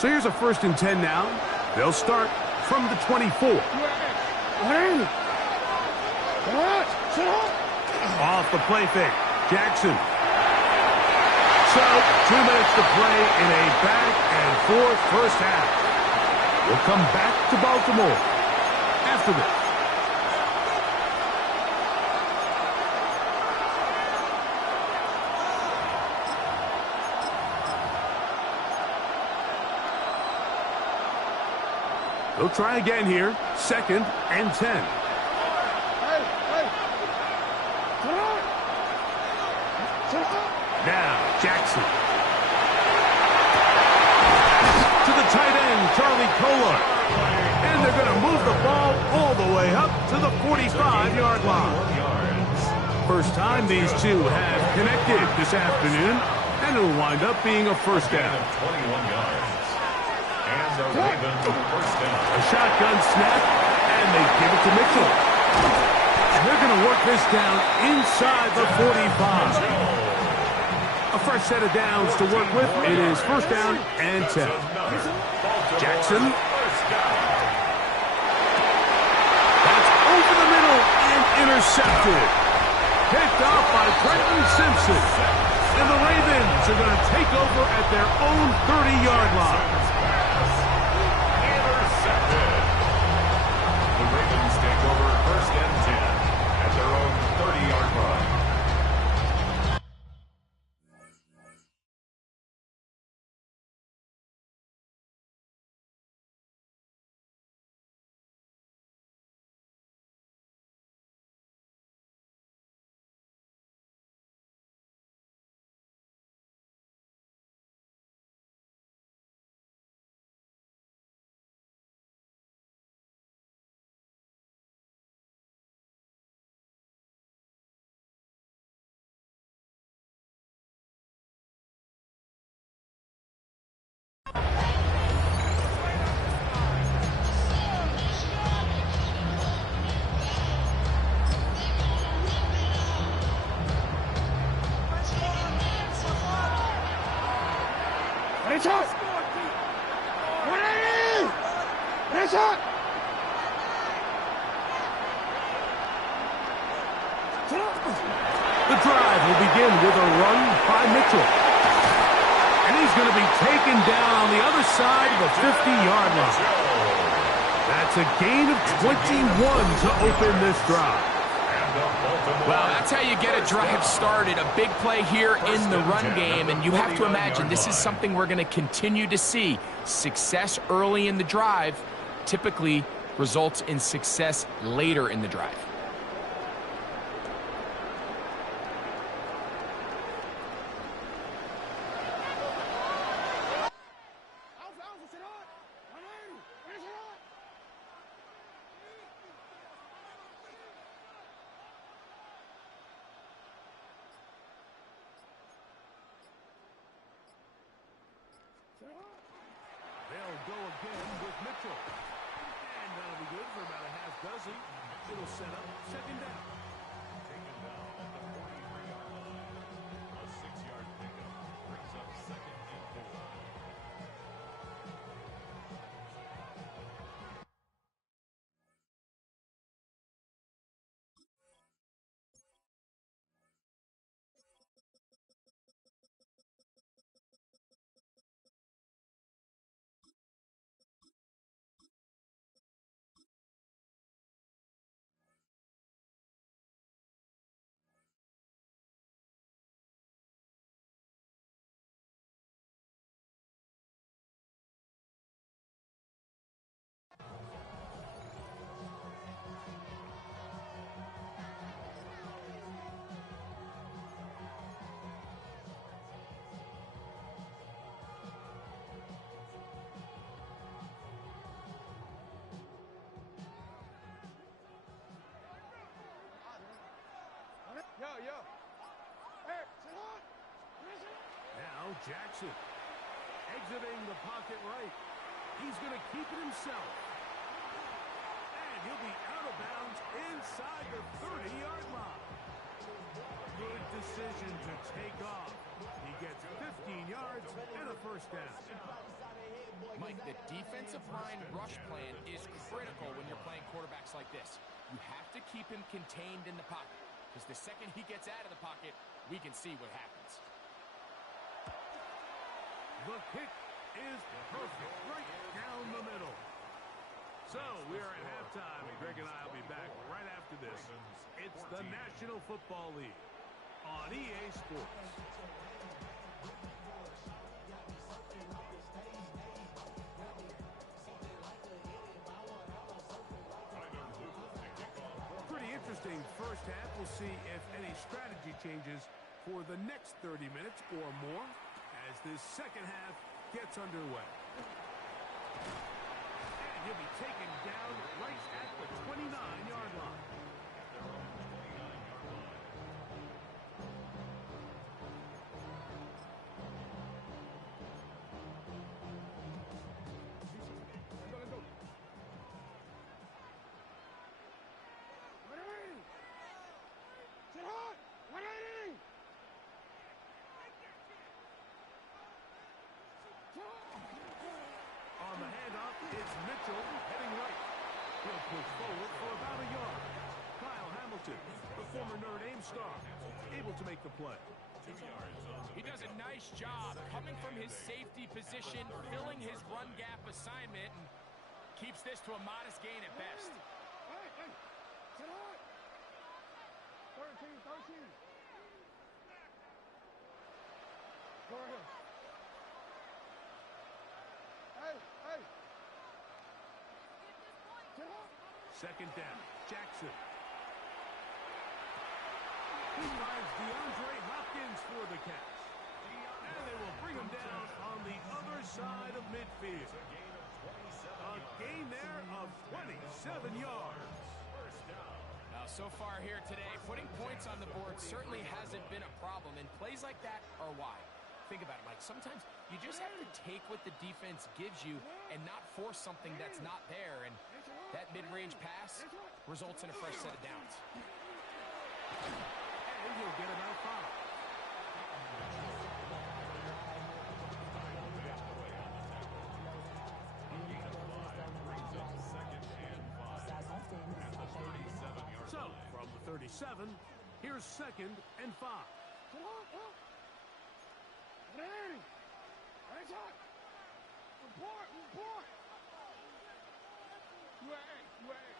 So here's a 1st and 10 now. They'll start from the 24. Off the play fake. Jackson. So, 2 minutes to play in a back-and-forth first half. We'll come back to Baltimore after this. They'll try again here. 2nd and 10. Now, Jackson. To the tight end, Charlie Kolar. And they're going to move the ball all the way up to the 45-yard line. First time these two have connected this afternoon, and it'll wind up being a first down. 21 yards. And the Ravens first down. A shotgun snap, and they give it to Mitchell. And they're going to work this down inside the 45. A fresh set of downs to work with. It is 1st down and 10. Jackson. That's over the middle and intercepted. Picked off by Trenton Simpson. And the Ravens are going to take over at their own 30-yard line. Intercepted. The Ravens take over 1st and 10 at their own 30-yard line. The drive will begin with a run by Mitchell. And he's going to be taken down on the other side of the 50-yard line. That's a gain of 21 to open this drive. Well, that's how you get a drive started. A big play here in the run game, and you have to imagine this is something we're going to continue to see. Success early in the drive typically results in success later in the drive. They'll go again with Mitchell. And that'll be good for about a half dozen. It'll set up 2nd down. Taken down at the 43-yard line. A 6-yard pickup brings up 2nd and 4. Now Jackson exiting the pocket right. He's going to keep it himself. And he'll be out of bounds inside the 30-yard line. Good decision to take off. He gets 15 yards and a 1st down. Mike, the defensive line rush plan is critical when you're playing quarterbacks like this. You have to keep him contained in the pocket, because the second he gets out of the pocket, we can see what happens. The kick is perfect, right down the middle. So we are at halftime, and Greg and I will be back right after this. It's the National Football League on EA Sports. Pretty interesting first half. We'll see if any strategy changes for the next 30 minutes or more as this second half gets underway. And he'll be taken down right at the 29-yard line. On the handoff, it's Mitchell heading right. He'll push forward for about a yard. Kyle Hamilton, the former Notre Dame star, able to make the play. He does a nice job coming from his safety position, filling his run gap assignment, and keeps this to a modest gain at best. Hey, sit on. 13. Go ahead. Hey. Sit on. Second down, Jackson. He finds DeAndre Hopkins for the catch. And they will bring him down on the other side of midfield. A gain there of 27 yards. First down. Now, so far here today, putting points on the board certainly hasn't been a problem, and plays like that are why. Think about it, Mike. Sometimes you just have to take what the defense gives you and not force something that's not there, and that mid-range pass results in a fresh set of downs. And he'll get about 5. So, from the 37, here's 2nd and 5. Ready. Hands up. Report. UAA. Ready.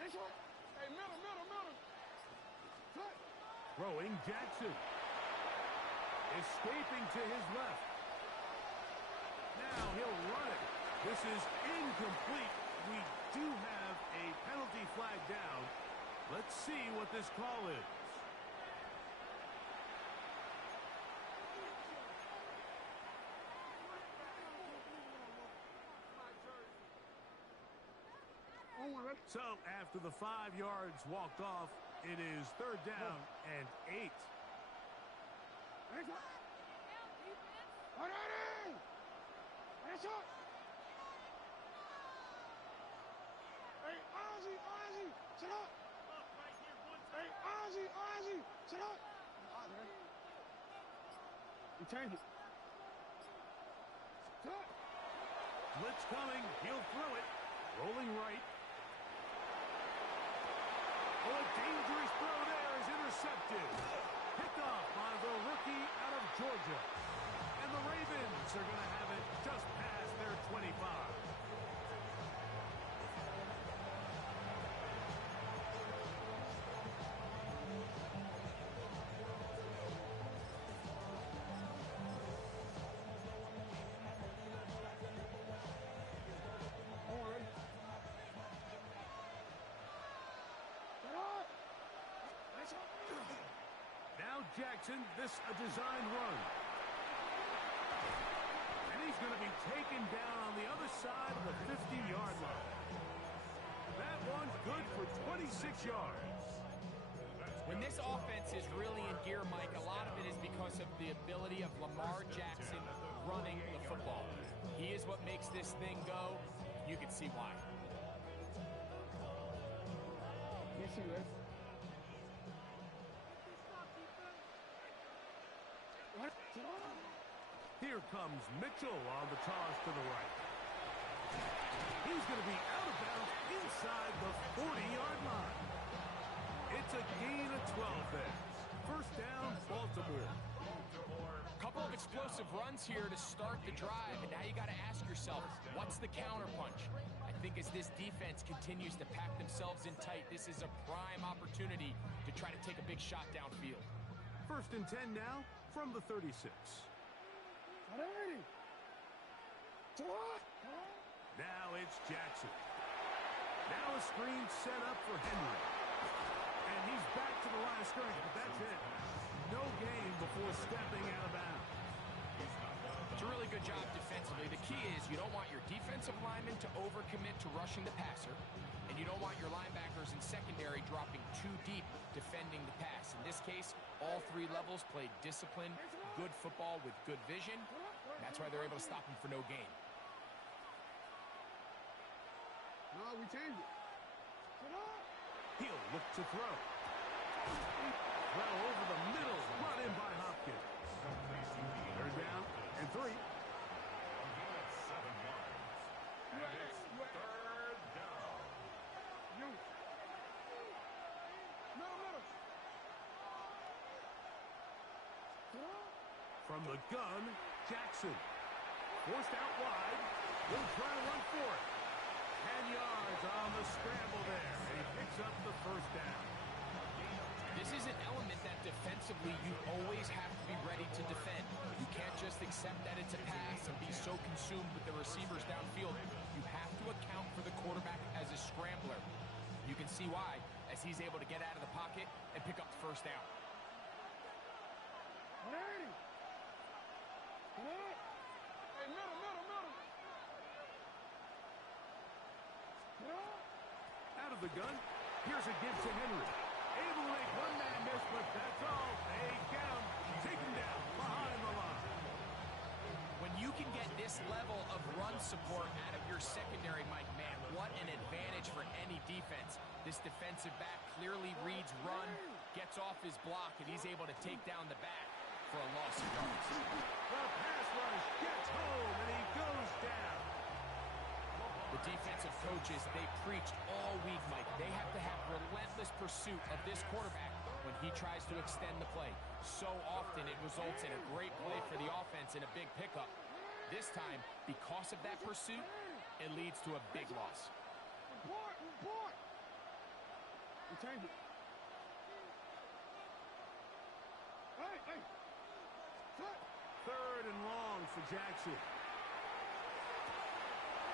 Hands up. Hey, middle. Cut. Throwing Jackson. Escaping to his left. Now he'll run it. This is incomplete. We do have a penalty flag down. Let's see what this call is. So after the 5 yards walked off, it is 3rd down and 8. Hey, Ozzy, sit up. Hey, Ozzy, sit up. You change it. Sit up. Blitz coming. He'll throw it. Rolling right. Oh, a dangerous throw there is intercepted. Picked off by the rookie out of Georgia. And the Ravens are going to have it just past their 25. Now Jackson, this a designed run. And he's going to be taken down on the other side of the 50-yard line. That one's good for 26 yards. When this offense is really in gear, Mike, a lot of it is because of the ability of Lamar Jackson running the football. He is what makes this thing go. You can see why. Yes, you, Rick. What? Here comes Mitchell on the toss to the right. He's going to be out of bounds inside the 40-yard line. It's a gain of 12 there. First down, Baltimore. Couple of explosive runs here to start the drive, and now you got to ask yourself, what's the counterpunch? I think as this defense continues to pack themselves in tight, this is a prime opportunity to try to take a big shot downfield. First and 10 now from the 36. Ready. Now it's Jackson. Now a screen set up for Henry. And he's back to the line of scrimmage, but that's it. No gain before stepping out of bounds. It's a really good job defensively. The key is you don't want your defensive linemen to overcommit to rushing the passer, and you don't want your linebackers in secondary dropping too deep defending the pass. In this case, all three levels played disciplined, good football with good vision. That's why they're able to stop him for no gain. No, we changed it. He'll look to throw. Well, over the middle, run in by Hopkins. Third down and 3. A gain of 7 yards. And it's third down. You. Middle. From the gun, Jackson. Forced out wide. Will try to run for it. 10 yards on the scramble there. And he picks up the first down. This is an element that defensively you always have to be ready to defend. You can't just accept that it's a pass and be so consumed with the receivers downfield. You have to account for the quarterback as a scrambler. You can see why, as he's able to get out of the pocket and pick up the first down. Ready. Hey, middle. Out of the gun, here's a give to Henry. Able to make one man miss, but that's all. They get him. Take him down behind the line. When you can get this level of run support out of your secondary, Mike, man, what an advantage for any defense. This defensive back clearly reads run, gets off his block, and he's able to take down the back for a loss of yards. The pass rush gets home, and he goes down. The defensive coaches, they preached all week, Mike. They have to have relentless pursuit of this quarterback when he tries to extend the play. So often it results in a great play for the offense and a big pickup. This time, because of that pursuit, it leads to a big loss. Report. We changed it. Hey. Cut. Third and long for Jackson.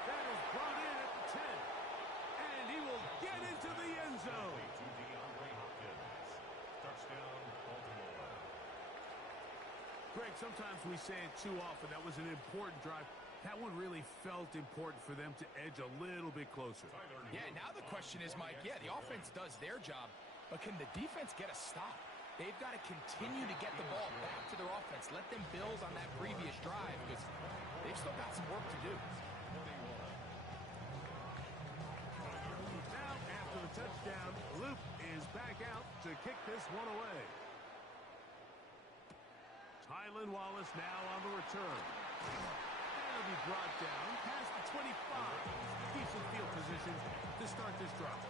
That is brought in at the 10. And he will get into the end zone. To DeAndre Hopkins. Touchdown, Baltimore. Greg, sometimes we say it too often. That was an important drive. That one really felt important for them to edge a little bit closer. Yeah, now the question is, Mike, the offense does their job, but can the defense get a stop? They've got to continue to get the ball back to their offense. Let them build on that previous drive because they've still got some work to do. Now, after the touchdown, Luke is back out to kick this one away. Tylan Wallace now on the return. That'll be brought down past the 25. Decent field position to start this drive.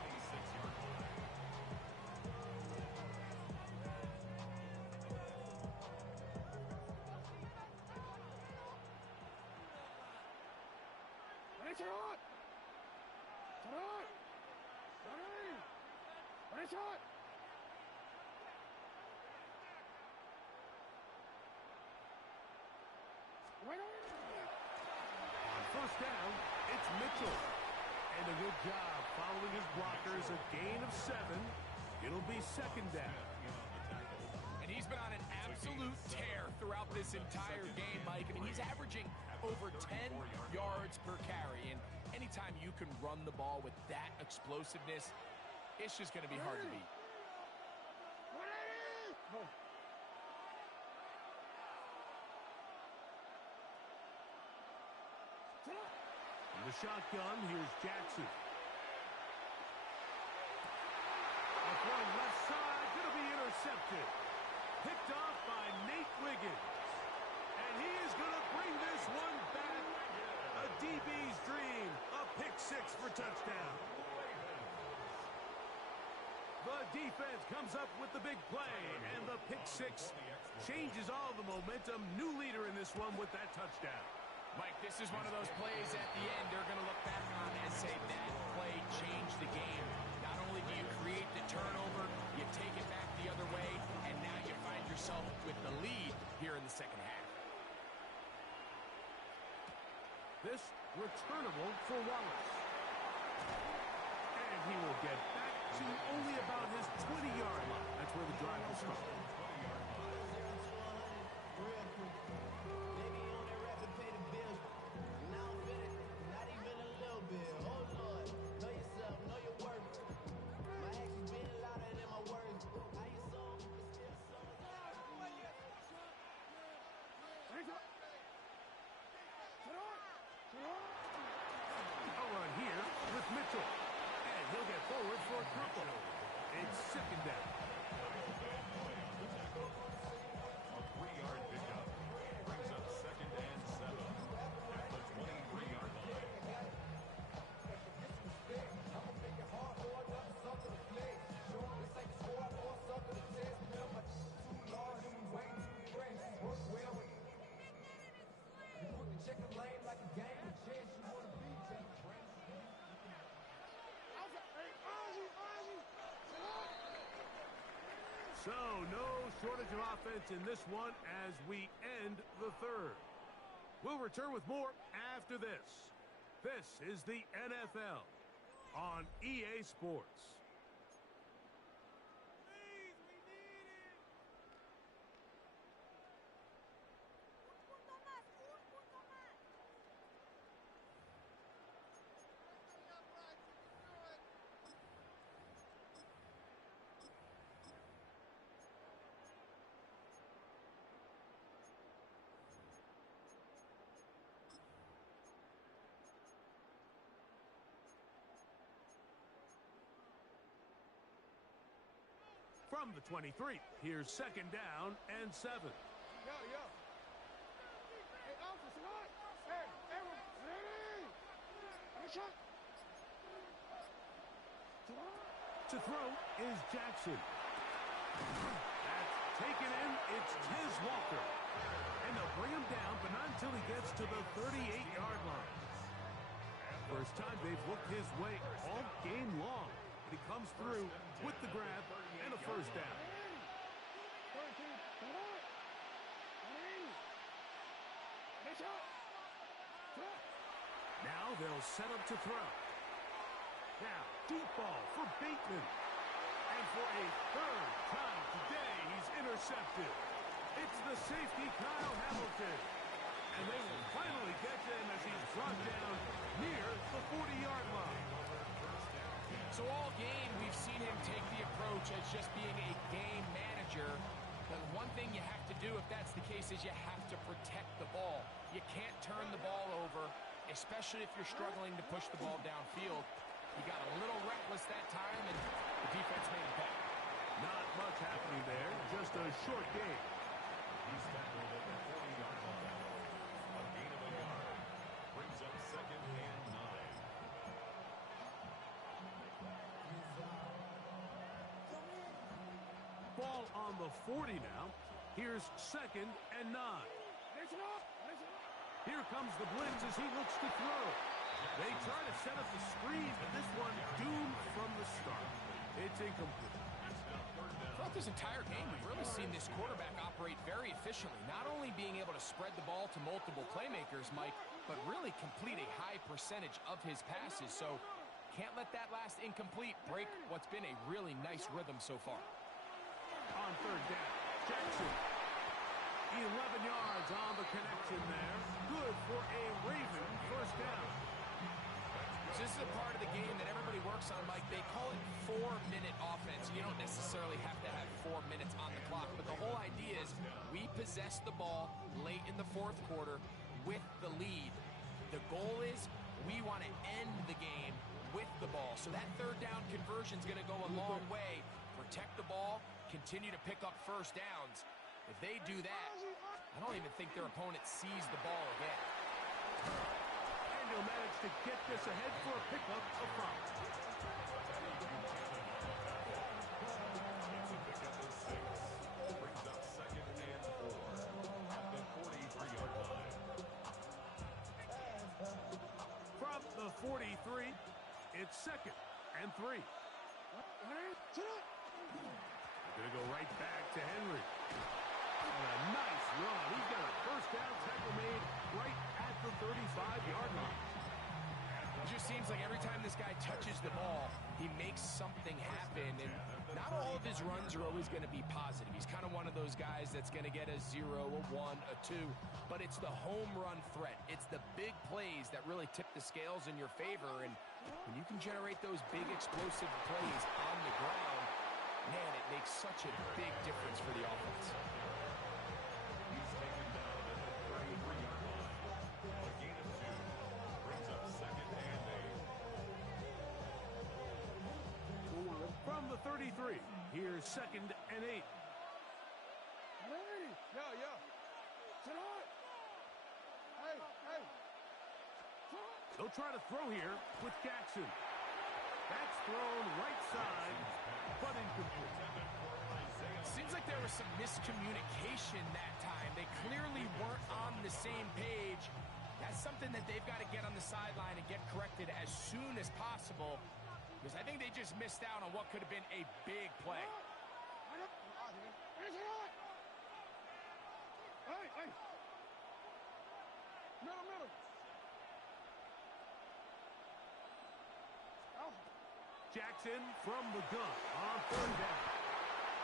26-yard line. Shot. On first down, it's Mitchell. And a good job following his blockers. A gain of 7. It'll be second down. And he's been on an absolute tear throughout this entire game, Mike. I mean, he's averaging over 10 yards per carry. And anytime you can run the ball with that explosiveness, it's just going to be hard to beat. In the shotgun, here's Jackson. throw left side, going to be intercepted. Picked off by Nate Wiggins. And he is going to bring this one back. A DB's dream. A pick six for touchdown. The defense comes up with the big play, and the pick six changes all the momentum. New leader in this one with that touchdown. Mike, this is one of those plays at the end they're going to look back on and say that play changed the game. Not only do you create the turnover, you take it back the other way, and now you find yourself with the lead here in the second half. This returnable for Wallace. And he will get back to only about his 20-yard line. That's where the drive will start. A run here with Mitchell. And he'll get forward for a couple. It's second down. A 3-yard pickup. Brings up 2nd and 7 at the 23-yard line. So, no shortage of offense in this one as we end the third. We'll return with more after this. This is the NFL on EA Sports. From the 23, here's 2nd down and 7. Yo. Hey, officer, what? Hey, ready? Shot. To throw is Jackson. That's taken in. It's Tiz Walker. And they'll bring him down, but not until he gets to the 38-yard line. First time they've looked his way all game long. He comes through with the grab and a first down. Now they'll set up to throw. Now, deep ball for Bateman. And for a third time today, he's intercepted. It's the safety, Kyle Hamilton. And they will finally get to him as he's brought down near the 40-yard line. So all game, we've seen him take the approach as just being a game manager. But one thing you have to do, if that's the case, is you have to protect the ball. You can't turn the ball over, especially if you're struggling to push the ball downfield. He got a little reckless that time, and the defense made it back. Not much happening there, just a short game. He's tackled at the 40-yard line. A gain of a yard. Brings up 2nd and 9. Ball on the 40 now. Here's 2nd and 9. Here comes the blitz as he looks to throw. They try to set up the screen, but this one doomed from the start. It's incomplete. Throughout this entire game, we've really seen this quarterback operate very efficiently, not only being able to spread the ball to multiple playmakers, Mike, but really complete a high percentage of his passes. So can't let that last incomplete break what's been a really nice rhythm so far. On 3rd down, Jackson. 11 yards on the connection there. Good for a Raven first down. So this is a part of the game that everybody works on, Mike. They call it 4-minute offense. You don't necessarily have to have 4 minutes on the clock, but the whole idea is we possess the ball late in the 4th quarter with the lead. The goal is we want to end the game with the ball. So that 3rd down conversion is going to go a long way for protect the ball, continue to pick up first downs. If they do that, I don't even think their opponent sees the ball again. And he'll manage to get this ahead for a pickup of 5. It's a pickup of 6. Brings up 2nd and 4 at the 43-yard line. From the 43, it's 2nd and 3. They're going to go right back to Henry. And a nice run. He's got a first down tackle made right at the 35-yard line. It just seems like every time this guy touches the ball, he makes something happen. And not all of his runs are always going to be positive. He's kind of one of those guys that's going to get a 0, a 1, a 2. But it's the home run threat. It's the big plays that really tip the scales in your favor. And when you can generate those big explosive plays on the ground, man, it makes such a big difference for the offense. He's taken down at the 33-yard line. A gain of 2. Brings up 2nd and 8. From the 33, here's 2nd and 8. Yeah. Tonight. Hey. They'll try to throw here with Jackson. That's thrown right side, but incomplete. Seems like there was some miscommunication that time. They clearly weren't on the same page. That's something that they've got to get on the sideline and get corrected as soon as possible, because I think they just missed out on what could have been a big play. Hey. Middle. Jackson from the gun on 3rd down.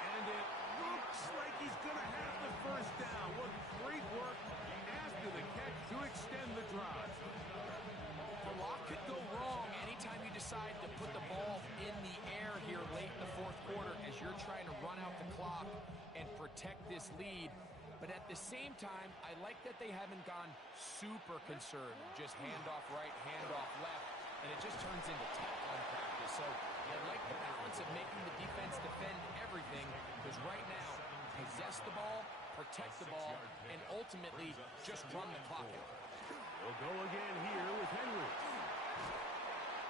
And it looks like he's going to have the first down. What great work after the catch to extend the drive. A lot could go wrong anytime you decide to put the ball in the air here late in the 4th quarter as you're trying to run out the clock and protect this lead. But at the same time, I like that they haven't gone super conservative. Just handoff right, handoff left, and it just turns into tackling practice. So I like the balance of making the defense defend everything, because right now, possess the ball, protect the ball, and ultimately just run the clock out. They'll go again here with Henry.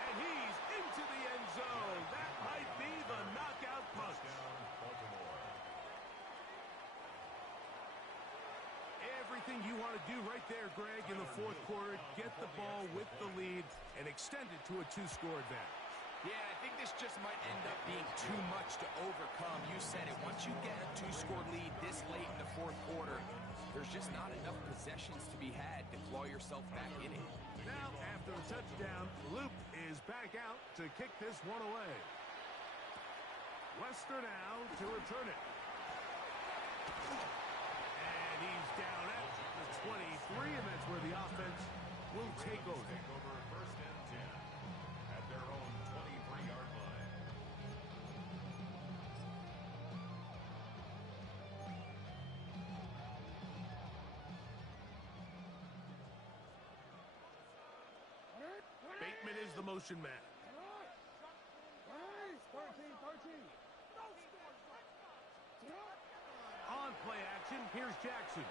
And he's into the end zone. That might be the knockout punch. Baltimore. Everything you want to do right there, Greg, in the 4th quarter. Get the ball with the lead and extend it to a 2-score advantage. Yeah, I think this just might end up being too much to overcome. You said it. Once you get a 2-score lead this late in the 4th quarter, there's just not enough possessions to be had to claw yourself back in it. Now, after the touchdown, Luke is back out to kick this one away. Wester now to return it. And he's down at the 23, and that's where the offense will take over. Take over 1st and 10 at their own 23-yard line. Bateman is the motion man. 13. On play action, here's Jackson.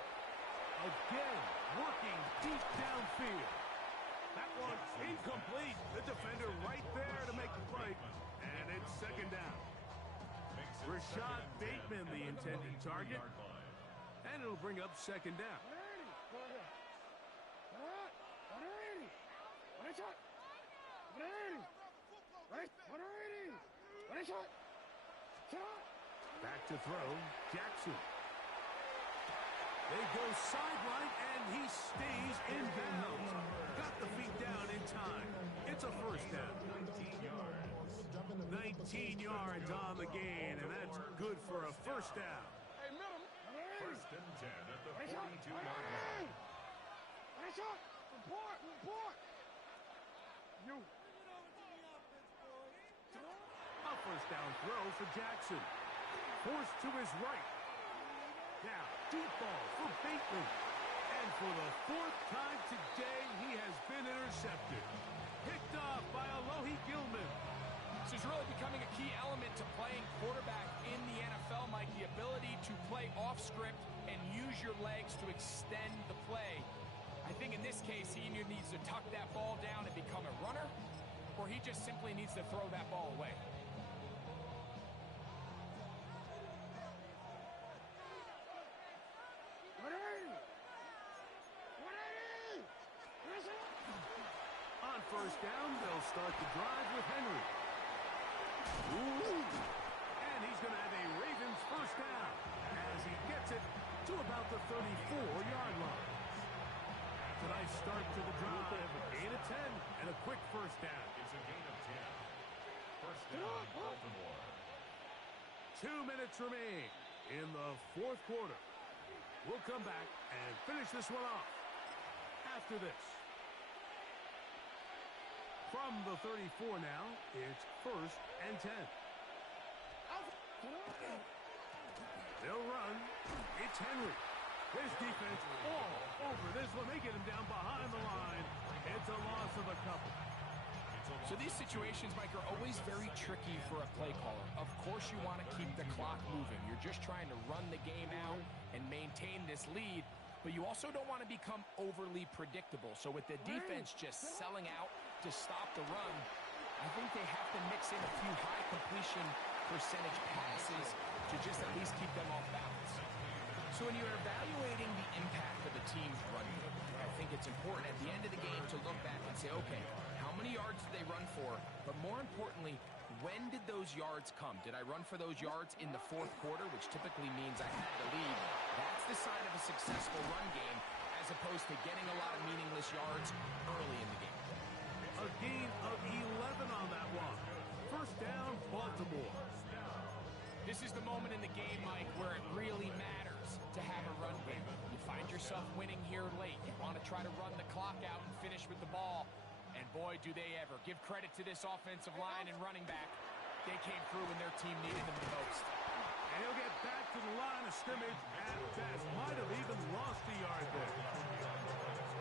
Again, working deep downfield. That one's incomplete. The defender right there to make the play. And it's 2nd down. Rashad Bateman, the intended target. And it'll bring up 2nd down. Back to throw, Jackson. They go sideline, and he stays in bounds. Got the feet down in time. It's a first down. 19 yards on the gain, and that's good for a first down. Hey, middle. 1st and 10 at the 42-yard line. Report. You. A first down throw for Jackson. Forced to his right. Now, deep ball for Bateman. And for the 4th time today, he has been intercepted. Picked off by Alohi Gilman. This is really becoming a key element to playing quarterback play off script and use your legs to extend the play. I think in this case, he either needs to tuck that ball down and become a runner, or he just simply needs to throw that ball away. On first down, they'll start the drive with Henry. Ooh. And he's going to have a Ravens first down as he gets it to about the 34-yard line. It's a nice start to the drive. Gain of 10 and a quick first down. It's a gain of 10. First down, Baltimore. 2 minutes remain in the fourth quarter. We'll come back and finish this one off after this. From the 34 now, it's first and 10. They'll run. It's Henry. His defense all over this one. They get him down behind the line. It's a loss of a couple. So these situations, Mike, are always very tricky for a play caller. Of course you want to keep the clock moving. You're just trying to run the game out and maintain this lead, but you also don't want to become overly predictable. So with the defense just selling out to stop the run, I think they have to mix in a few high completion percentage passes to just at least keep them off balance. So when you're evaluating the impact of a team's run game, I think it's important at the end of the game to look back and say, okay, how many yards did they run for? But more importantly, when did those yards come? Did I run for those yards in the fourth quarter, which typically means I had the lead? That's the sign of a successful run game, as opposed to getting a lot of meaningless yards early in the game. A gain of 11 on that one. First down, Baltimore. This is the moment in the game, Mike, where it really matters to have a run game. You find yourself winning here late. You want to try to run the clock out and finish with the ball. And boy, do they ever. Give credit to this offensive line and running back. They came through when their team needed them the most. And he'll get back to the line of scrimmage at best. Might have even lost a yard there.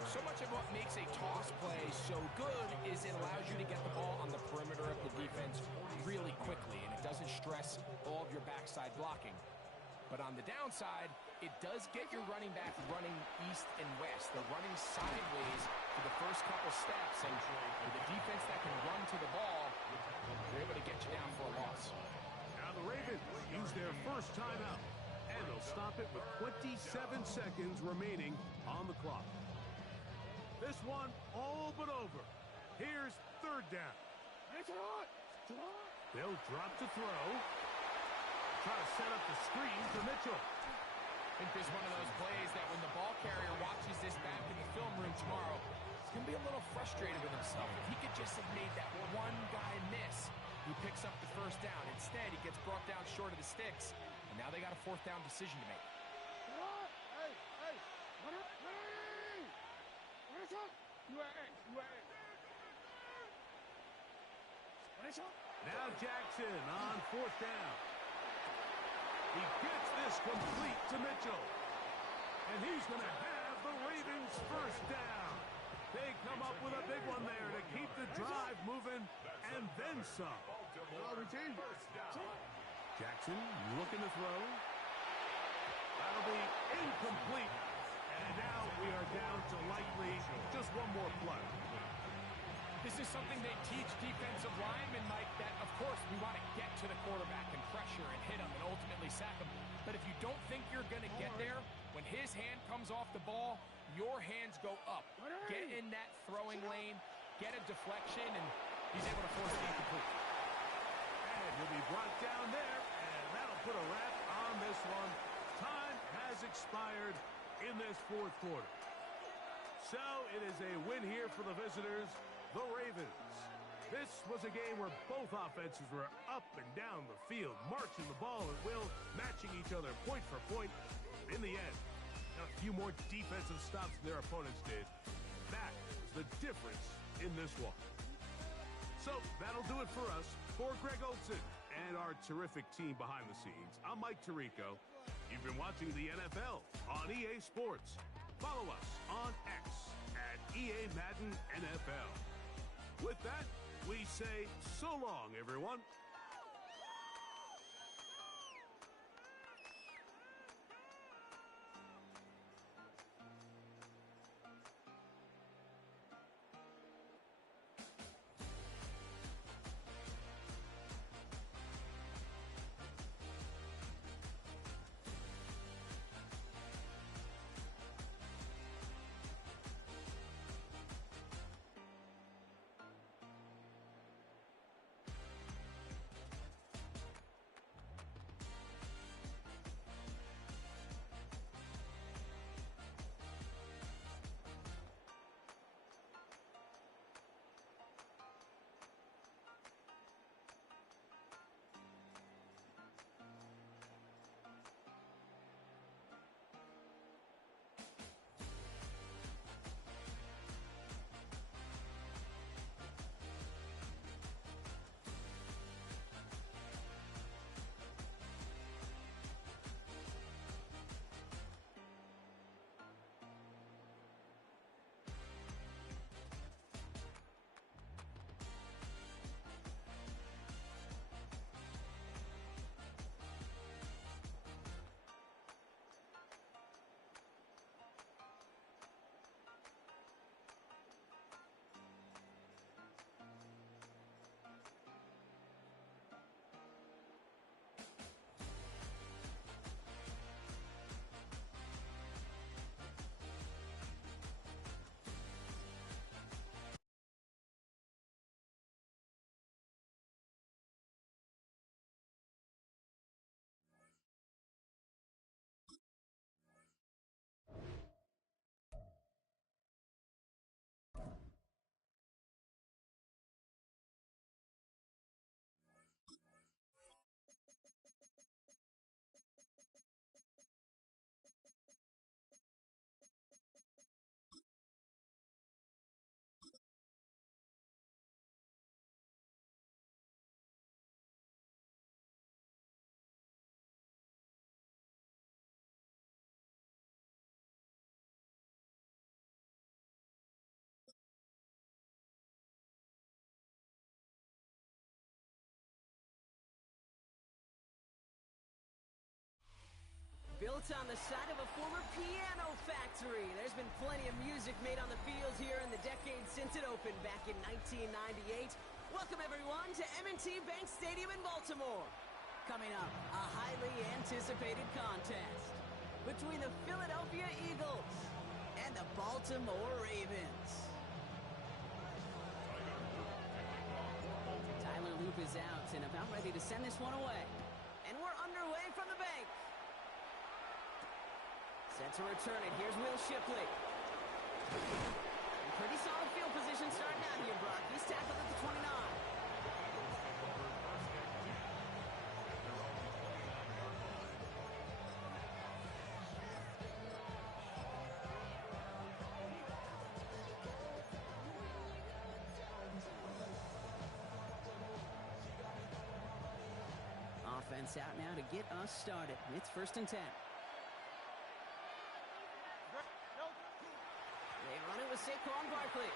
So much of what makes a toss play so good is it allows you to get the ball on the perimeter of the defense really quickly, and it doesn't stress all of your backside blocking. But on the downside, it does get your running back running east and west. They're running sideways for the first couple steps, and with a defense that can run to the ball, they're able to get you down for a loss. Now the Ravens use their first timeout, and they'll stop it with 27 seconds remaining on the clock. This one all but over. Here's third down. They'll drop to throw. Try to set up the screen for Mitchell. I think this is one of those plays that when the ball carrier watches this back in the film room tomorrow, he's going to be a little frustrated with himself. If he could just have made that one guy miss, he picks up the first down. Instead, he gets brought down short of the sticks, and now they got a fourth down decision to make. Now Jackson on fourth down. He gets this complete to Mitchell. And he's going to have the Ravens first down. They come up with a big one there to keep the drive moving and then some. Jackson looking to throw. That'll be incomplete. And now we are down to likely just one more play. This is something they teach defensive linemen, Mike, that, of course, we want to get to the quarterback and pressure and hit him and ultimately sack him. But if you don't think you're going to get there, when his hand comes off the ball, your hands go up. Get in that throwing lane, get a deflection, and he's able to force the incomplete. And he'll be brought down there, and that'll put a wrap on this one. Time has expired in this fourth quarter. So it is a win here for the visitors, the Ravens. This was a game where both offenses were up and down the field, marching the ball at will, matching each other point for point. In the end, got a few more defensive stops than their opponents did. That is the difference in this one. So that'll do it for us. For Greg Olsen and our terrific team behind the scenes, I'm Mike Tirico. You've been watching the NFL on EA Sports. Follow us on X at EA Madden NFL. With that, we say so long, everyone. built on the side of a former piano factory. There's been plenty of music made on the field here in the decades since it opened back in 1998. Welcome, everyone, to M&T Bank Stadium in Baltimore. Coming up, a highly anticipated contest between the Philadelphia Eagles and the Baltimore Ravens. Tyler Loop is out and about ready to send this one away. And we're underway from the bank. Set to return it. Here's Will Shipley. Pretty solid field position starting out here, Brock. He's tackled at the 29. Offense out now to get us started. It's 1st and 10. They run it with Saquon Barkley.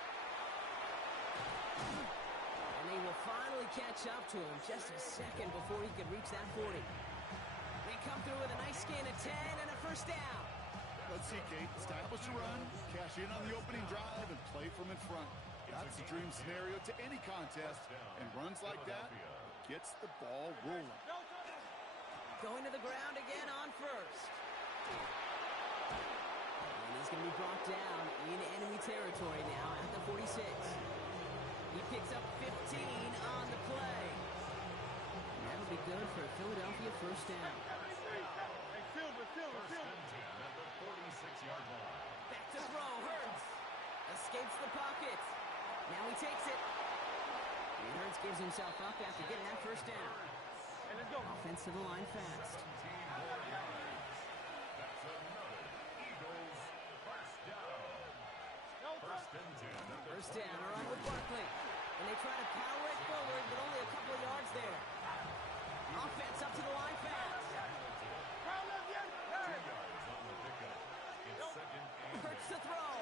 And they will finally catch up to him just a second before he could reach that 40. They come through with a nice gain of 10 and a 1st down. Let's see, Kate. Establish a run, cash in on the opening drive, and play from in front. That's the dream scenario to any contest, and runs like that gets the ball rolling. Going to the ground again on 1st. And he's going to be brought down in enemy territory now at the 46. He picks up 15 on the play. And that'll be good for a Philadelphia 1st down. Back to throw, Hurts. Escapes the pocket. Now he takes it. And Hurts gives himself up after getting that 1st down. Offense to the line fast. That's another Eagles 1st down. 1st and 10. 1st down, a run with Barkley. And they try to power it forward, but only a couple of yards there. Offense up to the line fast. 2 yards on the pickup. It's 2nd and Hurts to throw.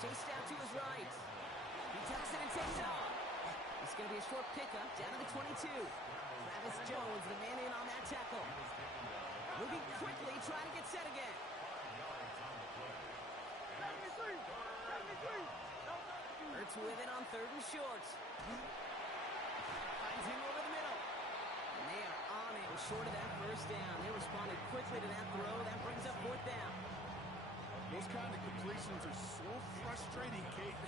Chased out to his right. He tucks it and takes off. It's going to be a short pickup down to the 22. Travis Jones, the man in on that tackle. Moving quickly, trying to get set again. Hurts with it on 3rd and short. Finds him over the middle. And they are on it short of that 1st down. They responded quickly to that throw. That brings up 4th down. Those kind of completions are so frustrating, Kate.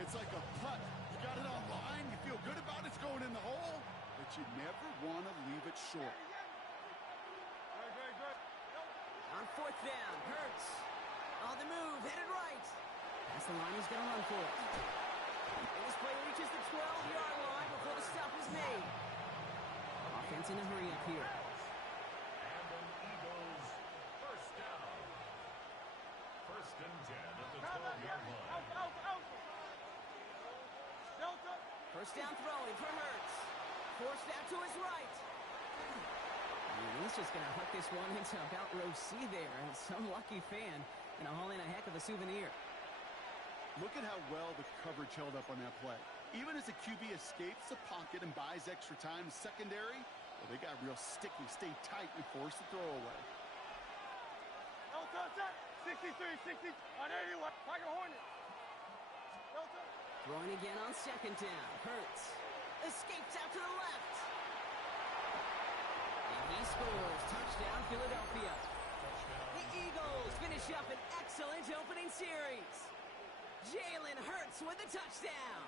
It's like a putt. You got it on line, you feel good about it's going in the hole, but you never want to leave it short. On 4th down, Hurts. On the move, headed right. That's the line he's going to run for. And this play reaches the 12-yard line before the stop is made. Offense in a hurry up here. And an Eagles 1st down. 1st and 10 at the 12-yard line. 1st down throwing for Hurts. Forced out to his right. And he's just going to hook this one into about row C there. And some lucky fan and hauling a heck of a souvenir. Look at how well the coverage held up on that play. Even as the QB escapes the pocket and buys extra time secondary, well, they got real sticky, stayed tight, and forced the throw away. 63, 60, on 81, Tiger Hornet. Throwing again on 2nd down. Hurts escapes out to the left. And he scores. Touchdown, Philadelphia. The Eagles finish up an excellent opening series. Jalen Hurts with a touchdown.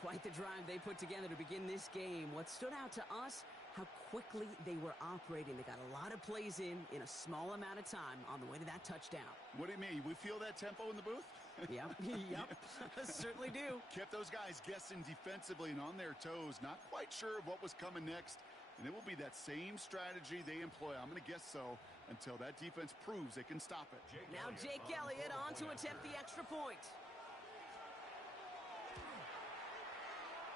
Quite the drive they put together to begin this game. What stood out to us, how quickly they were operating. They got a lot of plays in a small amount of time on the way to that touchdown. What do you mean? We feel that tempo in the booth? Yep, certainly do. Kept those guys guessing defensively and on their toes, not quite sure of what was coming next. And it will be that same strategy they employ, I'm going to guess so, until that defense proves they can stop it. Now Jake Elliott on to attempt the extra point.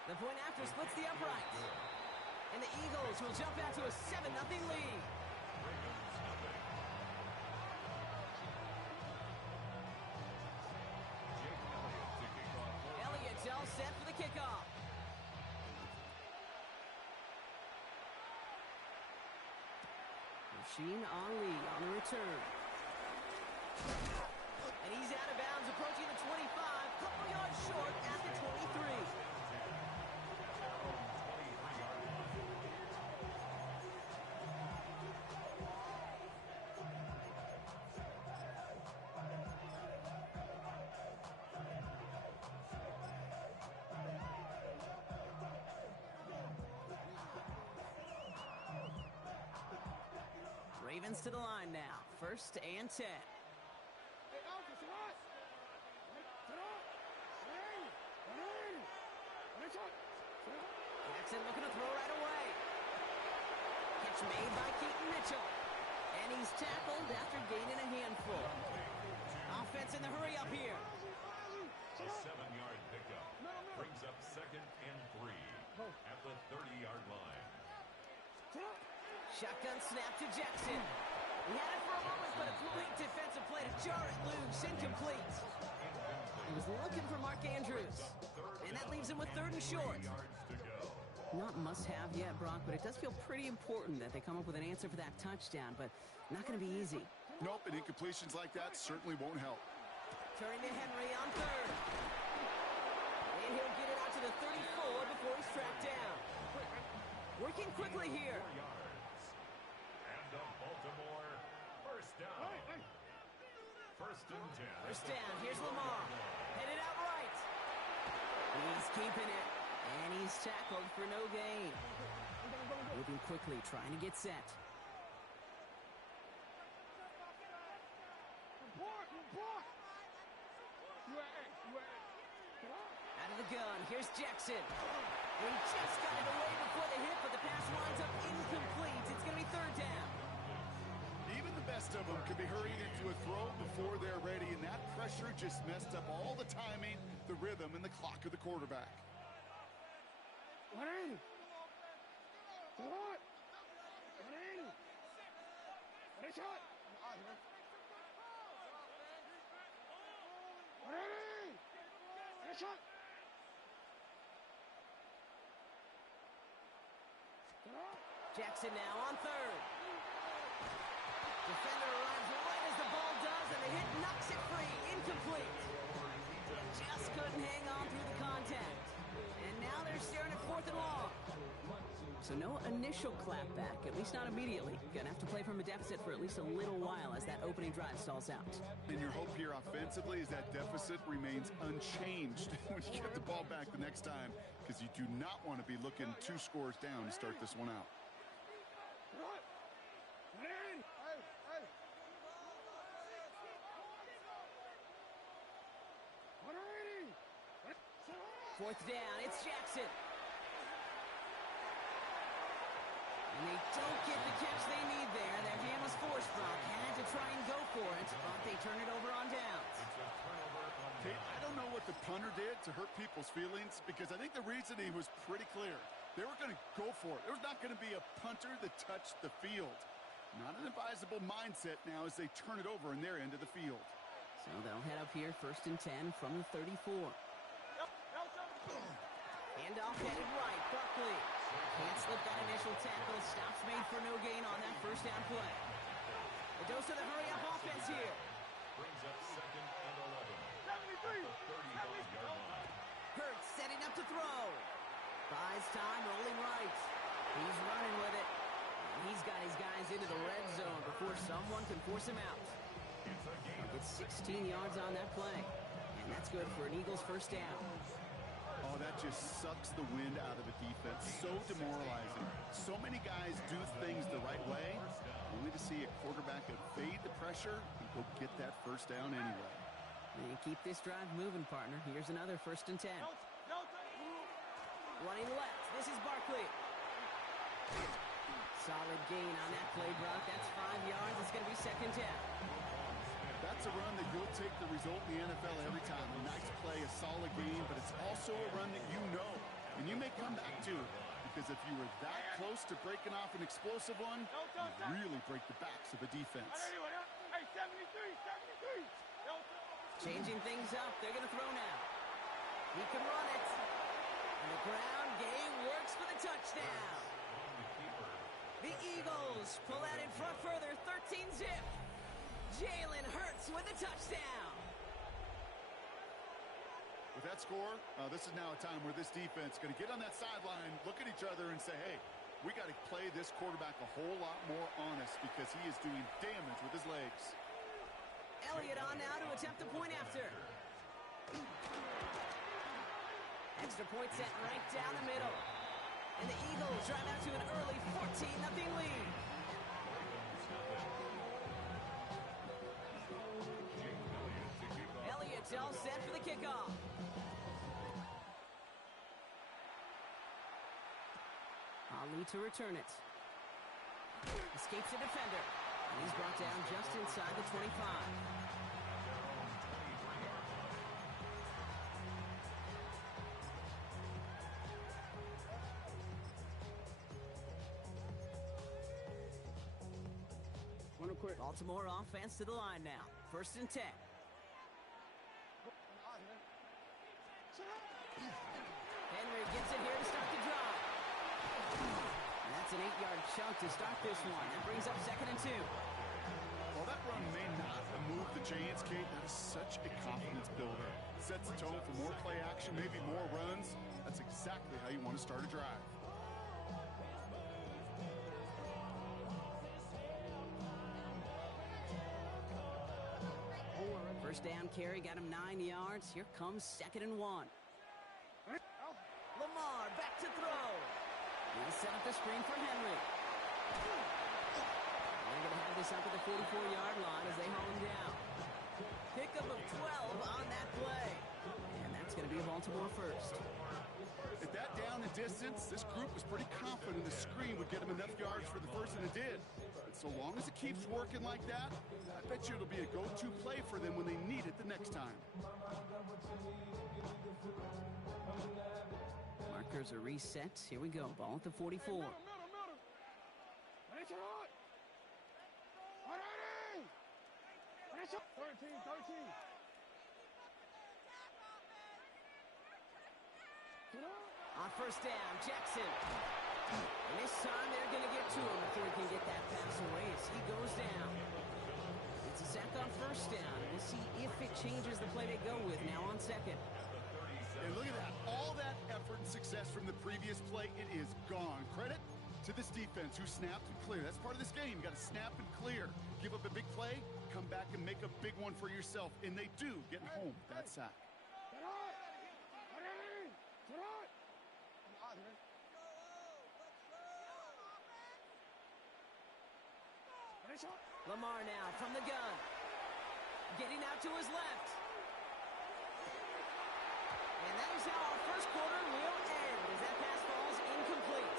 The point after splits the uprights. And the Eagles will jump out to a 7-0 lead. Elliott's all set for the kickoff. Rasheen Ali on the return. And he's out of bounds, approaching the 25, couple yards short at the 23. Ravens to the line now. 1st and 10. Jackson looking to throw right away. Catch made by Keaton Mitchell. And he's tackled after gaining a handful. Offense in the hurry up here. A 7-yard pickup brings up 2nd and 3 at the 30-yard line. Shotgun snap to Jackson. He had it for a moment, but a complete defensive play to jar it loose. Incomplete. He was looking for Mark Andrews. And that leaves him with 3rd and short. Not must-have yet, Brock, but it does feel pretty important that they come up with an answer for that touchdown, but not going to be easy. Nope, and incompletions like that certainly won't help. Turning to Henry on 3rd. And he'll get it out to the 34 before he's tracked down. Working quickly here. And a Baltimore 1st down. 1st and 10. 1st down. Here's Lamar. Headed out right. He's keeping it. And he's tackled for no gain. Moving quickly, trying to get set. Out of the gun. Here's Jackson. He just got it away before the hit, but the pass winds up incomplete. It's going to be 3rd down. Even the best of them could be hurried into a throw before they're ready, and that pressure just messed up all the timing, the rhythm, and the clock of the quarterback. Jackson now on 3rd. Defender arrives right as the ball does, and the hit knocks it free. Incomplete. Just couldn't hang on through the contact. And now they're staring at 4th and long. So no initial clap back, at least not immediately. Gonna have to play from a deficit for at least a little while as that opening drive stalls out. And your hope here offensively is that deficit remains unchanged when you get the ball back the next time, because you do not want to be looking 2 scores down to start this one out. 4th down, it's Jackson. And they don't get the catch they need there. Their jam was forced, Brock. Had to try and go for it, but they turn it over on downs. Kate, I don't know what the punter did to hurt people's feelings, because I think the reasoning was pretty clear. They were going to go for it. There was not going to be a punter that touched the field. Not an advisable mindset now as they turn it over in their end of the field. So they'll head up here 1st and 10 from the 34. Handoff headed right. Barkley can't slip that initial tackle. Stops made for no gain on that 1st down play. The dose of the hurry-up offense here. Brings up 2nd and 11. 35-yard line. Hurts setting up to throw. Buys time, rolling right. He's running with it. And he's got his guys into the red zone before someone can force him out. Gets 16 yards on that play. And that's good for an Eagles 1st down. Oh, that just sucks the wind out of a defense. So demoralizing. So many guys do things the right way, only to see a quarterback evade the pressure and go get that 1st down anyway. And keep this drive moving, partner. Here's another 1st and 10. Running left. This is Barkley. Solid gain on that play, Brock. That's 5 yards. It's going to be 2nd down. That's a run that you'll take the result in the NFL every time. A nice play, a solid game, but it's also a run that you know, and you may come back to it, because if you were that close to breaking off an explosive one, you really break the backs of the defense. Hey, 73. Changing things up. They're going to throw now. He can run it. And the ground game works for the touchdown. The Eagles pull out in front further, 13-zip. Jalen Hurts with a touchdown. With that score, this is now a time where this defense is going to get on that sideline, look at each other and say, hey, we got to play this quarterback a whole lot more honest because he is doing damage with his legs. Elliott on now to attempt a point after. Extra point set right down the middle. And the Eagles drive out to an early 14-0 lead. Elliott's all set for the kickoff. Ali to return it. Escapes a defender. And he's brought down just inside the 25. Baltimore offense to the line now. 1st and 10. Henry gets it here to start the drive. And that's an 8-yard chunk to start this one. That brings up 2nd and 2. While that run may not move the chains, Kate, that is such a confidence builder. Sets the tone for more play action, maybe more runs. That's exactly how you want to start a drive. First down carry got him 9 yards. Here comes 2nd and 1. Lamar back to throw. He'll set up the screen for Henry. They're going to have this up at the 44-yard line as they haul him down. Pickup of 12 on that play. And that's going to be a Baltimore first. At that down and distance, this group was pretty confident the screen would get them enough yards for the first, and it did. But so long as it keeps working like that, I bet you it'll be a go-to play for them when they need it the next time. Markers are reset. Here we go. Ball at the 44. On first down, Jackson. And this time they're going to get to him before he can get that pass away as he goes down. It's a sack on first down. We'll see if it changes the play they go with now on 2nd. And look at that. All that effort and success from the previous play, it is gone. Credit to this defense who snapped and cleared. That's part of this game. You got to snap and clear. Give up a big play, come back and make a big one for yourself. And they do get home with that sack. Lamar now from the gun. Getting out to his left. And that is how our first quarter will end as that pass falls incomplete.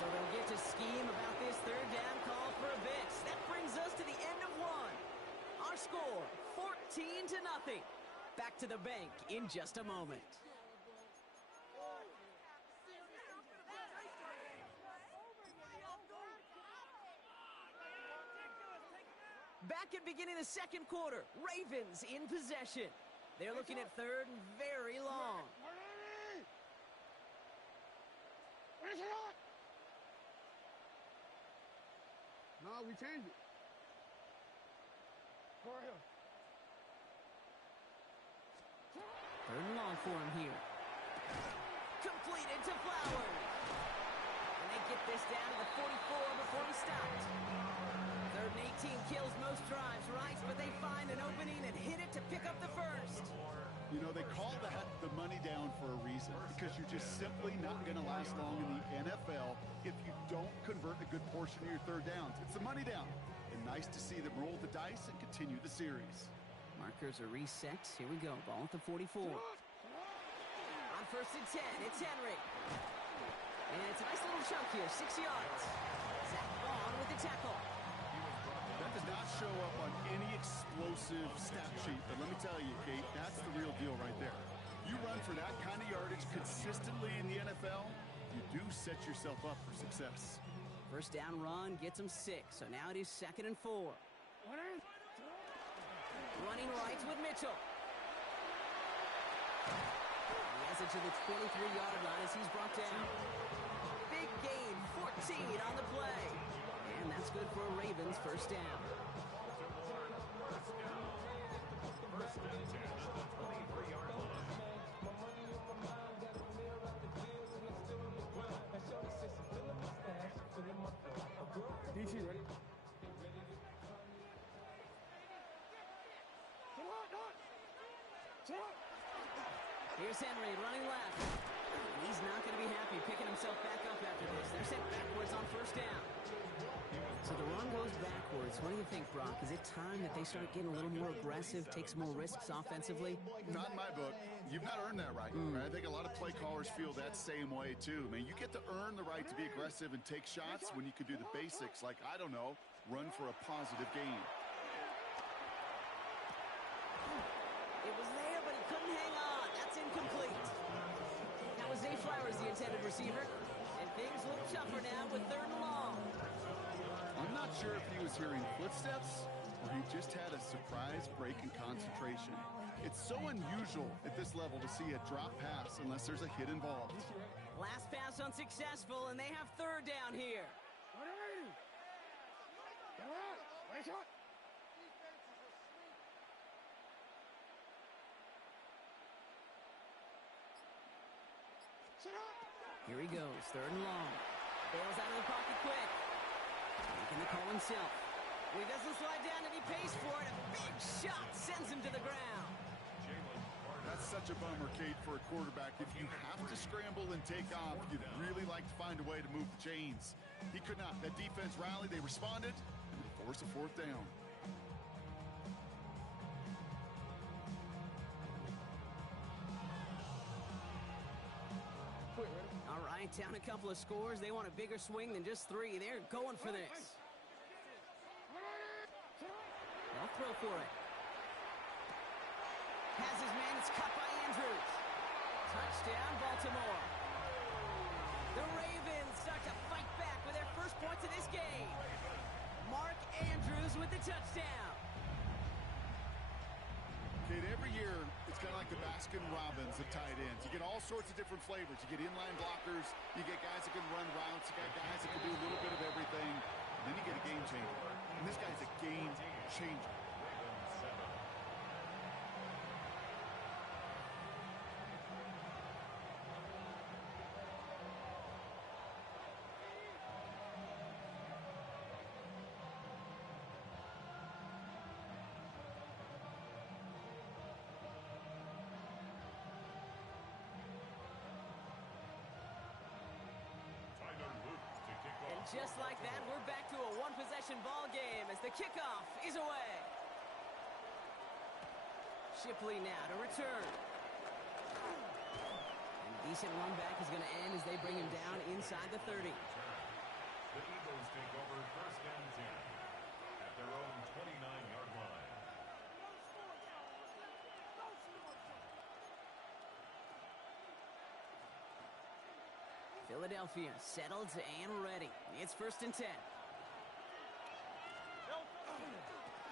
So they'll get to scheme about this 3rd down call for a bit. That brings us to the end of 1. Our score, 14-0. Back to the bank in just a moment. Back at beginning of the 2nd quarter, Ravens in possession. They're looking at 3rd and very long. No, we changed it. Go ahead. 3rd and long for him here. Completed to Flowers. And they get this down to the 44 before he stopped. 3rd and 18 kills most drives, right? But they find an opening and hit it to pick up the first. You know, they call that the money down for a reason, because you're just simply not going to last long in the NFL if you don't convert a good portion of your 3rd downs. It's the money down. And nice to see them roll the dice and continue the series. Markers are reset. Here we go. Ball at the 44. On 1st and 10, it's Henry. And it's a nice little chunk here, 6 yards. Zach Vaughn with the tackle. That does not show up on any explosive stat sheet, but let me tell you, Kate, that's the real deal right there. You run for that kind of yardage consistently in the NFL, you do set yourself up for success. First down run gets him 6, so now it is 2nd and 4. Running right with Mitchell. He has it to the 23-yard line as he's brought down. Big gain, 14 17 on the play. And that's good for a Ravens first down. First and 10 at the 23-yard line. DC, ready? Come on, Doc. Come on. Here's Henry running left. He's not going to be happy picking himself back up after this. They're sent backwards on first down. So the run goes backwards. What do you think, Brock? Is it time that they start getting a little more aggressive, take some more risks offensively? Not in my book. You've not earned that right. I think a lot of play callers feel that same way, too. Man, you get to earn the right to be aggressive and take shots when you could do the basics, like, I don't know, run for a positive gain. It was there, but he couldn't hang on. That's incomplete. That was Zay Flowers, the intended receiver. And things look tougher now with 3rd and long. I'm not sure if he was hearing footsteps or he just had a surprise break in concentration. It's so unusual at this level to see a drop pass unless there's a hit involved. Last pass unsuccessful, and they have 3rd down here. Come on. Nice shot. Sit up. Here he goes, 3rd and long. Bails out of the pocket quick. Making the call himself. Well, he doesn't slide down and he pays for it. A big shot sends him to the ground. That's such a bummer, Kate, for a quarterback. If you have to scramble and take off, you'd really like to find a way to move the chains. He could not. That defense rallied, they responded, and they forced a 4th down. All right, down a couple of scores. They want a bigger swing than just 3. They're going for this. They'll throw for it. Has his man. It's cut by Andrews. Touchdown, Baltimore. The Ravens start to fight back with their first points of this game. Mark Andrews with the touchdown. Kate, every year, it's kind of like the Baskin-Robbins of tight ends. You get all sorts of different flavors. You get inline blockers. You get guys that can run routes. You got guys that can do a little bit of everything. And then you get a game changer. And this guy's a game changer. And just like that, we're back to a one-possession ball game as the kickoff is away. Shipley now to return. And decent run back is going to end as they bring him down inside the 30. The Eagles take over 1st and 10 at their own 29-yard line. Philadelphia settled and ready. It's 1st and 10.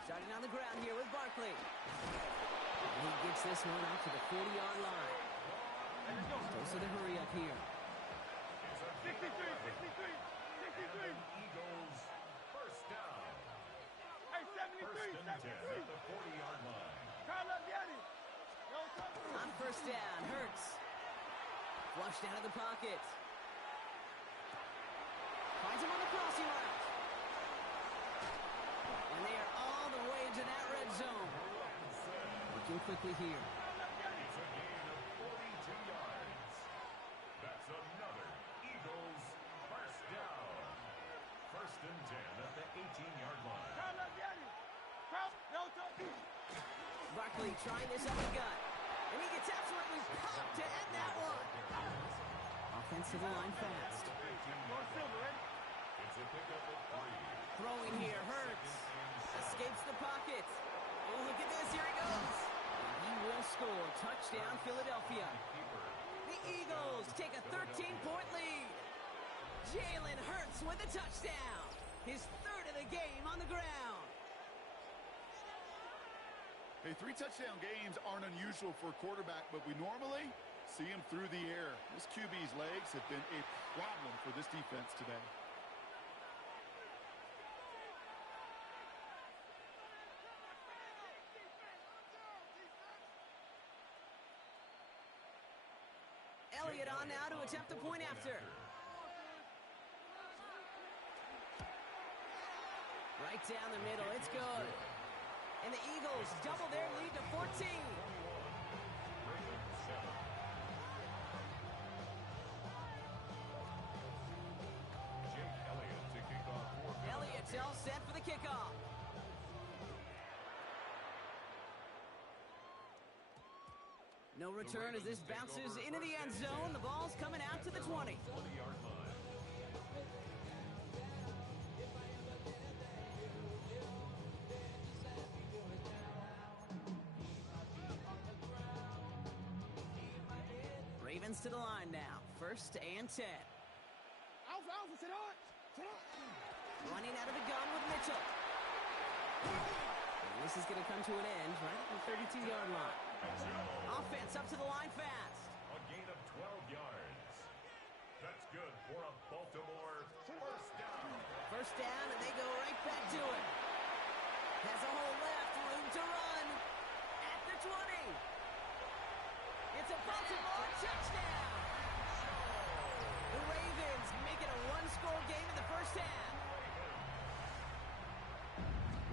Starting on the ground here with Barkley. And he gets this one out to the 40-yard line. Close to the hurry up here. 63, 63, 63. Eagles first down. Hey, 1st 73, and 10 at 73. the 40-yard line. Carl Vianney. On first down, Hurts. Flushed out of the pocket. Finds him on the crossing route. And they are all the way into that red zone. Looking quickly here. It's a gain of 42 yards. That's another Eagles first down. 1st and 10 at the 18-yard line. Carl Vianney. Carl, Delta. Barkley trying this up the gut. And he gets absolutely popped to end that one. Offensive line fast. It's a pickup of 3. Throwing here, Hurts. Escapes the pocket. Oh, look at this, here he goes. And he will score. Touchdown, Philadelphia. The Eagles take a 13-point lead. Jalen Hurts with a touchdown. His 3rd of the game on the ground. Hey, 3 touchdown games aren't unusual for a quarterback, but we normally see him through the air. This QB's legs have been a problem for this defense today. Elliott on now to attempt the point after. Right down the middle, it's good. And the Eagles double their lead to 14. Elliott's all set for the kickoff. No return as this bounces into the end zone. The ball's coming out to the 20. Ravens to the line now. 1st and 10. Alpha, sit on. Running out of the gun with Mitchell. And this is going to come to an end right at the 32-yard line. Offense up to the line fast. A gain of 12 yards. That's good for a Baltimore first down. First down, and they go right back to it. Has a hole left, room to run. At the 20. It's a Baltimore touchdown. The Ravens make it a one-score game in the first half.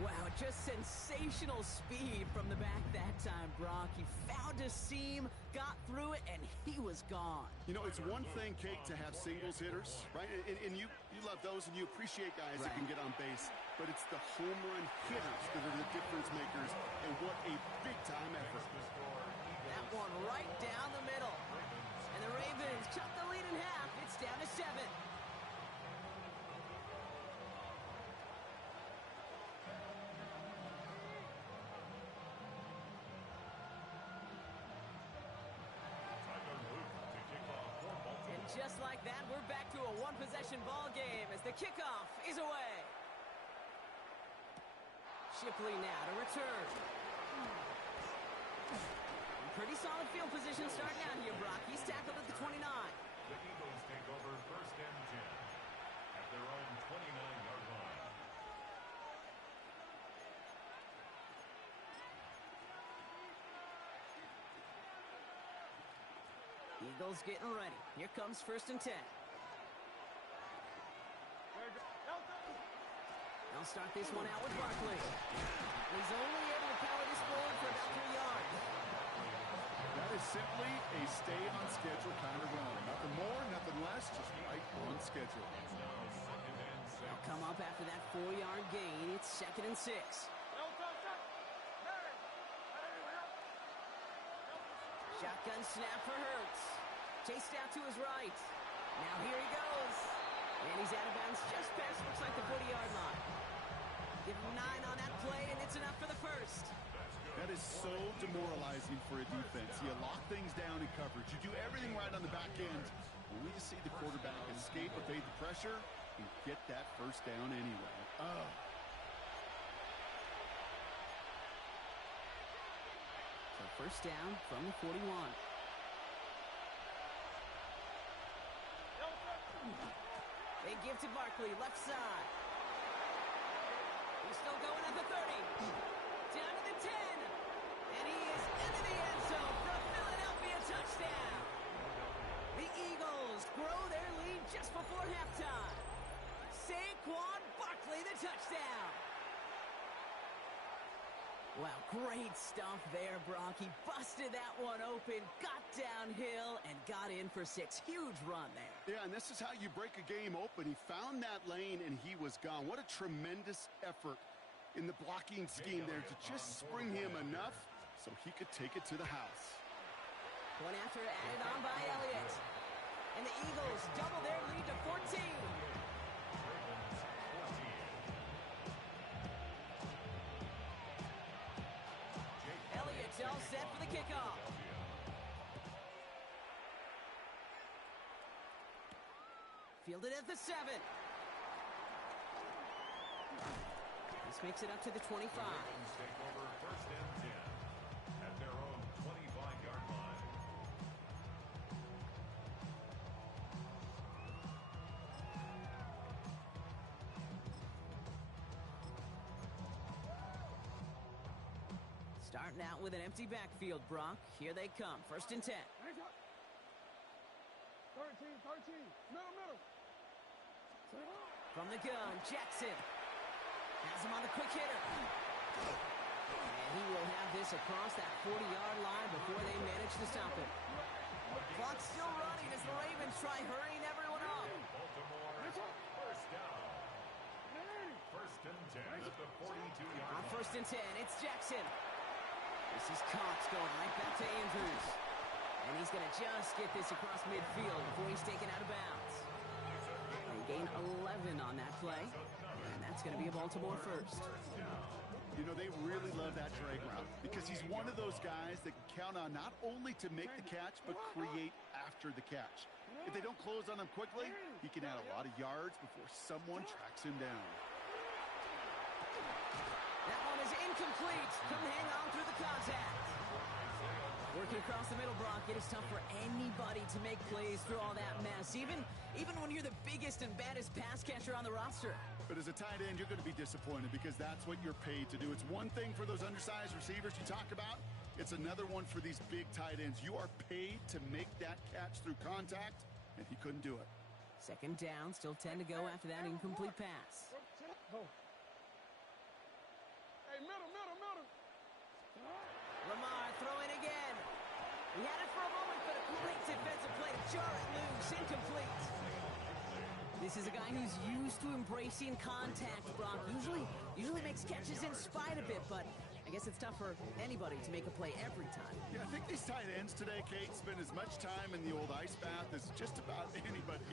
Wow, just sensational speed from the back that time, Brock. He found a seam, got through it, and he was gone. You know, it's one thing, Kate, to have singles hitters, right? And you love those, and you appreciate guys that can get on base. But it's the home run hitters that are the difference makers, and what a big-time effort. That one right down the middle. And the Ravens cut the lead in half. It's down to 7. And just like that, we're back to a one-possession ball game as the kickoff is away. Shipley now to return. Pretty solid field position starting out here, Brock. He's tackled at the 29. The Eagles take over 1st and 10 at their own 29-yard line. Eagles getting ready. Here comes 1st and 10. They'll start this one out with Barkley. He's only able to power this forward for about 3 yards. That is simply a stay-on-schedule kind of run. Nothing more, nothing less, just right on schedule. They'll come up after that 4-yard gain. It's 2nd and 6. Shotgun snap for Hurts. Chased out to his right. Now here he goes. And he's out of bounds just past, looks like the 40-yard line. Give him 9 on that play, and it's enough for the first. That is so demoralizing for a defense. You lock things down in coverage. You do everything right on the back end. Only to see the quarterback escape, evade the pressure, and get that first down anyway. Oh. So first down from the 41. They give to Barkley, left side. He's still going at the 30. Down to the 10. And he is into the end zone for a Philadelphia touchdown. The Eagles grow their lead just before halftime. Saquon Barkley, the touchdown. Wow, great stuff there, Brock. He busted that one open, got downhill, and got in for 6. Huge run there. Yeah, and this is how you break a game open. He found that lane, and he was gone. What a tremendous effort in the blocking scheme there to just spring him enough so he could take it to the house. One after added on by Elliott. And the Eagles double their lead to 14. Elliott's all set for the kickoff. Fielded at the 7. This makes it up to the 25. Take over 1st and 10 at their own 25-yard line. Starting out with an empty backfield, Brock. Here they come. 1st and 10. 13, 13. Middle. From the gun, Jackson has him on the quick hitter. And he will have this across that 40-yard line before they manage to stop him. Clock's still running as the Ravens try hurrying everyone up. Baltimore, first down. First and 10 at the 42-yard On line. first and 10, it's Jackson. This is Cox going right back to Andrews. And he's going to just get this across midfield before he's taken out of bounds. They gain 11 on that play. And that's going to be a Baltimore first. You know, they really love that drag route because he's one of those guys that can count on not only to make the catch, but create after the catch. If they don't close on him quickly, he can add a lot of yards before someone tracks him down. That one is incomplete. Couldn't hang on through the contact. Working across the middle, Brock, it is tough for anybody to make plays through all that mess, even when you're the biggest and baddest pass catcher on the roster. But as a tight end, you're going to be disappointed because that's what you're paid to do. It's one thing for those undersized receivers you talk about. It's another one for these big tight ends. You are paid to make that catch through contact, and he couldn't do it. Second down, still 10 to go after that incomplete pass. Hey, middle. Lamar throwing again. He had it for a moment, but a great defensive play to jar it loose. Incomplete. This is a guy who's used to embracing contact, Brock. Usually makes catches in spite of it, but I guess it's tough for anybody to make a play every time. Yeah, I think these tight ends today, Kate, spend as much time in the old ice bath as just about anybody.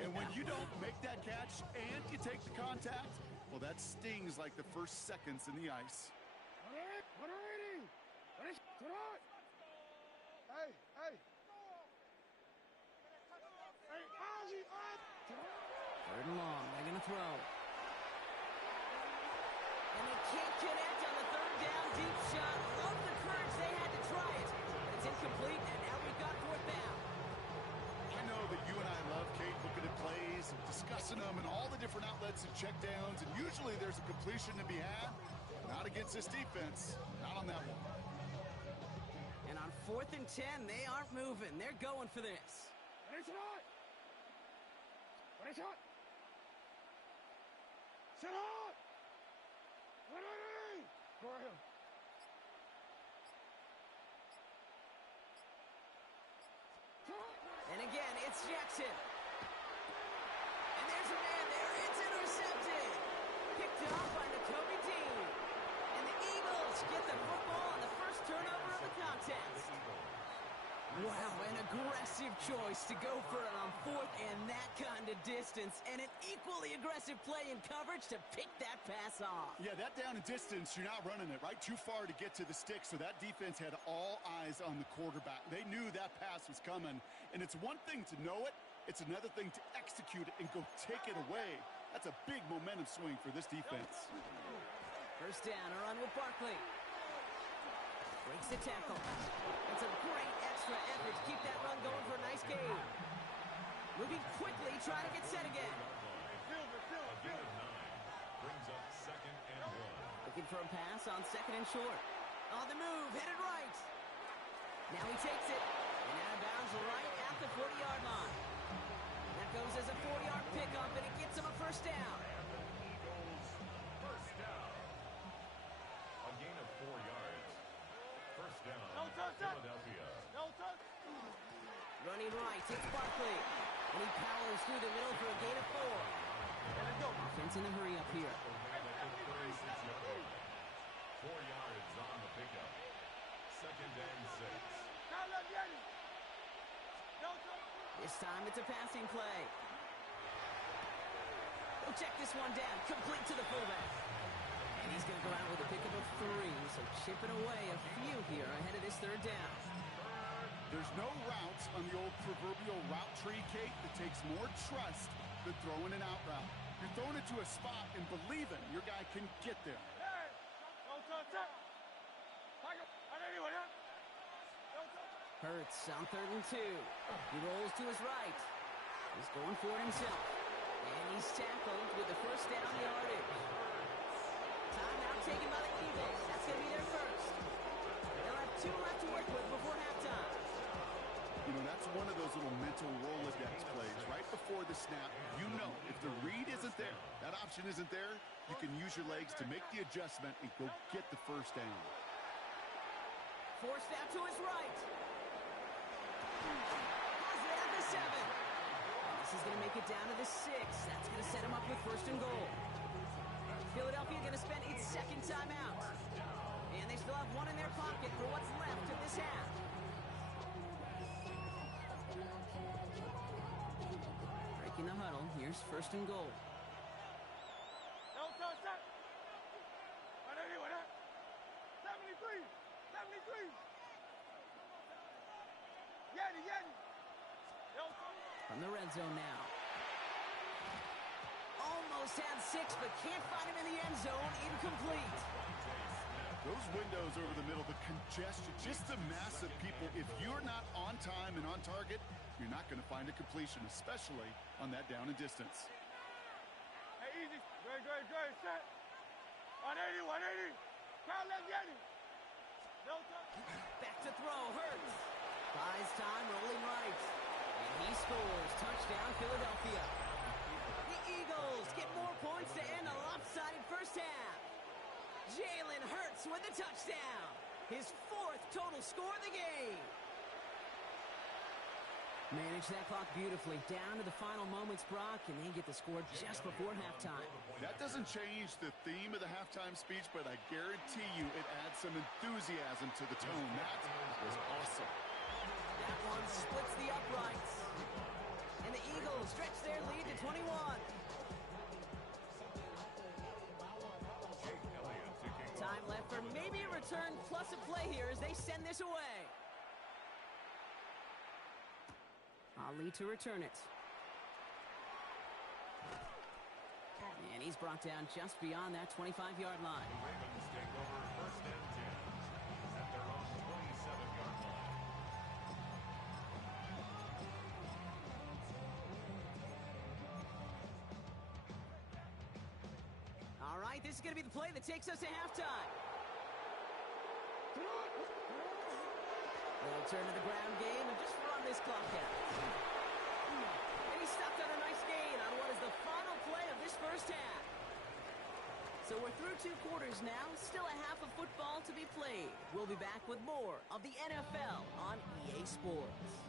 And when you don't make that catch and you take the contact, well, that stings like the first seconds in the ice. Hey. Third and long, they're going to throw. And they can't connect on the third down deep shot. Love the courage they had to try it. But it's incomplete, and now we've got fourth down. I know that you and I love, Kate, looking at plays and discussing them and all the different outlets and checkdowns, and usually there's a completion to be had. Not against this defense. Not on that one. And on 4th and 10, they aren't moving. They're going for this. Sit up! Go ahead. And again, it's Jackson. And there's a man there. It's intercepted. Picked off by Nakobe Dean. And the Eagles get the football on the first turnover of the contest. Wow, an aggressive choice to go for it on 4th and that kind of distance. And an equally aggressive play in coverage to pick that pass off. Yeah, that down and distance, you're not running it, right? Too far to get to the stick, so that defense had all eyes on the quarterback. They knew that pass was coming, and it's one thing to know it. It's another thing to execute it and go take it away. That's a big momentum swing for this defense. First down, a run with Barkley. Breaks the tackle. It's a great extra effort to keep that run going for a nice gain. Moving quickly, trying to get set again. A gain of 9 brings up second and 1. Looking for a pass on 2nd and short. On the move, headed right. Now he takes it. And out of bounds right at the 40-yard line. That goes as a 4-yard pickup, and it gets him a first down. Eagles, first down. A gain of 4 yards. First down, No touch. Philadelphia. No touch. Running right, it's Barkley. And he powers through the middle for a gain of 4. Offense in a hurry up here. 4 yards on the pickup. Second and 6. This time it's a passing play. We'll check this one down. Complete to the fullback. And he's going to go out with a pickup of 3. So chipping away a few here ahead of this third down. There's no routes on the old proverbial route tree, Kate, that takes more trust than throwing an out route. You're throwing it to a spot and believing your guy can get there. Hurts on 3rd and 2. He rolls to his right. He's going for it himself. And he's tackled with the first down yardage. Timeout taken by the Eagles. That's going to be their first. They'll have 2 left to work with before halftime. You know, that's one of those little mental Rolodex plays. Right before the snap, you know if the read isn't there, that option isn't there, you can use your legs to make the adjustment and go get the first down. Forced out to his right. Has it at the 7. This is going to make it down to the 6. That's going to set him up with first and goal. Philadelphia going to spend its second timeout. And they still have one in their pocket for what's left of this half. Breaking the huddle. Here's first and goal. No touch that. 180, 73. 73. Yeti, Yeti. No touch. From the red zone now. Almost had 6, but can't find him in the end zone. Incomplete. Those windows over the middle, the congestion, just the mass of people. If you're not on time and on target, you're not going to find a completion, especially on that down and distance. Hey, easy. Good. Set. 180, 180. Crowd left Yeti. No touch. Back to throw. Hurts. Buys time, rolling right. And he scores. Touchdown, Philadelphia. The Eagles get more points to end a lopsided first half. Jalen Hurts with a touchdown. His 4th total score of the game. Manage that clock beautifully. Down to the final moments, Brock, and they get the score just before halftime. That doesn't change the theme of the halftime speech, but I guarantee you it adds some enthusiasm to the tone. That was awesome. That one splits the uprights. And the Eagles stretch their lead to 21. Time left for maybe a return plus a play here as they send this away. Ali to return it. And he's brought down just beyond that 25-yard line. The Ravens take over first and 10 at their own 27-yard line. All right, this is going to be the play that takes us to halftime. They'll turn to the ground game and just run this clock out. And he stopped on a nice gain on what is the final play of this first half. So we're through 2 quarters now, still a half of football to be played. We'll be back with more of the NFL on EA Sports.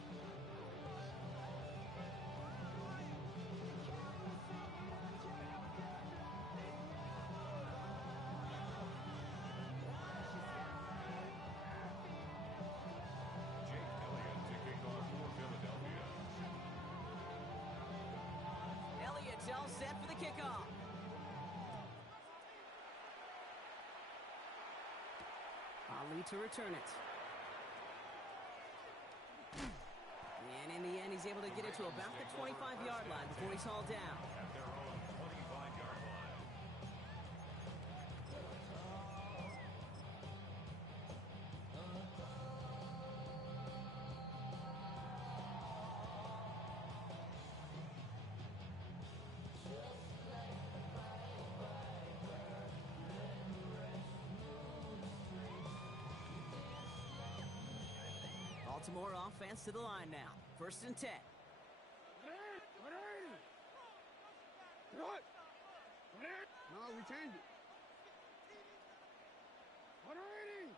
Jake Elliott to kick off for Philadelphia. Elliott's all set for the kickoff. Ali to return it. And in the end, he's able to get it to about the 25-yard line before he's hauled down. At their own 25-yard line. Baltimore offense to the line now. First and 10. 180. What? 180. No, we changed it. 180.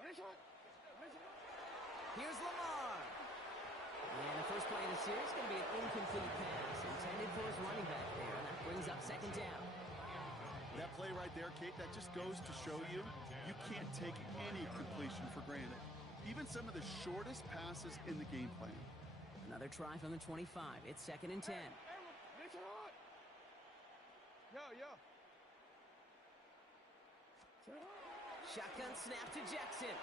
180. Here's Lamar. And the first play of the series is going to be an incomplete pass intended for his running back there. And that brings up second down. That play right there, Kate, that just goes to show you, you can't take any completion for granted. Even some of the shortest passes in the game plan. Another try from the 25. It's second and 10. Yeah. Shotgun snap to Jackson.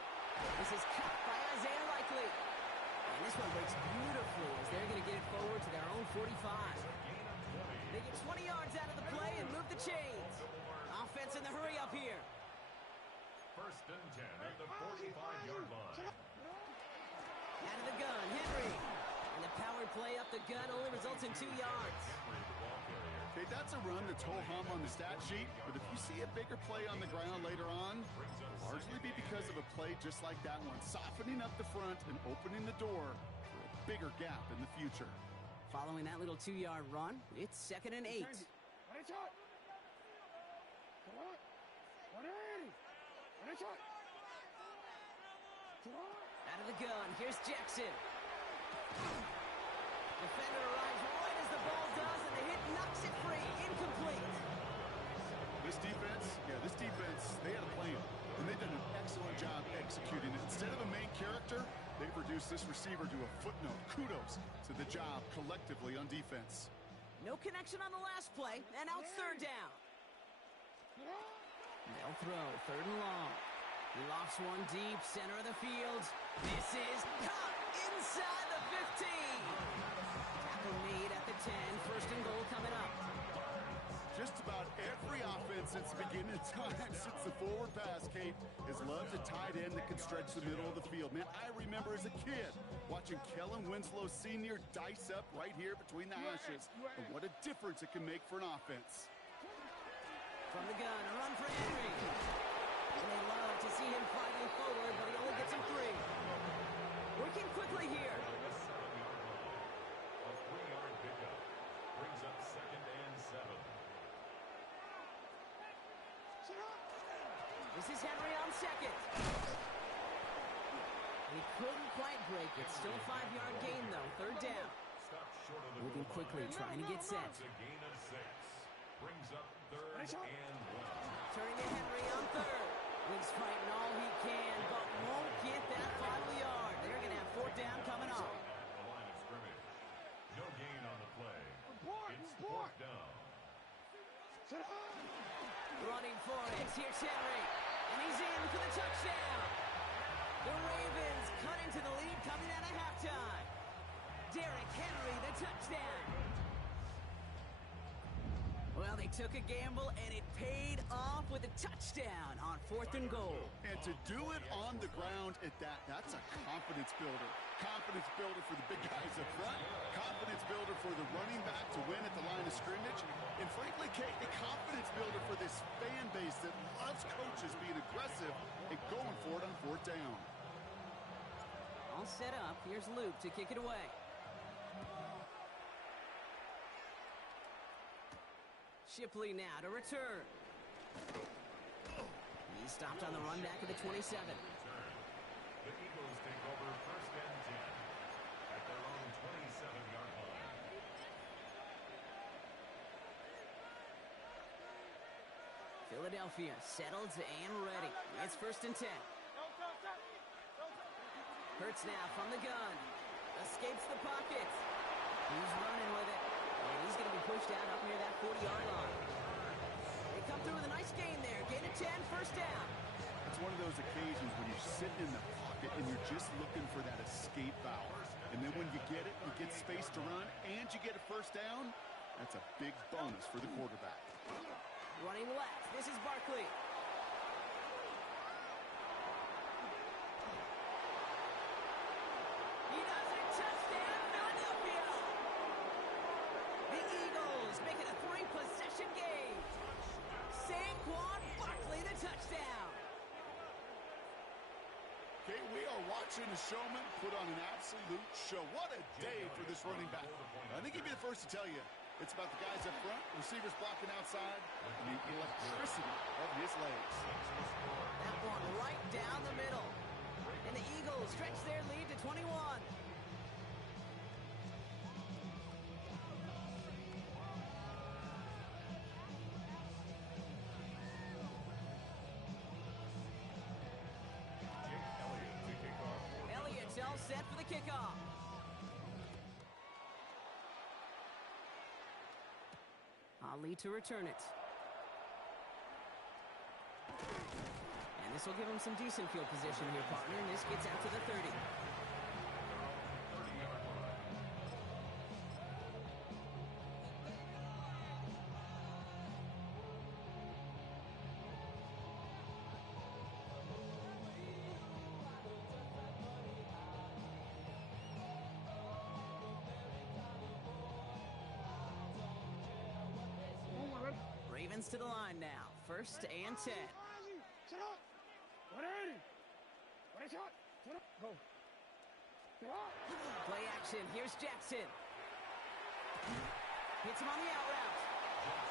This is cut by Isaiah Likely. And this one breaks beautifully as they're going to get it forward to their own 45. They get 20 yards out of the play and move the chains. Offense in the hurry up here. First and 10 at the 45-yard line. Out of the gun, Henry. And the power play up the gun only results in 2 yards. Okay, that's a run that's ho-hum on the stat sheet, but if you see a bigger play on the ground later on, it'll largely be because of a play just like that one, softening up the front and opening the door for a bigger gap in the future. Following that little 2-yard run, it's 2nd and 8. Out of the gun, here's Jackson. Defender arrives right as the ball does, and the hit knocks it free. Incomplete. This defense, they had a plan, and they've done an excellent job executing it. Instead of a main character, they've reduced this receiver to a footnote. Kudos to the job collectively on defense. No connection on the last play, and now it's 3rd down. They'll throw 3rd and long. He lofts one deep, center of the field. This is caught inside the 15. Tackle made at the 10. 1st and goal coming up. Just about every offense since the beginning of time, since the forward pass, Kate, has loved a tight end that can stretch the middle of the field. Man, I remember as a kid watching Kellen Winslow Sr. dice up right here between the hashes. And what a difference it can make for an offense. From the gun, a run for Henry. And they love to see him fighting forward, but he only gets him 3. Working quickly here. A 3-yard pickup brings up 2nd and 7. This is Henry on 2nd. He couldn't quite break it. Still a 5-yard gain, though. 3rd down. Stopped short of the Moving goal quickly, line. trying to get set. It's a gain of 6. Brings up 3rd and 1. Turning to Henry on 3rd. Wins fighting all he can, but won't get that final yard. They're going to have 4th down coming up. At the line of scrimmage. No gain on the play. It's 4th down. Running for it. Here's Henry. And he's in for the touchdown. The Ravens cut into the lead coming out of halftime. Derrick Henry, the touchdown. Well, they took a gamble, and it paid off with a touchdown on 4th and goal. And to do it on the ground at that's a confidence builder. Confidence builder for the big guys up front. Confidence builder for the running back to win at the line of scrimmage. And frankly, Kate, a confidence builder for this fan base that loves coaches being aggressive and going for it on 4th down. All set up. Here's Luke to kick it away. Shipley now to return. He's stopped on the run back of the 27. The Eagles take over 1st and 10 at their own 27-yard line. Philadelphia settled and ready. It's 1st and 10. Hurts now from the gun. Escapes the pocket. He's running with it. And he's going to be pushed out up near that 40-yard line. They come through with a nice gain there. Gain of 10, 1st down. It's one of those occasions when you're sitting in the pocket and you're just looking for that escape valve. And then when you get it, you get space to run, and you get a 1st down, that's a big bonus for the quarterback. Running left. This is Barkley. He does it. Touchdown, Philadelphia. The Eagles make it a 3-possession game. Saquon Barkley, the touchdown. Okay, we are watching a showman put on an absolute show. What a day for this running back. I think he'd be the first to tell you. It's about the guys up front, receivers blocking outside, and the electricity of his legs. That one right down the middle. And the Eagles stretch their lead to 21. Elliott's all set for the kickoff. Ali to return it. And this will give him some decent field position here, partner. And this gets out to the 30. Ravens to the line now. 1st and 10. Go. Play action. Here's Jackson. Hits him on the out route.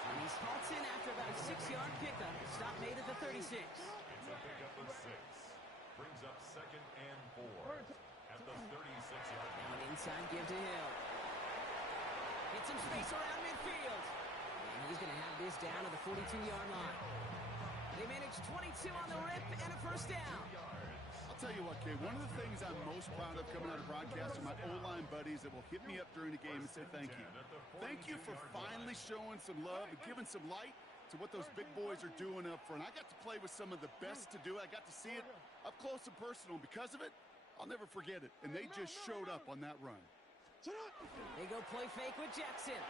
And he's halted after about a 6-yard pickup. Stop made at the 36. It's a pickup of 6. Brings up 2nd and 4 at the 36-yard Now line. an inside give to Hill. Hits some space around midfield. And he's going to have this down to the 42-yard line. They managed 22 on the rip and a first down. I'll tell you what, Kay, one of the things I'm most proud of coming out of broadcast are my O-line buddies that will hit me up during the game and say thank you. Thank you for finally showing some love and giving some light to what those big boys are doing up front. I got to play with some of the best to do it. I got to see it up close and personal. Because of it, I'll never forget it. And they just showed up on that run. They go play fake with Jackson.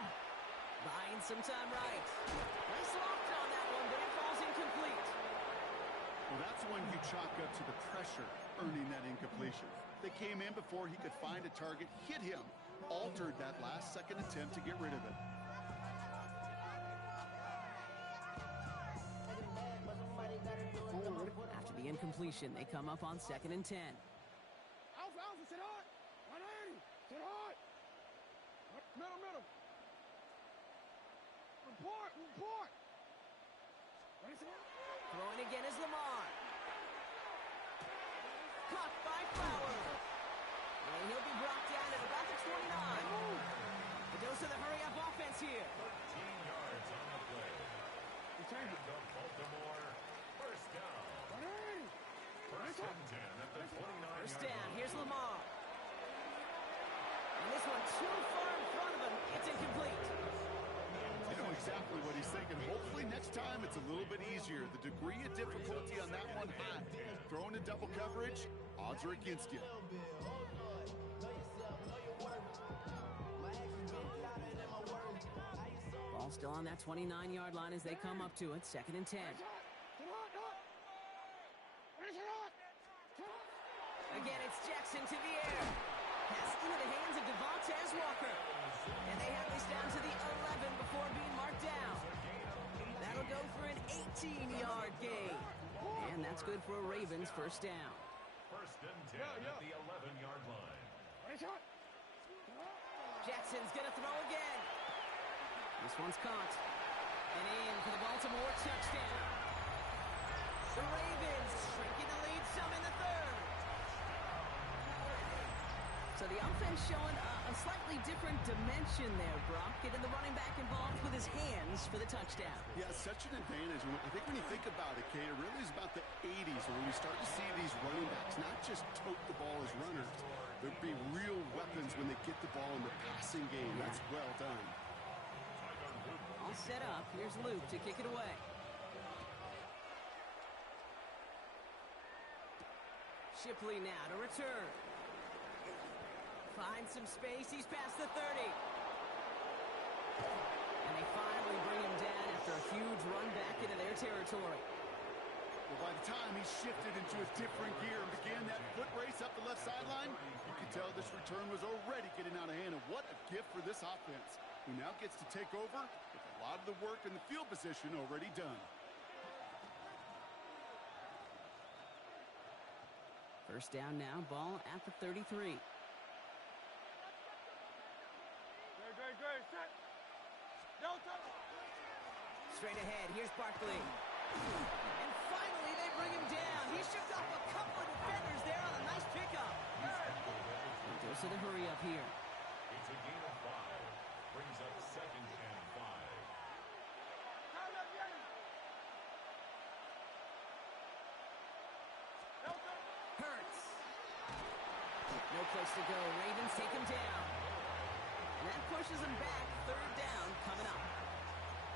Buying some time right. Nice lock on that one, but it falls incomplete. Well, that's when you chalk up to the pressure earning that incompletion. They came in before he could find a target, hit him, altered that last second attempt to get rid of it. After the incompletion, they come up on 2nd and 10. Alpha, sit hard. 180. Sit hard. Middle. Report. Ready, sit hard. Throwing again is Lamar. Caught by Flower. And he'll be brought down at about the 29. A dose of the hurry-up offense here. 13 yards on the play. And the Baltimore first down. 180. First and 10 at the 29-yard First down. line. Here's Lamar. And this one too far in front of him. It's incomplete. You know exactly what he's thinking. Hopefully next time it's a little bit easier. The degree of difficulty on that one high. Throwing in double coverage, odds are against you. Ball still on that 29-yard line as they come up to it. 2nd and 10. Again, it's Jackson to the air. Pass into the hands of Devontae Walker. And they have this down to the 11 before being marked down. That'll go for an 18-yard gain. And that's good for a Ravens first down. First and 10 at the 11-yard line. Jackson's going to throw again. This one's caught. And in for the Baltimore touchdown. The Ravens shrinking the lead some in the 3rd. So the offense showing a slightly different dimension there, Brock. Getting the running back involved with his hands for the touchdown. Yeah, such an advantage. I think when you think about it, Kate, it really is about the 80s when we start to see these running backs not just tote the ball as runners. There'd be real weapons when they get the ball in the passing game. Yeah. That's well done. All set up. Here's Luke to kick it away. Shipley now to return. Finds some space. He's past the 30. And they finally bring him down after a huge run back into their territory. Well, by the time he shifted into a different gear and began that foot race up the left sideline, you could tell this return was already getting out of hand. And what a gift for this offense, who now gets to take over with a lot of the work in the field position already done. First down now. Ball at the 33. Great. Set. Delta. Straight ahead, here's Barkley. And finally, they bring him down. He shook off a couple of defenders there on a nice pickup. Goes to the hurry up here. It's a gain of 5. Brings up 2nd and 5. Hurts. No place to go. Ravens take him down. And that pushes him back. 3rd down coming up.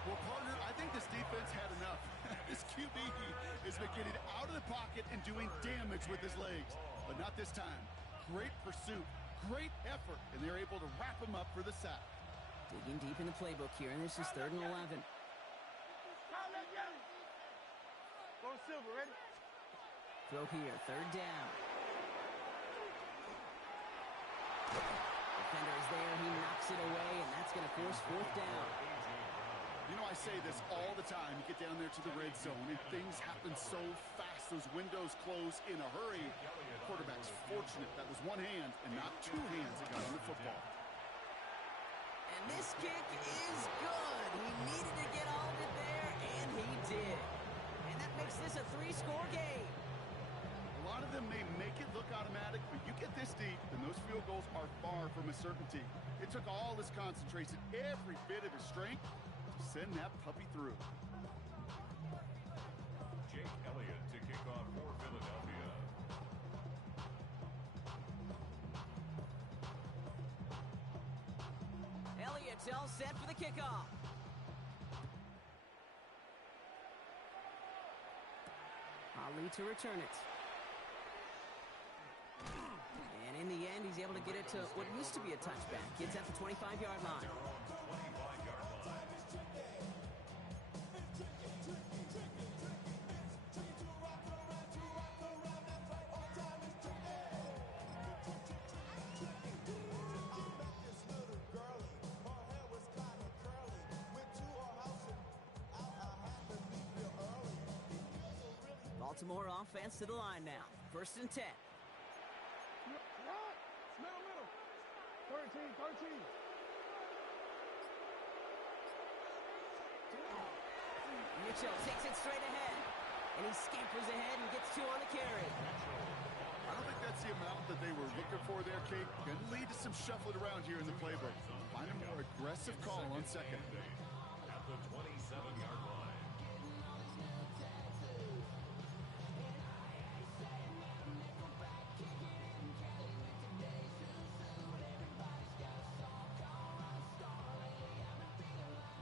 Well, partner, I think this defense had enough. This QB has been getting out of the pocket and doing damage with his legs. But not this time. Great pursuit, great effort, and they're able to wrap him up for the sack. Digging deep in the playbook here, and this is 3rd and 11. Go Silver, ready? Throw here, 3rd down. Defender is there, he knocks it away, and that's going to force 4th down. You know, I say this all the time. You get down there to the red zone, and things happen so fast makes those windows close in a hurry. Quarterback's fortunate that was one hand and not two hands that got on the football. And this kick is good. He needed to get all of it there, and he did. And that makes this a 3-score game. A lot of them may make it look automatic, but you get this deep, and those field goals are far from a certainty. It took all his concentration, every bit of his strength, to send that puppy through. Jake Elliott to kick off for Philadelphia. Elliott's all set for the kickoff. Ali to return it. And in the end, he's able to get it to what used to be a touchback. Gets at the 25-yard line. Baltimore offense to the line now. 1st and 10. Middle. 13. Mitchell takes it straight ahead. And he scampers ahead and gets 2 on the carry. I don't think that's the amount that they were looking for there, Kate. Going to lead to some shuffling around here in the playbook. Find a more aggressive call on second. At the 27-yard line.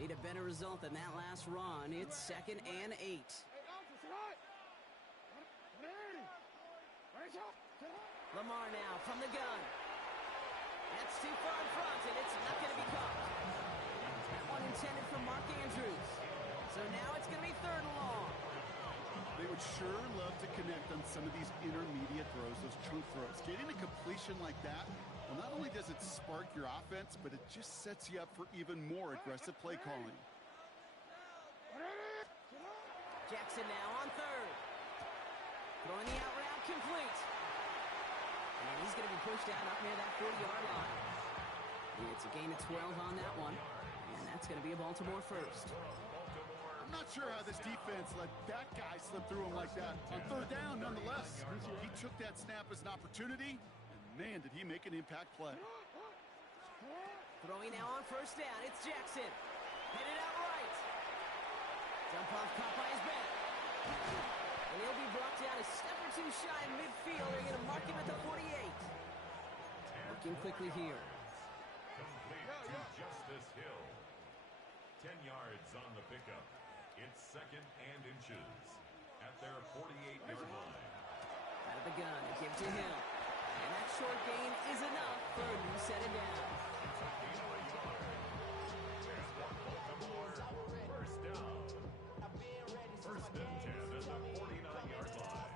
Need a better result than that last run. It's 2nd and 8. Hey, Alpha, right. Lamar now from the gun. That's too far in front, and it's not going to be caught. That one intended for Mark Andrews. So now it's going to be 3rd and long. They would sure love to connect on some of these intermediate throws, those chunk throws. Getting a completion like that, well, not only does it spark your offense, but it just sets you up for even more aggressive play calling. Jackson now on 3rd. Throwing the out route complete. And he's going to be pushed out up near that 40-yard line. It's a gain of 12 on that one. And that's going to be a Baltimore first. I'm not sure how this defense let that guy slip through him like that. On 3rd down, nonetheless. He took that snap as an opportunity, and man, did he make an impact play. Throwing now on 1st down, it's Jackson. Headed out right. Jump off caught by his back. And he'll be brought down a step or 2 shy in midfield. They're going to mark him at the 48. Working quickly here. Complete to Justice Hill. 10 yards on the pickup. It's 2nd and inches at their 48-yard line. Out of the gun, they give to Hill. And that short gain is enough for a new set of down. Baltimore, 1st down. 1st and 10 at the 49-yard line.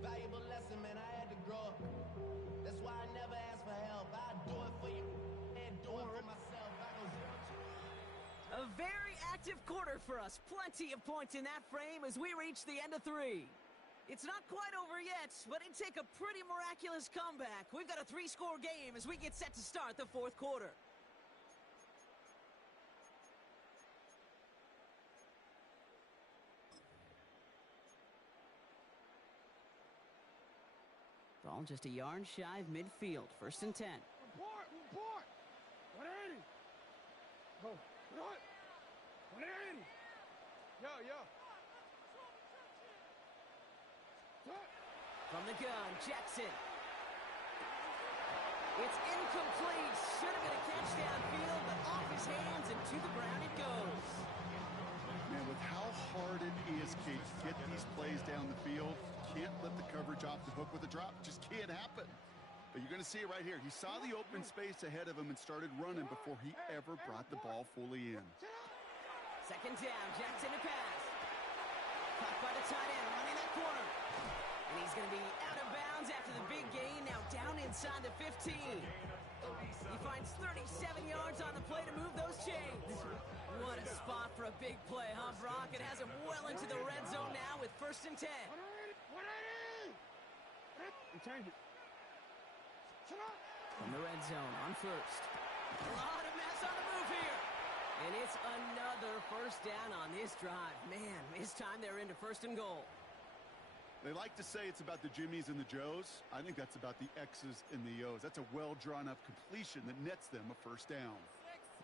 Valuable lesson, man. I had to grow up. That's why I never ask for help. I do it for you and do it for myself. A very active quarter for us. Plenty of points in that frame as we reach the end of 3. It's not quite over yet, but it'd take a pretty miraculous comeback. We've got a 3-score game as we get set to start the 4th quarter. Ball just a yard shy of midfield. 1st and 10. Report. 180. Go. Right. 180. Yo. From the gun, Jackson. It's incomplete. Should have been a catch downfield, but off his hands and to the ground it goes. Man, with how hard it is, Kate, to get these plays down the field, can't let the coverage off the hook with a drop. Just can't happen. But you're going to see it right here. He saw the open space ahead of him and started running before he ever brought the ball fully in. 2nd down, Jackson to pass. Caught by the tight end, running that corner. And he's going to be out of bounds after the big gain, now down inside the 15. He finds 37 yards on the play to move those chains. What a spot for a big play, huh, Brock? It has him well into the red zone now with 1st and 10. Change it. From the red zone on 1st. A lot of mess on the move here. And it's another 1st down on this drive. Man, this time they're into 1st and goal. They like to say it's about the Jimmies and the Joes. I think that's about the X's and the O's. That's a well-drawn-up completion that nets them a 1st down.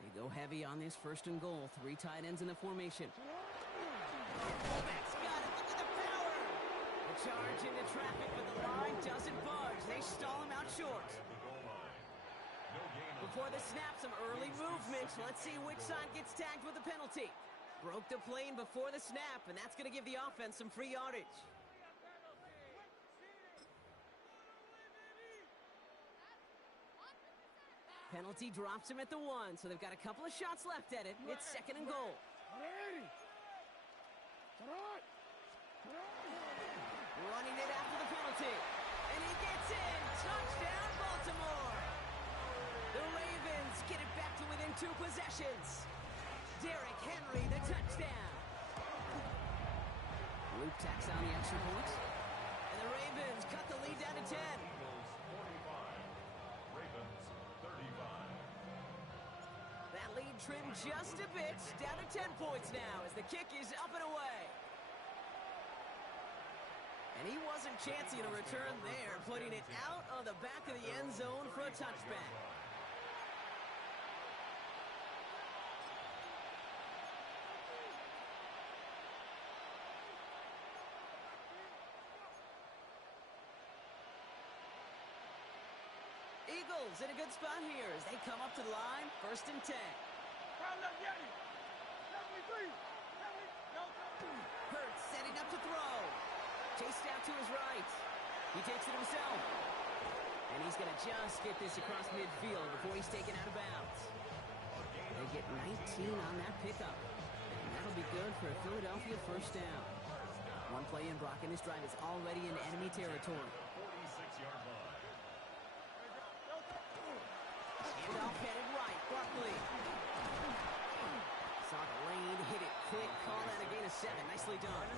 They go heavy on this 1st and goal. 3 tight ends in the formation. Fullback's got it. Look at the power. The charge into traffic, but the line doesn't budge. They stall him out short. Before the snap, some early movement. Let's see which side gets tagged with a penalty. Broke the plane before the snap, and that's going to give the offense some free yardage. Penalty drops him at the 1, so they've got a couple of shots left at it. It's 2nd and goal. Running it after the penalty. And he gets in. Touchdown, Baltimore. The Ravens get it back to within 2 possessions. Derrick Henry, the touchdown. Luke tacks on the extra point. And the Ravens cut the lead down to 10. That lead trimmed just a bit, down to 10 points now as the kick is up and away. And he wasn't chancing a return there, putting it out of the back of the end zone for a touchback. Eagles in a good spot here as they come up to the line, 1st and 10. Hurts setting up to throw. Chased out to his right. He takes it himself. And he's going to just get this across midfield before he's taken out of bounds. They get 19 on that pickup. And that'll be good for a Philadelphia 1st down. One play in, Brock, and this drive is already in enemy territory. 46-yard line. Handoff headed right, Barkley. Saw the lane, hit it quick, call that a gain of 7. Nicely done.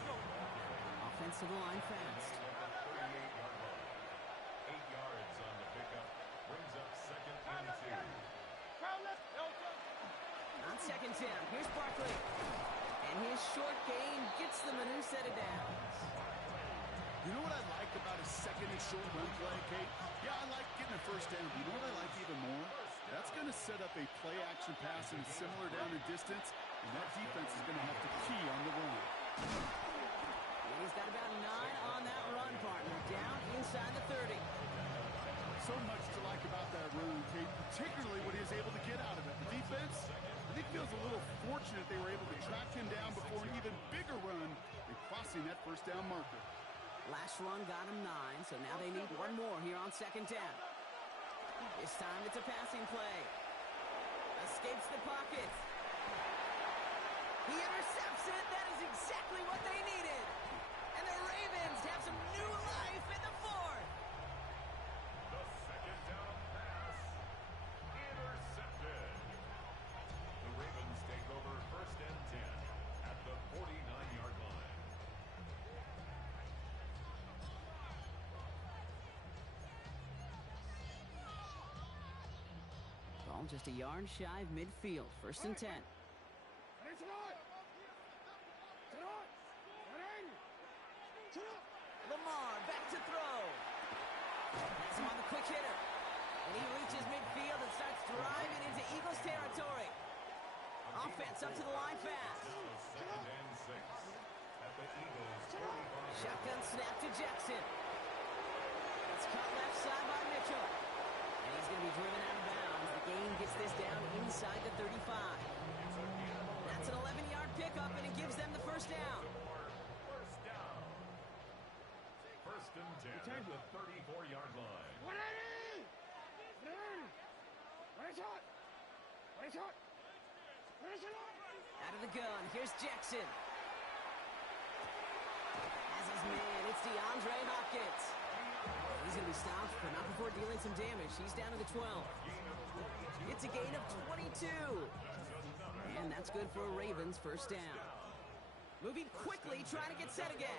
Offensive line fast. 38-yard line. 8 yards on the pickup. Brings up 2nd and 2. On 2nd down, here's Barkley. And his short gain gets them a new set of downs. You know what I like about a 2nd and short run play, Kate? Yeah, I like getting a 1st down. But you know what I like even more? That's going to set up a play-action pass in a similar down and distance, and that defense is going to have to key on the run. And he's got about 9 on that run, partner. Down inside the 30. So much to like about that run, Kate, particularly what he was able to get out of it. The defense, I think, feels a little fortunate they were able to track him down before an even bigger run and crossing that 1st down marker. Last run got him 9, so now they need one more here on 2nd down. This time it's a passing play. Escapes the pocket. He intercepts it. That is exactly what they needed. And the Ravens have some new life in the 4th. The 2nd down pass. Intercepted. The Ravens take over 1st and 10 at the 49-yard line. Ball just a yard shy of midfield. 1st and 10. Lamar back to throw. Has him on the quick hitter. And he reaches midfield and starts driving into Eagles territory. Offense up to the line fast. 2nd and 6 at the Eagles 45. Shotgun snap to Jackson. It's caught left side by Mitchell. And he's going to be driven out of bounds. The gain gets this down inside the 35. That's an 11-yard pickup, and it gives them the 1st down. 1st down. 1st and 10 at the 34-yard line. Out of the gun, here's Jackson. As his man, it's DeAndre Hopkins. He's He's going to be stopped, but not before dealing some damage. He's down to the 12. It's a gain of 22. And that's good for a Ravens first down. Moving quickly, trying to get set again.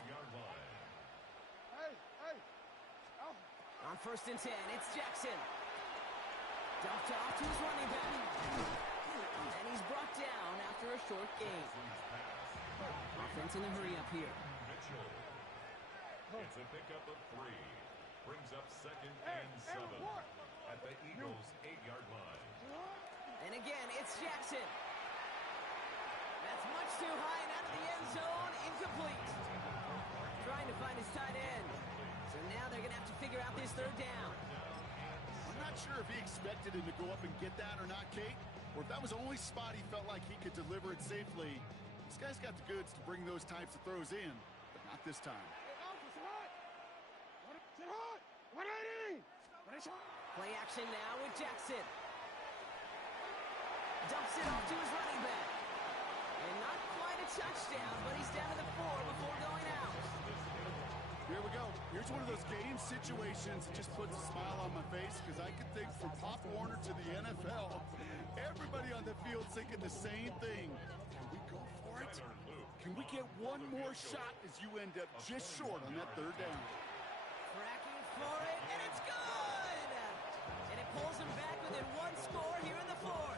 Hey. Oh. On first and 10, it's Jackson. Dumped off to his running back. And he's brought down after a short gain. Offense in the hurry up here. Mitchell. It's a pickup of 3. Brings up second and 7 at the Eagles' 8-yard line. And again, it's Jackson. That's much too high and out of the end zone. Incomplete. Trying to find his tight end. So now they're going to have to figure out this third down. I'm not sure if he expected him to go up and get that or not, Kate, or if that was the only spot he felt like he could deliver it safely. This guy's got the goods to bring those types of throws in, but not this time. Play action now with Jackson. Dumps it off to his running back. And not quite a touchdown, but he's down to the 4 before going out. Here we go. Here's one of those game situations that just puts a smile on my face because I could think from Pop Warner to the NFL, everybody on the field thinking the same thing. Can we go for it? Can we get one more shot as you end up just short on that third down? Cracking for it, and it's good! And it pulls him back within one score here in the 4th.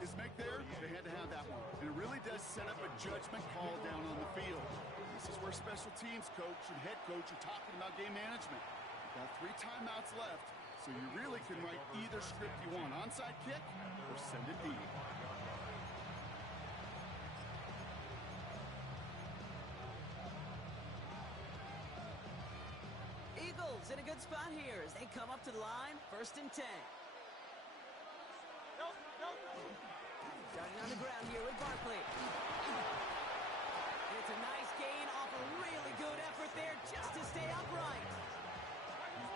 His make there, they had to have that one. And it really does set up a judgment call down on the field. This is where special teams coach and head coach are talking about game management. You've got 3 timeouts left, so you really can write either script you want. Onside kick or send it deep. Eagles in a good spot here as they come up to the line, first and 10. Starting on the ground here with Barkley. It's a nice gain off a really good effort there just to stay upright.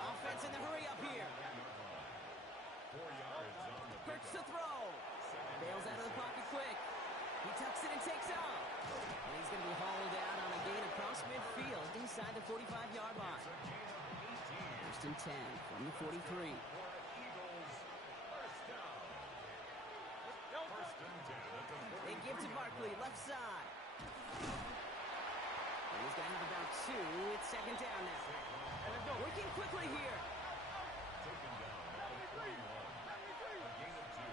Offense in the hurry up here. 4 yards on the Hurts to throw. Bails out of the pocket quick. He tucks it and takes off. And he's going to be hauled out on a gain across midfield inside the 45-yard line. First and 10 from the 43. They give to Barkley, left side. And he's going to have about 2. It's second down now. Working quickly here. Taken down at the 41. A gain of 2.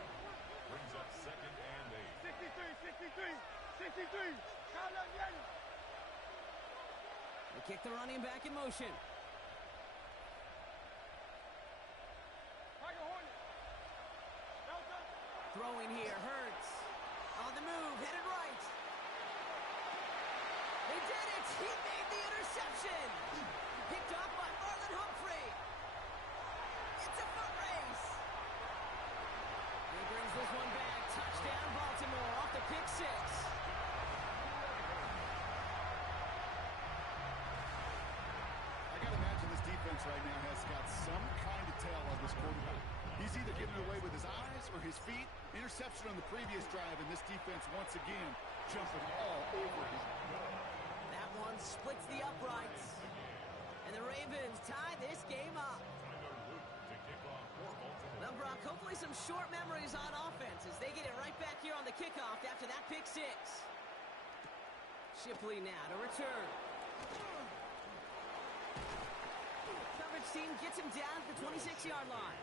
Brings up second and 8. 63. They kick the running back in motion. Throwing here, Hurts. On the move, headed right. They did it! He made the interception! Picked off by Marlon Humphrey. It's a foot race. He brings this one back. Touchdown, Baltimore, off the pick 6. I got to imagine this defense right now has got some kind of tail on this quarterback. He's either giving it away with his eyes or his feet. Interception on the previous drive, and this defense once again jumping all over him. That one splits the uprights. And the Ravens tie this game up. Well, Brock, hopefully some short memories on offense as they get it right back here on the kickoff after that pick 6. Shipley now to return. Coverage team gets him down at the 26-yard line.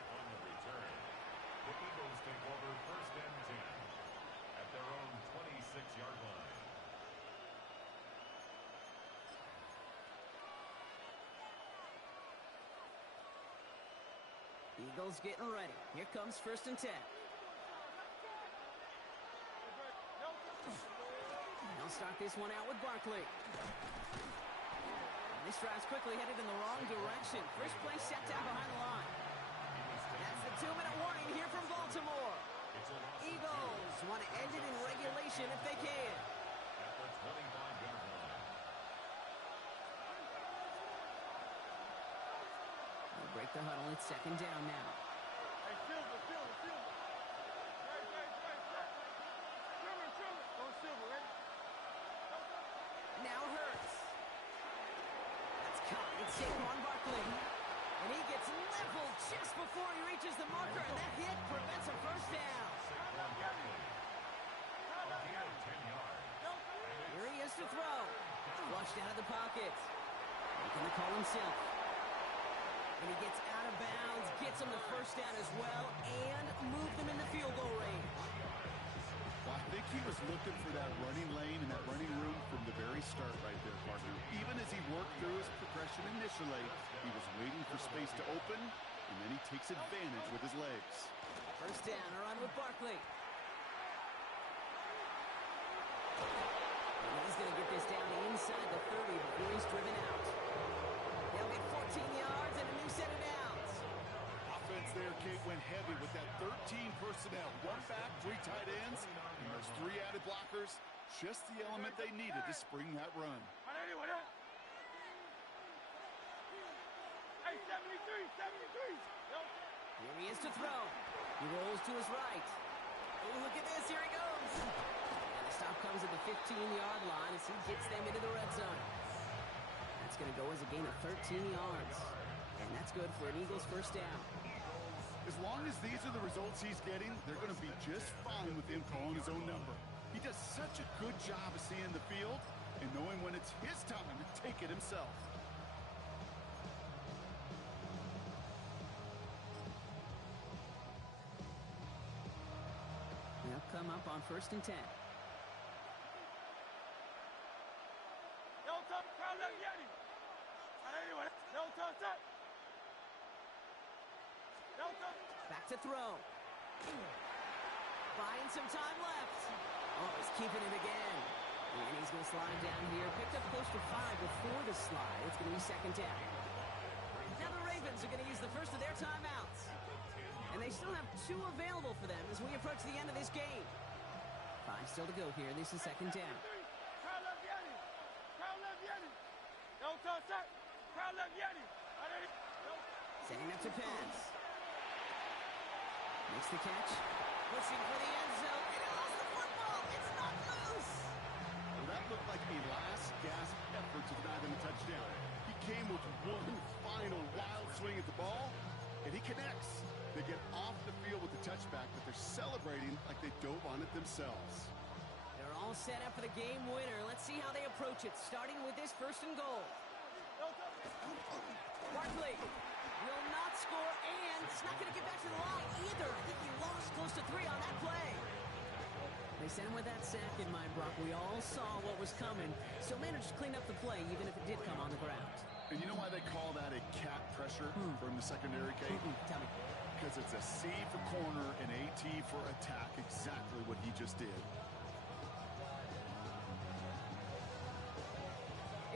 The Eagles take over first and 10 at their own 26-yard line. Eagles getting ready. Here comes first and 10. They'll start this one out with Barkley. This drive's quickly headed in the wrong direction. First play set down behind the line. That's the 2-minute warning here from Baltimore. Eagles want to end it in regulation if they can. At the 25-yard line. They'll break the huddle. It's second down now. Hey, Silver. Go Silver, ready? Now Hurts. That's caught. It's Saquon Barkley. And he gets leveled just before he reaches the marker, and that hit prevents a first down. Here he is to throw. Flushed out of the pocket. Making the call himself. And he gets out of bounds, gets him the first down as well, and moved them in the field goal range. Well, I think he was looking for that running lane and that running room from the very start right there, partner. Even as he worked through his progression initially, he was waiting for space to open, and then he takes advantage with his legs. First down, a run with Barkley. And he's going to get this down inside the 30 before he's driven out. He'll get 14 yards and a new set of downs. Offense there, Kate, went heavy with that 13 personnel. One back, 3 tight ends, and those 3 added blockers. Just the element they needed to spring that run. Hey, 73. Here he is to throw. He rolls to his right. Oh, look at this. Here he goes. And the stop comes at the 15-yard line as he gets them into the red zone. That's going to go as a gain of 13 yards. And that's good for an Eagles first down. As long as these are the results he's getting, they're going to be just fine with him calling his own number. He does such a good job of seeing the field and knowing when it's his time to take it himself. They'll come up on 1st and 10. Back to throw. Buying some time left. Oh, he's keeping it again. And he's going to slide down here. Picked up close to 5 before the slide. It's going to be 2nd down. Now the Ravens are going to use the first of their timeouts. And they still have 2 available for them as we approach the end of this game. 5 still to go here. This is 2nd down. Setting up to pass. Makes the catch. Pushing for the end zone. And he lost the football. It's not loose. Well, that looked like a last-gasp effort to deny them a touchdown. He came with one final wild swing at the ball, and he connects. They get off the field with the touchback, but they're celebrating like they dove on it themselves. They're all set up for the game winner. Let's see how they approach it, starting with this 1st and goal. Barkley will not score, and it's not going to get back to the line either. I think he lost close to 3 on that play. They sent him with that sack in mind, Brock. We all saw what was coming, so managed to clean up the play, even if it did come on the ground. And you know why they call that a cat pressure from the secondary, Kate? Tell me. Because it's a C for corner and a T for attack, exactly what he just did.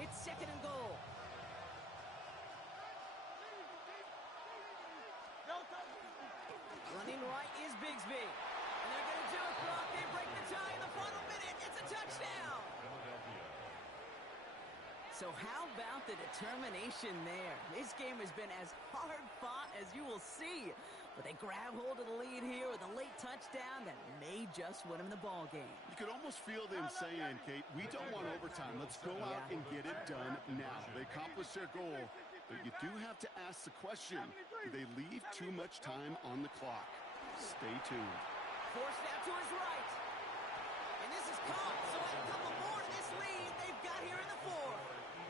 It's 2nd and goal. Running right is Bigsby. And they're going to do it, Brock. They break the tie in the final minute. It's a touchdown. So how about the determination there? This game has been as hard fought as you will see. But they grab hold of the lead here with a late touchdown that may just win them the ball game. You could almost feel them saying, Kate, we don't want overtime. Let's go out and get it done now. They accomplished their goal. But you do have to ask the question, do they leave too much time on the clock? Stay tuned. Forced out to his right. And this is caught, so a couple more to this lead they've got here in the 4th.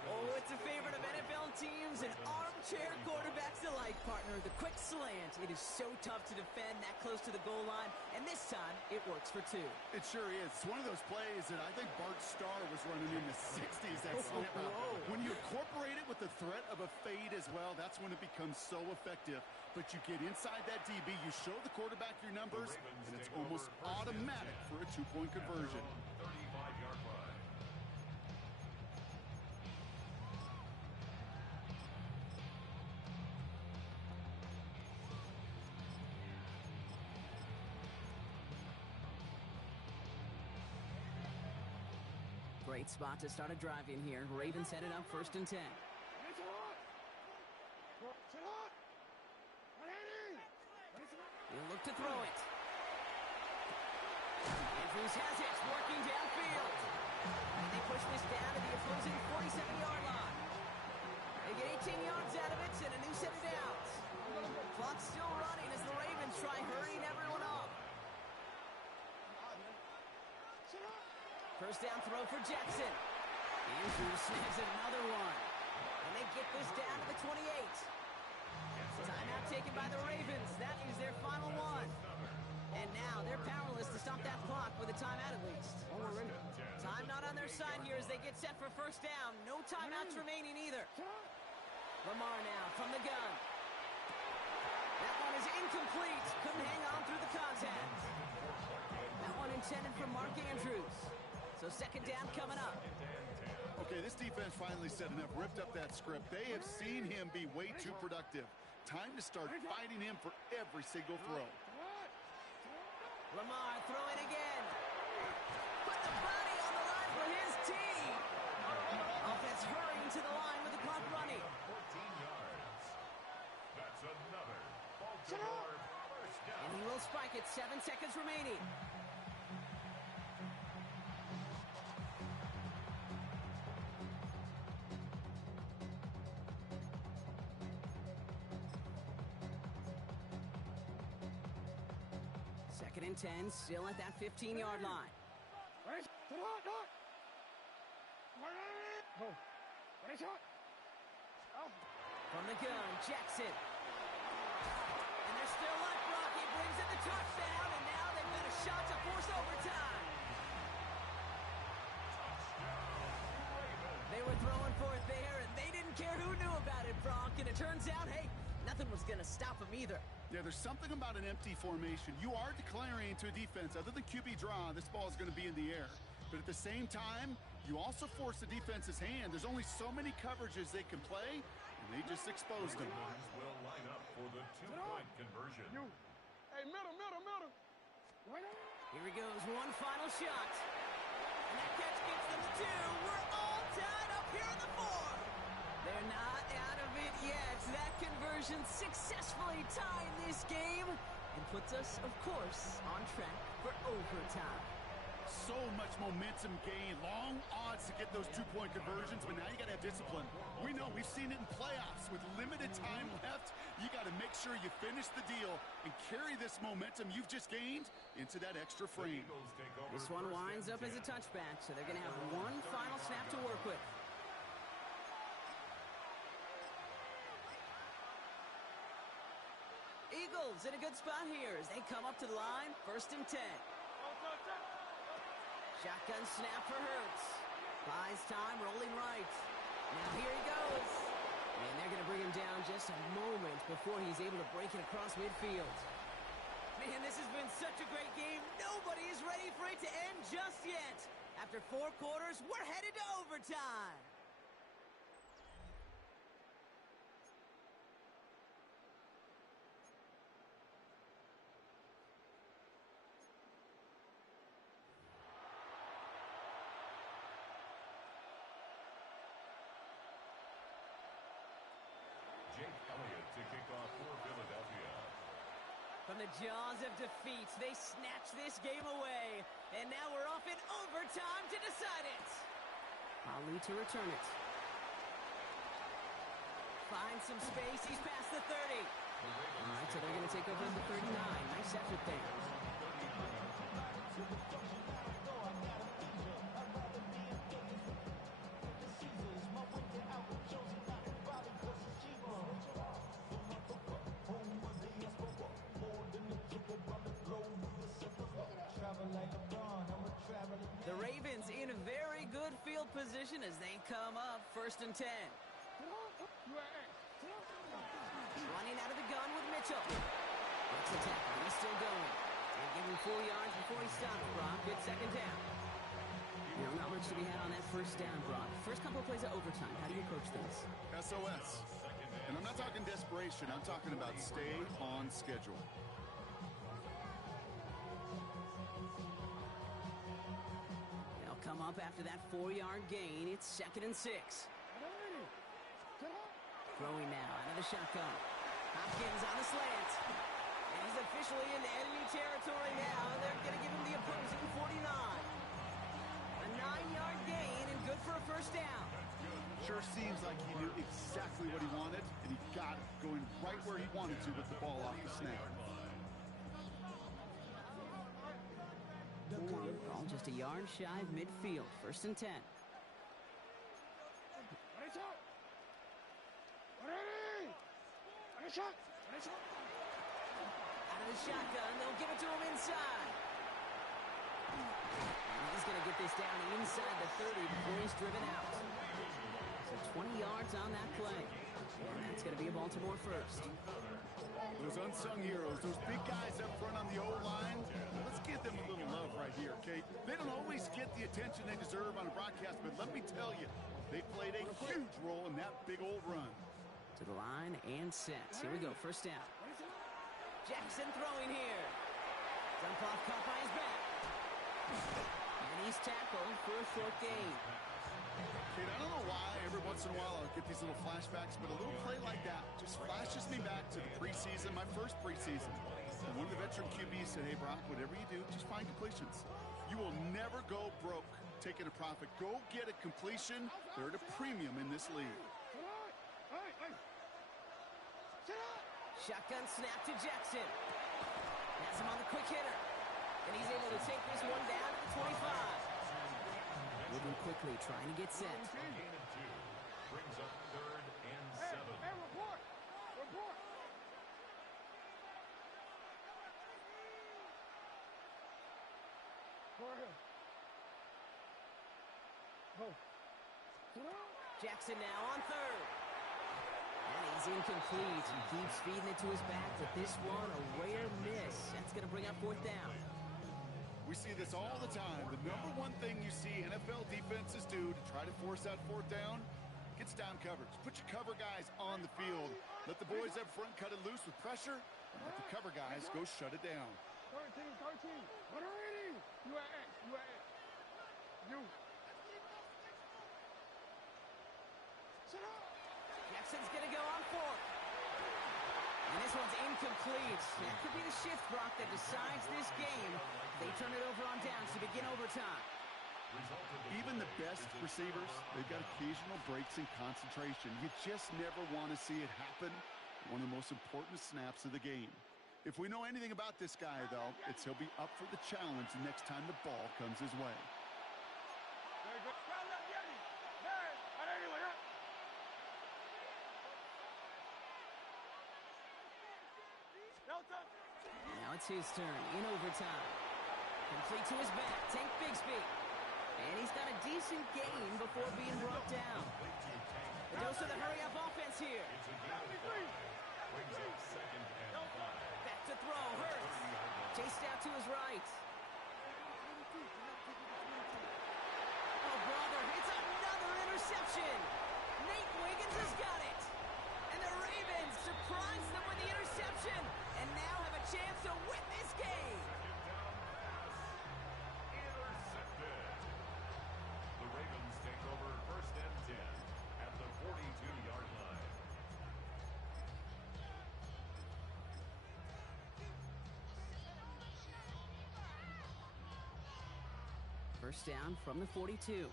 Oh, it's a favorite of NFL teams and armchair quarterbacks alike, partner. The quick slant. It is so tough to defend that close to the goal line, and this time it works for 2. It sure is. It's one of those plays that I think Bart Starr was running in the 60s, that slant route. When you incorporate it with the threat of a fade as well, that's when it becomes so effective. But you get inside that DB, you show the quarterback your numbers, and it's almost automatic for a 2-point conversion. 35-yard line. Great spot to start a drive in here. Ravens headed up 1st and 10. He'll look to throw it. Andrews has it, working downfield. And they push this down to the opposing 47-yard line. They get 18 yards out of it and a new set of downs. Clock's still running as the Ravens try hurrying everyone off. First down throw for Jackson. Andrews snags another one. And they get this down to the 28. Timeout taken by the Ravens. That is their final one. And now they're powerless to stop that clock with a timeout at least. Time not on their side here as they get set for first down. No timeouts remaining either. Lamar now from the gun. That one is incomplete. Couldn't hang on through the contact. That one intended for Mark Andrews. So second down coming up. Okay, this defense finally said enough, ripped up that script. They have seen him be way too productive. Time to start fighting him for every single throw. Lamar throwing again. Put the body on the line for his team. Offense hurrying to the line with the clock running. 14 yards. That's another Baltimore first down. And he will spike it. 7 seconds remaining. Second and 10, still at that 15-yard line. From the gun, Jackson. And they're still up. Rocky brings in the touchdown, and now they've got a shot to force overtime. They were throwing for it there, and they didn't care who knew about it, Brock. And it turns out, hey, nothing was going to stop them either. Yeah, there's something about an empty formation. You are declaring to a defense, other than QB draw, this ball is going to be in the air. But at the same time, you also force the defense's hand. There's only so many coverages they can play, and they just exposed them. Ravens will line up for the two-point conversion. Hey, middle. Here he goes, one final shot. And that catch gets them the 2. We're all tied up here in the 4. They're not out of it yet. That conversion successfully tying this game and puts us, of course, on track for overtime. So much momentum gain, long odds to get those two-point conversions, but now you got to have discipline. We know, we've seen it in playoffs. With limited time left, you got to make sure you finish the deal and carry this momentum you've just gained into that extra frame. This one winds up as a touchback, so they're going to have one final snap to work with. Eagles in a good spot here as they come up to the line, first and 10. Shotgun snap for Hurts. Buys time, rolling right. Now here he goes. And they're going to bring him down just a moment before he's able to break it across midfield. Man, this has been such a great game. Nobody is ready for it to end just yet. After 4 quarters, we're headed to overtime. Jake Elliott to kick off for Philadelphia. From the jaws of defeat, they snatch this game away. And now we're off in overtime to decide it. Ali to return it. Finds some space. He's past the 30. All right, so they're going to take over at the 39. Nice effort there. The Ravens in a very good field position as they come up first and 10. Running out of the gun with Mitchell. Let's attack. He's still going. They'll give him 4 yards before he stops, Brock. Good second down. Not much to be had on that first down, Brock. First couple of plays of overtime. How do you approach things? SOS. And I'm not talking desperation. I'm talking about stay on schedule. They'll come up after that 4-yard gain. It's second and 6. Throwing now out of the shotgun. Hopkins on the slant. And he's officially into enemy territory now. They're going to give him the opposing 49. A 9-yard gain and good for a first down. Sure seems like he knew exactly exactly what he wanted, and he got it, going right where he wanted to with the ball off the snap. Ball just a yard shy of midfield. 1st and 10. Out of the shotgun, they'll give it to him inside. And he's going to get this down inside the 30 before he's driven out. So 20 yards on that play. And that's going to be a Baltimore first. Those unsung heroes, those big guys up front on the O-line, let's give them a little love right here, okay? They don't always get the attention they deserve on a broadcast, but let me tell you, they played a huge role in that big old run. To the line and set. Here we go, 1st down. Jackson throwing here. Dump off caught by his back. And he's tackled for a 4th gain. Kate, I don't know why every once in a while I'll get these little flashbacks, but a little play like that just flashes me back to the preseason, my first preseason. And one of the veteran QBs said, hey, Brock, whatever you do, just find completions. You will never go broke taking a profit. Go get a completion. They're at a premium in this league. Shotgun snap to Jackson. Has him on the quick hitter. And he's able to take this one down to the 25. Moving quickly, trying to get set. Brings up 3rd and 7. Hey, report! Report! Go ahead. Go. Jackson now on 3rd. And he's incomplete. He keeps feeding it to his back, but this one, a rare miss. That's going to bring up 4th down. We see this all the time. The number one thing you see NFL defenses do to try to force that 4th down, gets down coverage. Put your cover guys on the field. Let the boys up front cut it loose with pressure, and let the cover guys go shut it down. 13. What are you? You are X. You. Sit up. Jackson's going to go on 4th. And this one's incomplete. That could be the shift, Brock, that decides this game. They turn it over on downs to begin overtime. Even the best receivers, they've got occasional breaks in concentration. You just never want to see it happen. One of the most important snaps of the game. If we know anything about this guy, though, it's he'll be up for the challenge the next time the ball comes his way. Now it's his turn in overtime. Complete to his back, Tank Bigsby. And he's got a decent gain before being brought down. The dose of the hurry-up offense here. Back to throw, Hurts. Chased out to his right. Oh, brother, it's another interception. Nate Wiggins has got it. And the Ravens surprise them with the interception and now have a chance to win this game. Intercepted. The Ravens take over 1st and 10 at the 42-yard line. First down from the 42.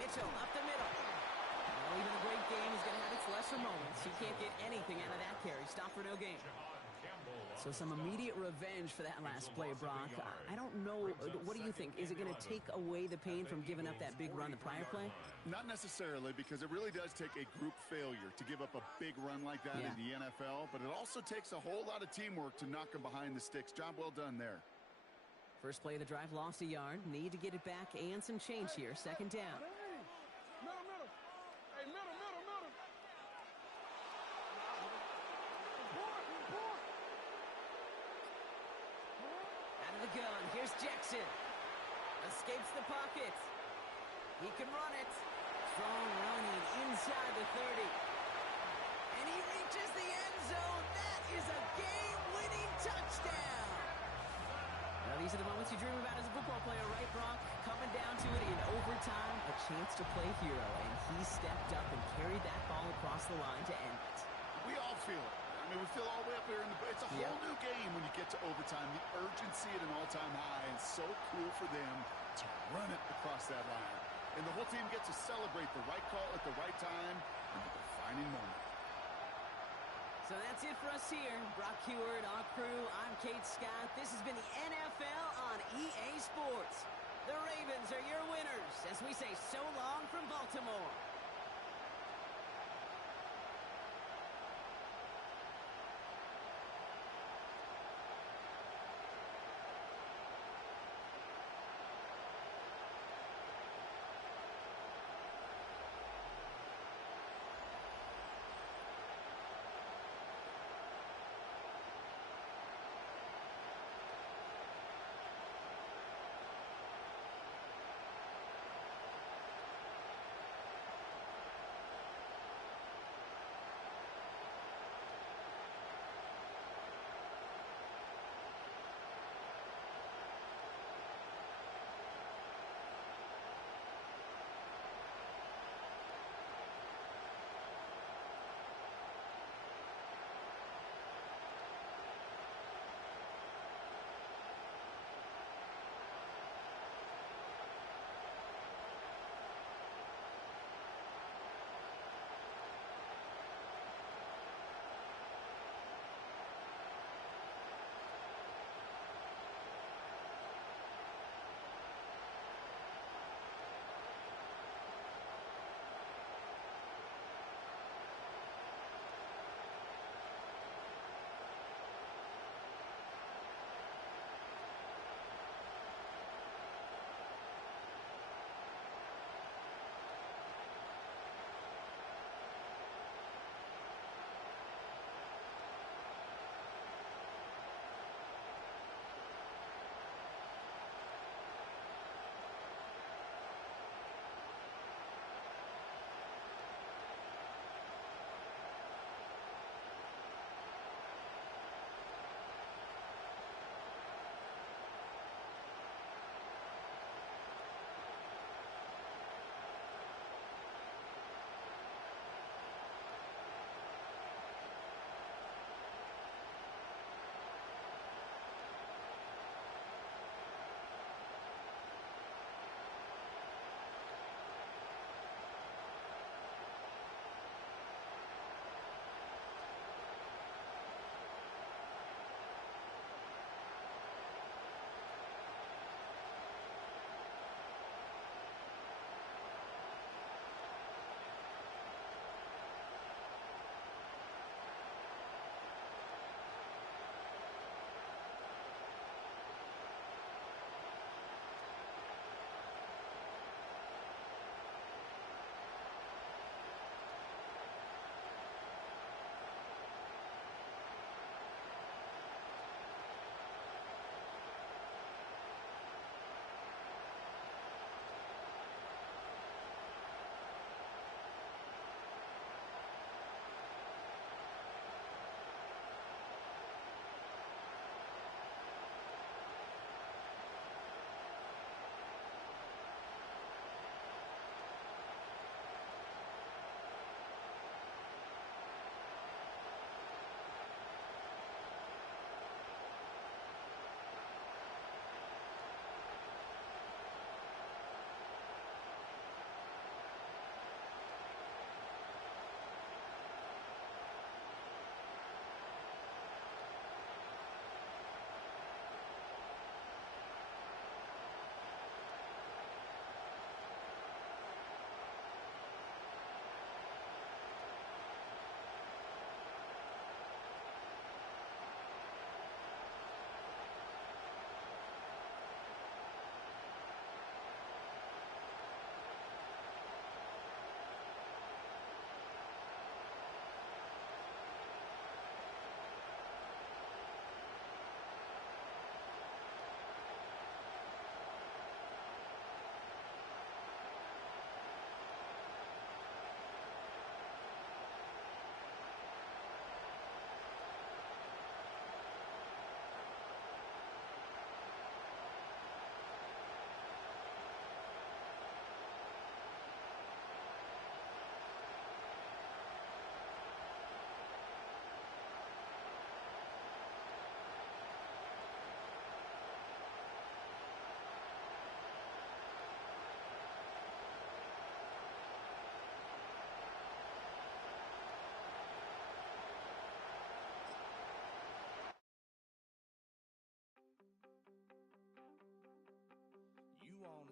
Mitchell up the middle. Well, even a great game is going to have its lesser moments. He can't get anything out of that carry. Stop for no gain. So some immediate revenge for that last play, Brock. I don't know. What do you think? Is it going to take away the pain from giving up that big run the prior play? Not necessarily, because it really does take a group failure to give up a big run like that in the NFL, but it also takes a whole lot of teamwork to knock them behind the sticks. Job well done there. First play of the drive, lost a yard. Need to get it back and some change here. 2nd down. Middle. Hey, middle. Out of the gun, here's Jackson. Escapes the pocket. He can run it. Strong running inside the 30. And he reaches the end zone. That is a game-winning touchdown. Now, these are the moments you dream about as a football player, right, Brock? Coming down to it in overtime, a chance to play hero. And he stepped up and carried that ball across the line to end it. We all feel it. I mean, we feel all the way up here in the... It's a whole new game when you get to overtime. The urgency at an all-time high, and so cool for them to run it across that line. And the whole team gets to celebrate the right call at the right time in the defining moment. So that's it for us here. Brock Huard, our crew, I'm Kate Scott. This has been the NFL on EA Sports. The Ravens are your winners as we say so long from Baltimore.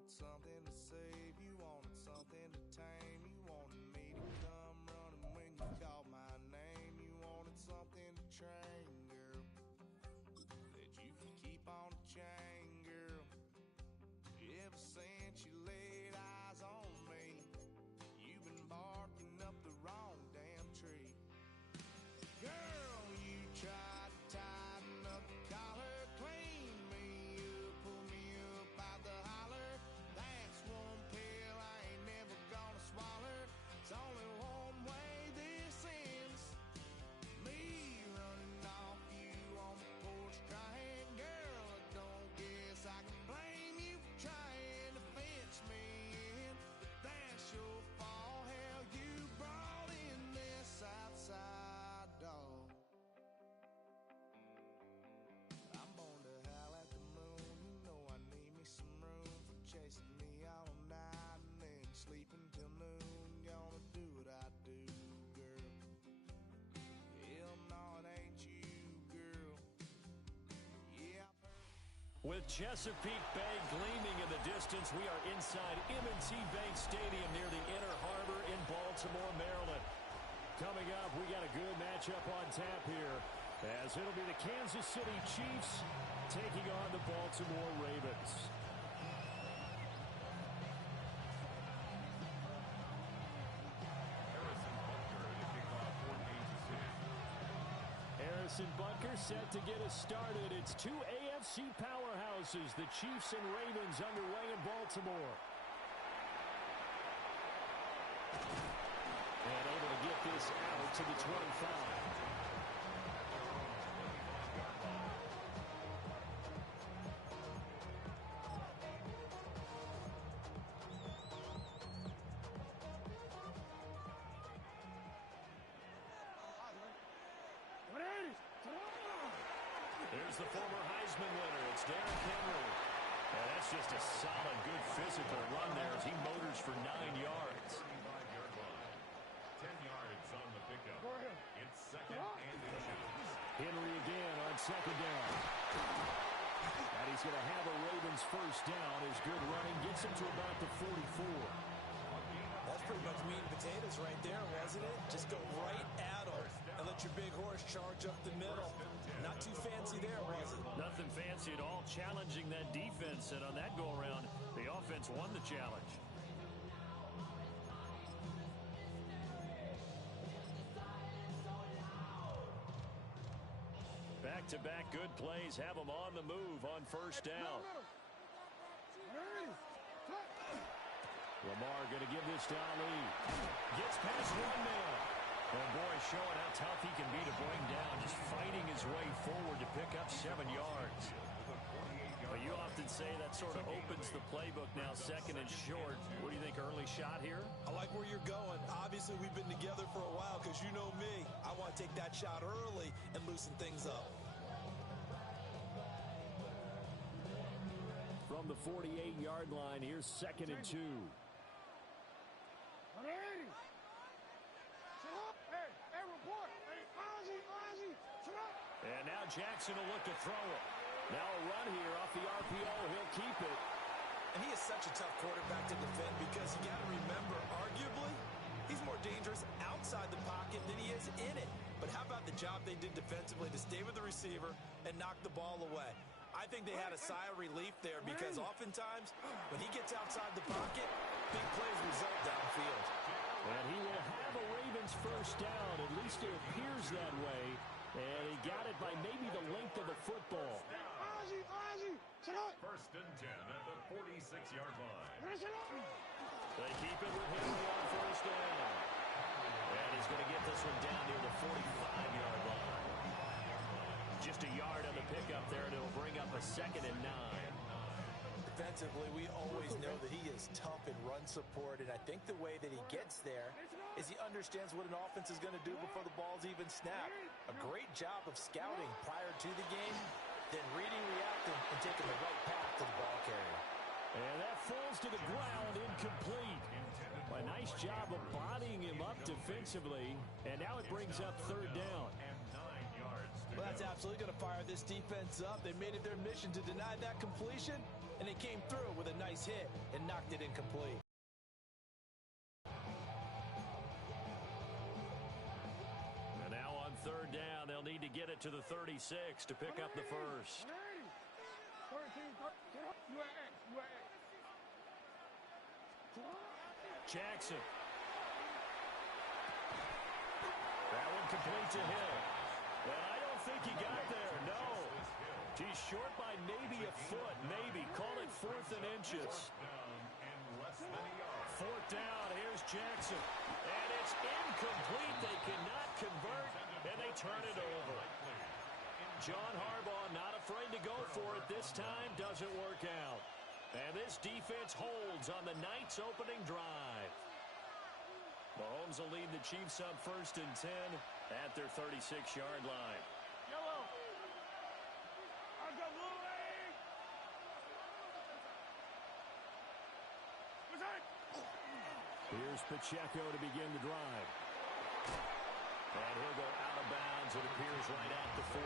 wanted something to save, you wanted something to tame, you wanted me to come running when you called my name, you wanted something to train, girl, that you could keep on the chain, girl. Ever since you laid eyes on me, you've been barking up the wrong damn tree. Girl, you tried to tighten up the collar, clean me up, pull me up out the holler. That's one pill I ain't never gonna swallow. It's only one way this ends. Me running off you on the porch crying. Girl, I don't guess I can blame you for trying to fence me in. But that's your fault, hell, you brought in this outside dog. I'm born to howl at the moon. You know I need me some room for chasing me all night and then sleeping till noon. Gonna do what I do, girl. Hell no, it ain't you, girl. Yeah, I've heard. With Chesapeake Bay gleaming in the distance, we are inside M&T Bank Stadium near the Inner Harbor in Baltimore, Maryland. Coming up, we got a good matchup on tap here, as it'll be the Kansas City Chiefs taking on the Baltimore Ravens. Harrison Butker set to get us started. It's two AFC powerhouses, the Chiefs and Ravens, underway in Baltimore. And able to get this out to the 25. There's the former Heisman winner. It's Derrick Henry. And that's just a solid, good physical run there as he motors for 9 yards. 10 yards on the pickup. It's second and inches. Henry again on second down. And he's going to have a Ravens first down. His good running gets him to about the 44. That's pretty much meat and potatoes right there, wasn't it? Just go right at him and let your big horse charge up the middle. Not too fancy there, was it? Nothing fancy at all, challenging that defense. And on that go-around, the offense won the challenge. Back-to-back good plays have them on the move on first down. Lamar going to give this to Ali. Gets past one man. And boy, showing how tough he can be to bring down. Just fighting his way forward to pick up 7 yards. But you often say that sort of opens the playbook now, second and short. What do you think, early shot here? I like where you're going. Obviously, we've been together for a while because you know me. I want to take that shot early and loosen things up. From the 48-yard line, here's second and 2. And now Jackson will look to throw it. Now a run here off the RPO. He'll keep it. And he is such a tough quarterback to defend because you got to remember, arguably, he's more dangerous outside the pocket than he is in it. But how about the job they did defensively to stay with the receiver and knock the ball away? I think they had a sigh of relief there because oftentimes when he gets outside the pocket, big plays result downfield. And he will have a Ravens first down. At least it appears that way. And he got it by maybe the length of the football. First and 10 at the 46-yard line. They keep it with Henry on first down. And he's going to get this one down near the 45-yard line. Just a yard on the pickup there, and it'll bring up a second and 9. Defensively, we always know that he is tough in run support, and I think the way that he gets there is he understands what an offense is going to do before the ball's even snapped. A great job of scouting prior to the game, then reading, reacting, and taking the right path to the ball carrier. And that falls to the ground, incomplete. A nice job of bodying him up defensively, and now it brings up third down. Well, that's absolutely going to fire this defense up. They made it their mission to deny that completion, and they came through with a nice hit. And knocked it incomplete. And now on third down, they'll need to get it to the 36 to pick up the first. 13, Jackson. That one complete to Hill. And I don't think he got there, no. He's short by maybe a foot, maybe. Call it 4th and inches. Fourth down, here's Jackson. And it's incomplete. They cannot convert, and they turn it over. John Harbaugh not afraid to go for it this time. Doesn't work out. And this defense holds on the night's opening drive. Mahomes will lead the Chiefs up 1st and 10 at their 36-yard line. Yellow. I got blue leg. What's that? Here's Pacheco to begin the drive. And he'll go out of bounds. It appears right at the 45.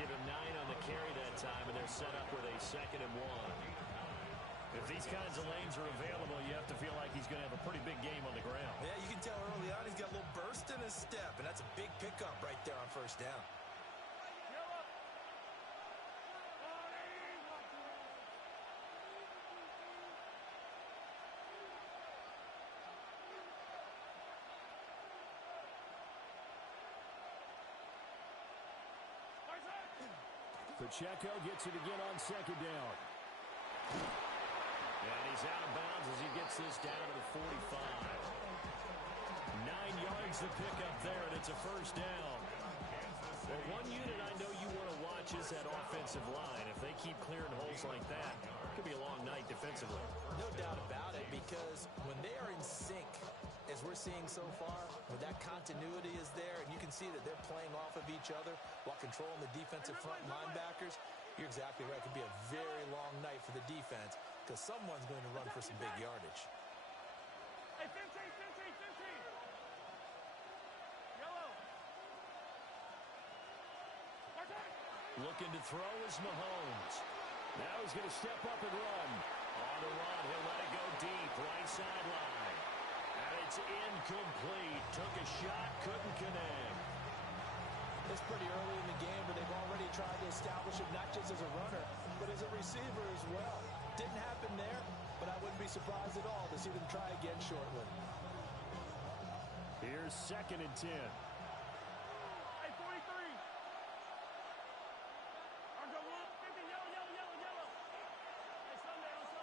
Give him 9 on the carry that time, and they're set up with a 2nd and 1. If these kinds of lanes are available, you have to feel like he's going to have a pretty big game on the ground. Yeah, you can tell early on he's got a little burst in his step, and that's a big pickup right there on first down. Pacheco gets it again on 2nd down. And he's out of bounds as he gets this down to the 45. 9 yards the pickup there, and it's a first down. Well, one unit I know you want to watch is that offensive line. If they keep clearing holes like that, it could be a long night defensively. No doubt about it, because when they are in sync, as we're seeing so far, when that continuity is there, and you can see that they're playing off of each other while controlling the defensive front linebackers, you're exactly right. It could be a very long night for the defense because someone's going to run for some big yardage. Hey, 15. Yellow. Looking to throw is Mahomes. Now he's going to step up and run. On the run, he'll let it go deep, right sideline. And it's incomplete. Took a shot, couldn't connect. It's pretty early in the game, but they've already tried to establish him not just as a runner, but as a receiver as well. Didn't happen there, but I wouldn't be surprised at all to see them try again shortly. Here's 2nd and 10. Hey, 43. I got 150. Yellow. Hey, sundown. 43.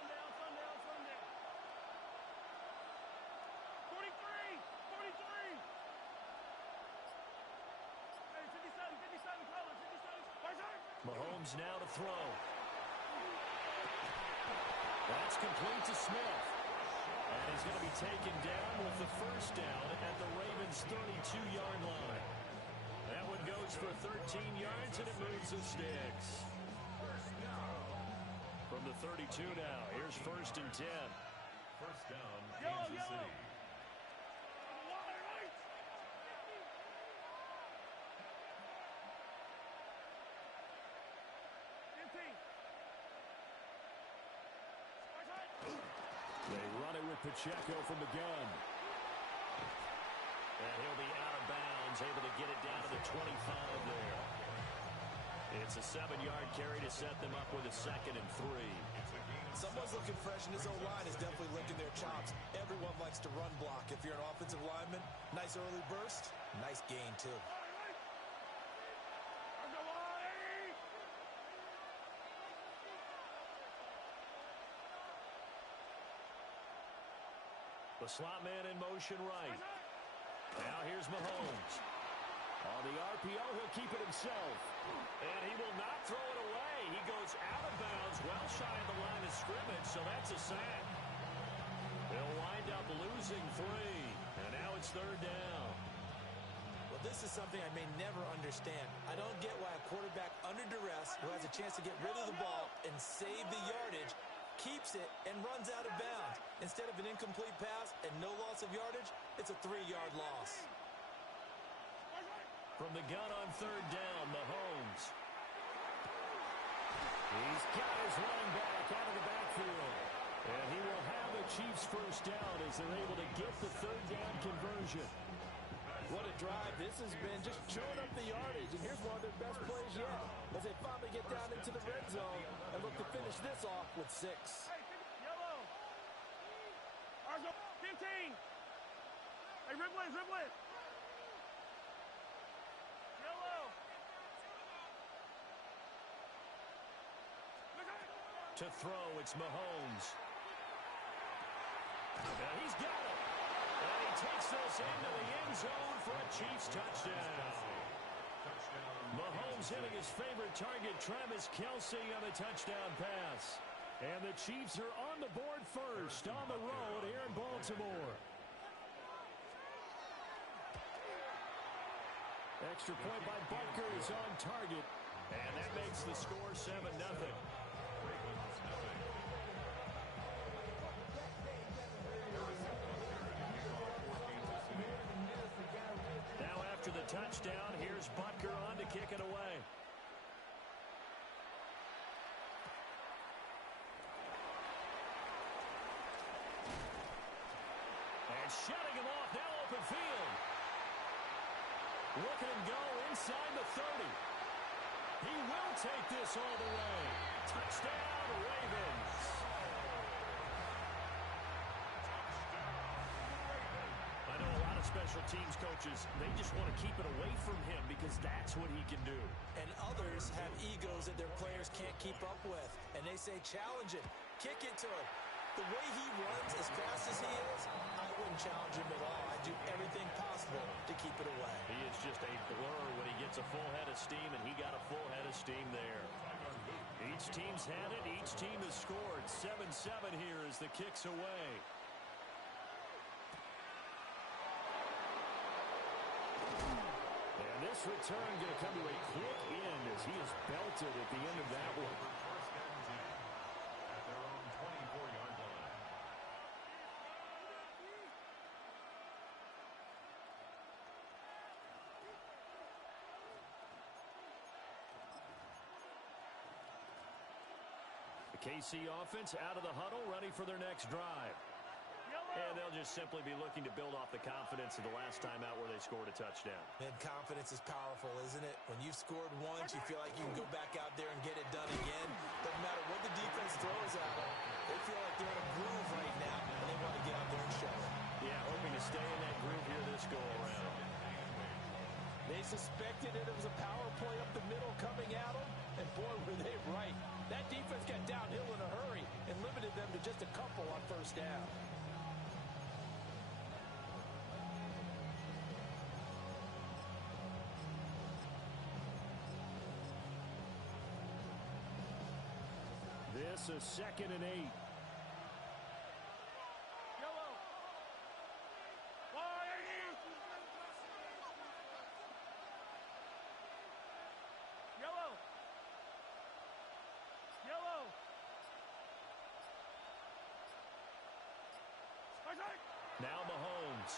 Hey, 57, color, 57. Mahomes now to throw. That's complete to Smith. And he's going to be taken down with the first down at the Ravens' 32-yard line. That one goes for 13 yards, and it moves the sticks. From the 32 now, here's 1st and 10. First down, Kansas City. They run it with Pacheco from the gun. And he'll be out of bounds, able to get it down to the 25 there. It's a 7-yard carry to set them up with a 2nd and 3. Someone's looking fresh, and his O-line is definitely licking their chops. Everyone likes to run block. If you're an offensive lineman, nice early burst, nice gain too. The slot man in motion right. Now here's Mahomes. On the RPO, he'll keep it himself. And he will not throw it away. He goes out of bounds, well shy of the line of scrimmage, so that's a sack. They'll wind up losing 3. And now it's 3rd down. Well, this is something I may never understand. I don't get why a quarterback under duress who has a chance to get rid of the ball and save the yardage keeps it and runs out of bounds. Instead of an incomplete pass and no loss of yardage, it's a 3-yard loss. From the gun on 3rd down, Mahomes. He's got his running back out of the backfield. Chiefs first down as they're able to get the third down conversion. What a drive this has been, just chewing up the yardage. And here's one of their best plays yet as they finally get down into the red zone and look to finish this off with 6. Hey, yellow. Ours go 15. Hey, Ripley. Yellow. To throw, it's Mahomes. And he's got it. And he takes this into the end zone for a Chiefs touchdown. Mahomes hitting his favorite target, Travis Kelce, on the touchdown pass. And the Chiefs are on the board first on the road here in Baltimore. Extra point by Butker is on target. And that makes the score 7-0. Now after the touchdown, here's Butker on to kick it away. And shutting him off, now open field. Look at him go inside the 30. He will take this all the way. Touchdown, Ravens. I know a lot of special teams coaches, they just want to keep it away from him because that's what he can do. And others have egos that their players can't keep up with. And they say, challenge it. Kick it to him. The way he runs as fast as he is, I wouldn't challenge him at all. I'd do everything possible to keep it away. He is just a blur when he gets a full head of steam, and he got a full head of steam there. Each team's had it. Each team has scored. 7-7 here as the kick's away. And this return going to come to a quick end as he is belted at the end of that one. KC offense out of the huddle, ready for their next drive. And they'll just simply be looking to build off the confidence of the last time out where they scored a touchdown. And confidence is powerful, isn't it? When you've scored once, you feel like you can go back out there and get it done again. Doesn't matter what the defense throws at them. They feel like they're in a groove right now, and they want to get out there and show it. Yeah, hoping to stay in that groove here this go-around. They suspected it was a power play up the middle coming at them, and boy, were they right. That defense got downhill in a hurry and limited them to just a couple on first down. This is 2nd and 8. Yellow. Yellow. Yellow. Now Mahomes.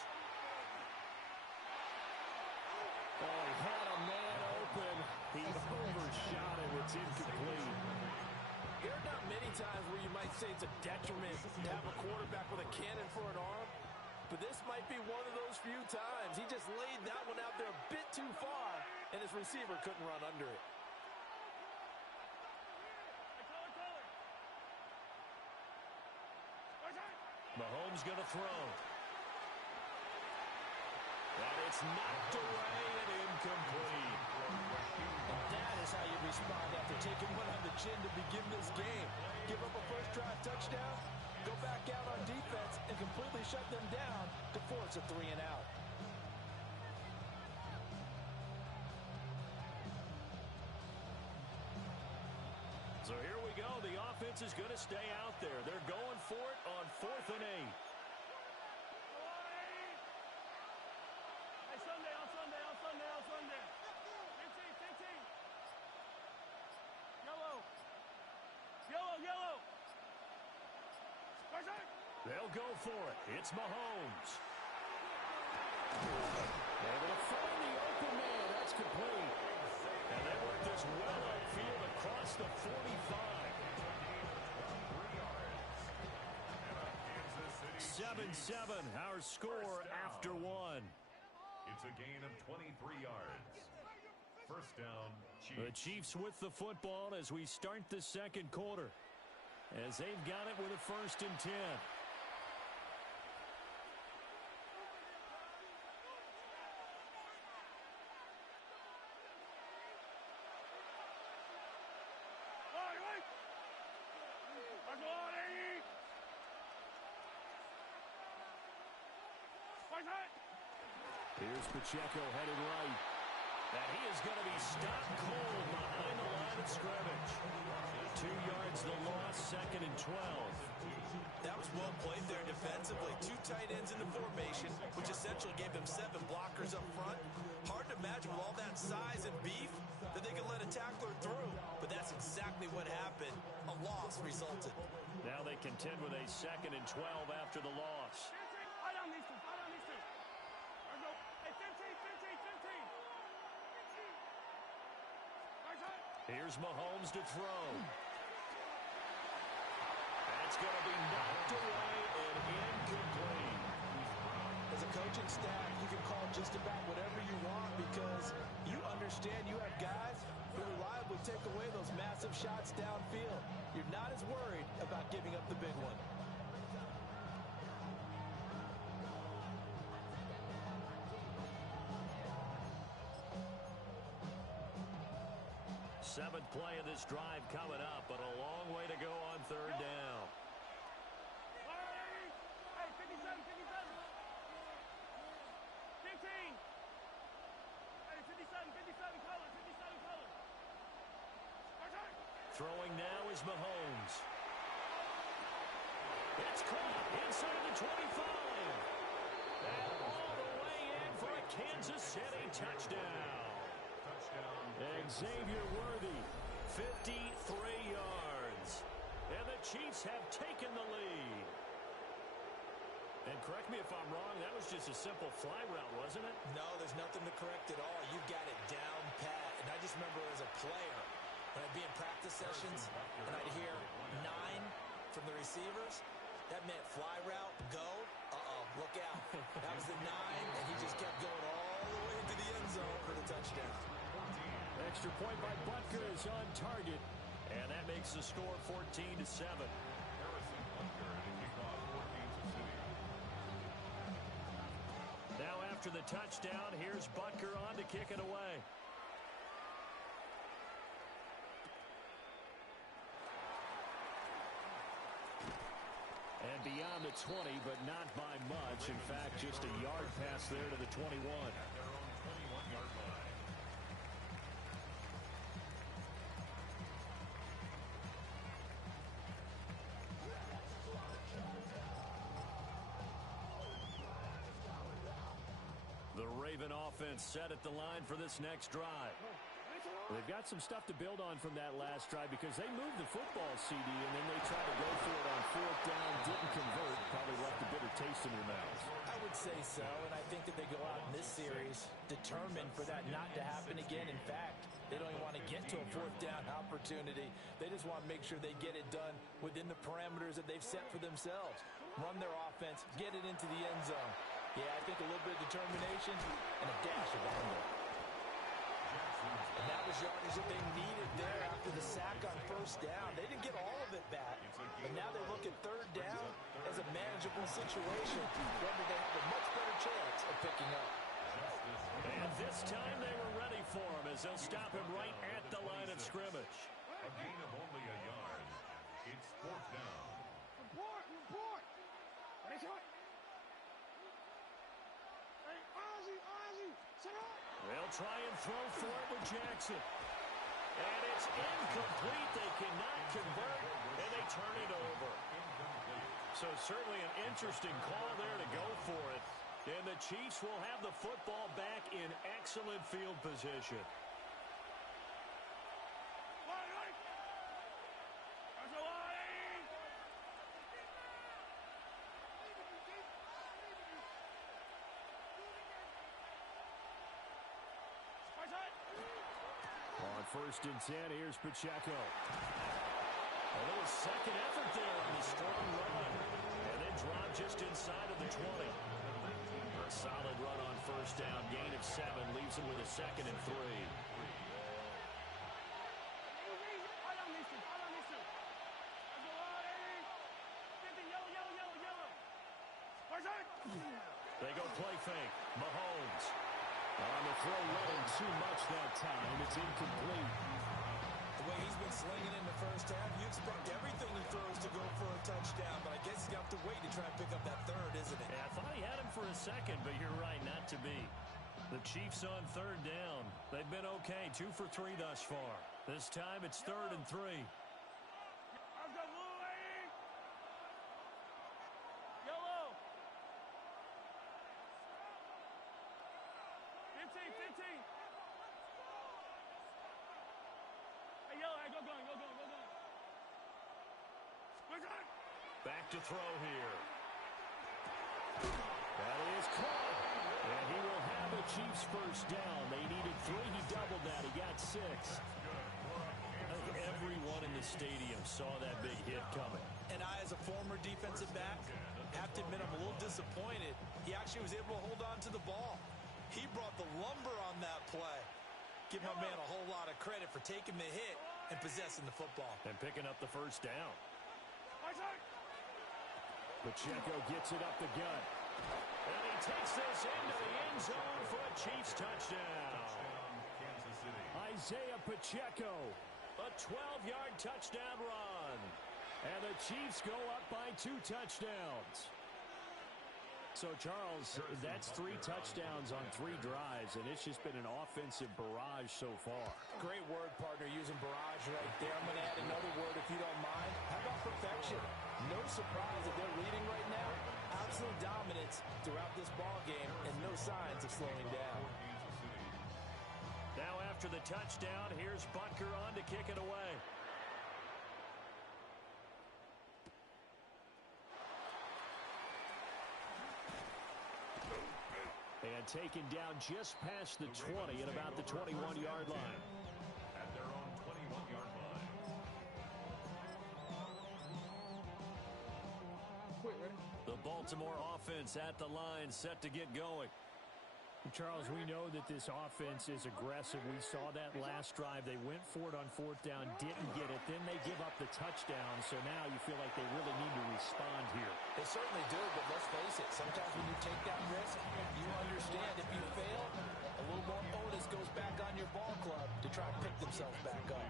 Oh, he had a man open. He overshot it. It's incomplete. There are not many times where you might say it's a detriment to have a quarterback with a cannon for an arm, but this might be one of those few times. He just laid that one out there a bit too far, and his receiver couldn't run under it. Mahomes going to throw. And it's knocked away and incomplete. And that is how you respond after taking one on the chin to begin this game. Give up a first drive touchdown, go back out on defense, and completely shut them down to force a 3 and out. So here we go. The offense is going to stay out there. They're going for it on 4th and 8. Hey, Sunday, on Sunday, on Sunday, on Sunday. 15. Yellow. Yellow. They'll go for it. It's Mahomes. Able to find the open man. That's complete. And they work this well upfield across the 45. 7-7, our score after one. It's a gain of 23 yards. First down, Chiefs. The Chiefs with the football as we start the second quarter, as they've got it with a 1st and 10. Here's Pacheco headed right. And he is going to be stopped cold behind the line of scrimmage. 2 yards the loss, 2nd and 12. That was well played there defensively. 2 tight ends in the formation, which essentially gave them 7 blockers up front. Hard to imagine with all that size and beef that they could let a tackler through. But that's exactly what happened. A loss resulted. Now they contend with a 2nd and 12 after the loss. Here's Mahomes to throw. That's going to be knocked away and incomplete. As a coaching staff, you can call just about whatever you want because you understand you have guys who reliably take away those massive shots downfield. You're not as worried about giving up the big one. 7th play of this drive coming up, but a long way to go on 3rd down. Throwing now is Mahomes. It's caught inside the 25. And all the way in for a Kansas City touchdown. Xavier Worthy, 53 yards. And the Chiefs have taken the lead. And correct me if I'm wrong, that was just a simple fly route, wasn't it? No, there's nothing to correct at all. You've got it down pat. And I just remember as a player, when I'd be in practice sessions and I'd hear 9 from the receivers, that meant fly route, go. Look out. That was the 9, and he just kept going all the way into the end zone for the touchdown. Extra point by Butker is on target, and that makes the score 14-7. Harrison Butker to kick off for Kansas City. Now after the touchdown, here's Butker on to kick it away. And beyond the 20, but not by much. In fact, just a yard pass there to the 21. At their own 21-yard line. The Raven offense set at the line for this next drive. They've got some stuff to build on from that last drive because they moved the football, CD, and then they tried to go for it on 4th down, didn't convert, probably left a bitter taste in their mouths. I would say so, and I think that they go out in this series determined for that not to happen again. In fact, they don't even want to get to a 4th down opportunity. They just want to make sure they get it done within the parameters that they've set for themselves. Run their offense, get it into the end zone. Yeah, I think a little bit of determination and a dash of anger. And that was yardage that they needed there after the sack on 1st down. They didn't get all of it back, but now they look at 3rd down as a manageable situation, where they have a much better chance of picking up. And this time they were ready for him as they'll stop him right at the line of scrimmage. A gain of only a yard. It's 4th down. Report! Raise up! Hey, Ozzie! Sit up! They'll try and throw for it with Jackson. And it's incomplete. They cannot convert, and they turn it over. So certainly an interesting call there to go for it. And the Chiefs will have the football back in excellent field position. On 1st and 10, here's Pacheco. A little second effort there on the strong run. And then drop just just inside of the 20. A solid run on first down. Gain of 7 leaves him with a 2nd and 3. They go play fake. Mahomes. On the throw, running too much that time. It's incomplete. The way he's been slinging in the first half, you expect everything he throws to go for a touchdown, but I guess you have to wait to try and pick up that third, isn't it? Yeah, I thought he had him for a second, but you're right, not to be. The Chiefs on third down. They've been okay, 2 for 3 thus far. This time it's 3rd and 3. Back to throw here. That is caught. And he will have the Chiefs first down. They needed 3. He doubled that. He got 6. I think everyone in the stadium saw that big hit coming. And I, as a former defensive back, have to admit I'm a little disappointed. He actually was able to hold on to the ball. He brought the lumber on that play. Give my man a whole lot of credit for taking the hit and possessing the football. And picking up the first down. Pacheco gets it up the gut. And he takes this into the end zone for a Chiefs touchdown. Isaiah Pacheco, a 12-yard touchdown run. And the Chiefs go up by 2 touchdowns. So, Charles, that's 3 touchdowns on 3 drives, and it's just been an offensive barrage so far. Great word, partner, using barrage right there. I'm going to add another word if you don't mind. How about perfection? No surprise that they're leading right now. Absolute dominance throughout this ball game and no signs of slowing down. Now after the touchdown, here's Butker on to kick it away. And taken down just past the 20 at about the 21-yard line. At their own 21-yard line. Quick, ready? The Baltimore offense at the line, set to get going. Charles, we know that this offense is aggressive. We saw that last drive. They went for it on 4th down, didn't get it. Then they give up the touchdown. So now you feel like they really need to respond here. They certainly do, but let's face it. Sometimes when you take that risk, you understand if you fail, a little more onus goes back on your ball club to try and pick themselves back up.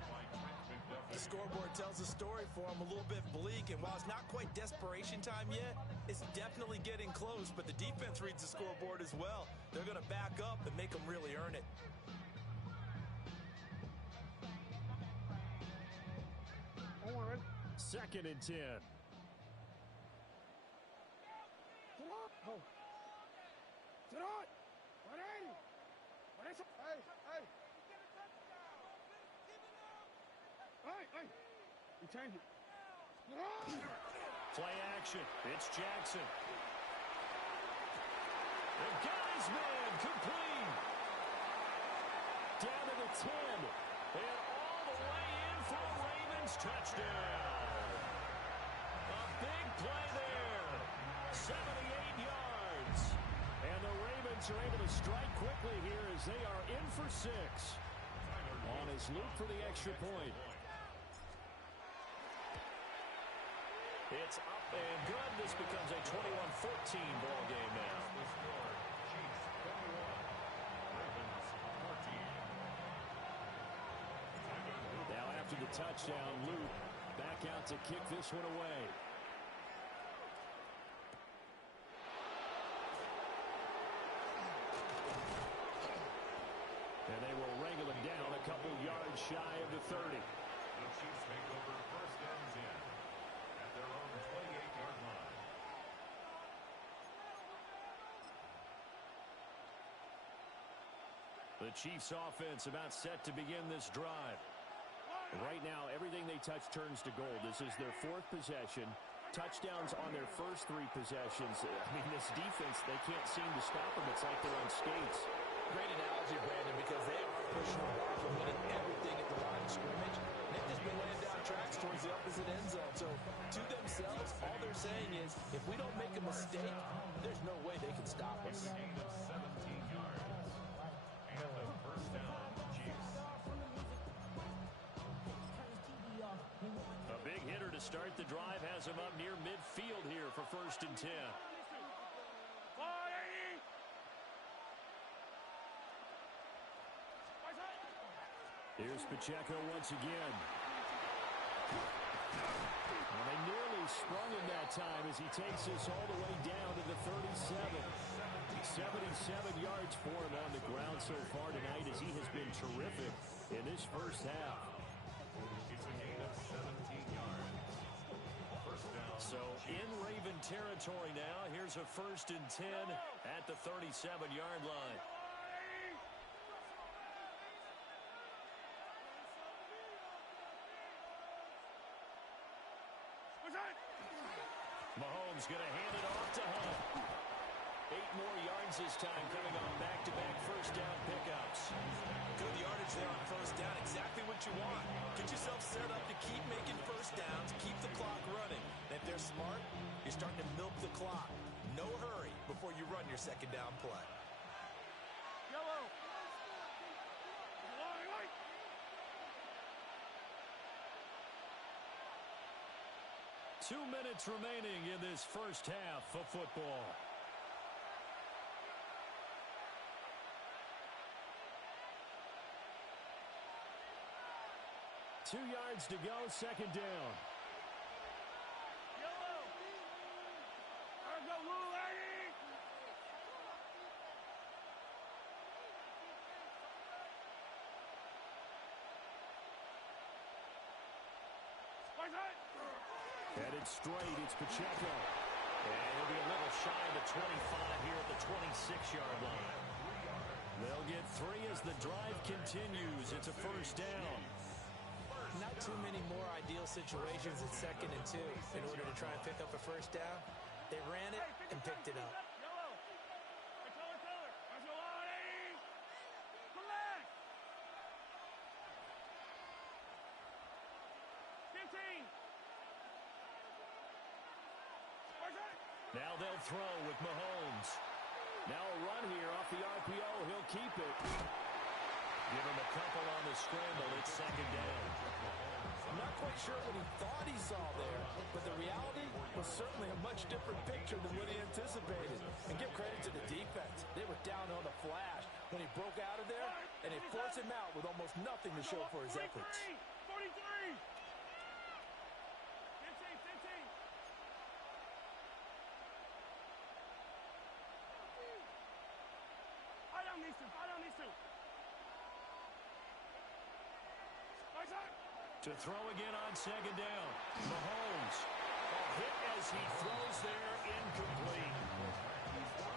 The scoreboard tells a story for them, a little bit bleak, and while it's not quite desperation time yet, it's definitely getting close, but the defense reads the scoreboard as well. They're going to back up and make them really earn it. Second and 10. Oh. Sit on. 180. Hey, hey. Hey. We change it. Play action. It's Jackson. They got his man complete. Down to the 10. And all the way in for a Ravens touchdown. A big play there. 78 yards. And the Ravens are able to strike quickly here as they are in for 6. On his loop for the extra point. It's up and good. This becomes a 21-14 ball game now. Now after the touchdown, Luke back out to kick this one away. And they will wrangle him down a couple yards shy of the 30. The Chiefs make over 1st and 10 at their own 28-yard line. The Chiefs offense about set to begin this drive. Right now, everything they touch turns to gold. This is their 4th possession. Touchdowns on their first 3 possessions. I mean, this defense, they can't seem to stop them. It's like they're on skates. Great analogy, Brandon, because they are pushing the ball from winning everything at the line of scrimmage. They've just been laying down tracks towards the opposite end zone. So, to themselves, all they're saying is, if we don't make a mistake, there's no way they can stop us. Gain of 17 yards. And a first down, Chiefs. A big hitter to start the drive has him up near midfield here for 1st and 10. Here's Pacheco once again. And they nearly sprung him that time as he takes us all the way down to the 37. 77 yards for him on the ground so far tonight as he has been terrific in this first half. It's a gain of 17 yards. First down. So in Raven territory now, here's a 1st and 10 at the 37-yard line. Mahomes going to hand it off to Hunt. 8 more yards this time, coming on back-to-back first down pickups. Good yardage there on first down. Exactly what you want. Get yourself set up to keep making first downs, keep the clock running. And if they're smart, you're starting to milk the clock. No hurry before you run your second down play. Yellow. 2 minutes remaining in this first half of football. Two yards to go, second down. Yellow. There go, little lady. Headed straight, it's Pacheco. And he'll be a little shy of the 25 here at the 26-yard line. They'll get 3 as the drive continues. It's a first down. Not too many more ideal situations at 2nd and 2 in order to try and pick up a first down. They ran it and picked it up. Yellow. Hey, Teller. There's a lady. Come back. 15. Now they'll throw with Mahomes. Now a run here off the RPO. He'll keep it. Give him a couple on the scramble. It's second down. I'm not quite sure what he thought he saw there, but the reality was certainly a much different picture than what he anticipated. And give credit to the defense. They were down on the flash when he broke out of there, and they forced him out with almost nothing to show for his efforts. 43. 15. I don't need to. To throw again on second down. Mahomes. A hit as he throws there, incomplete.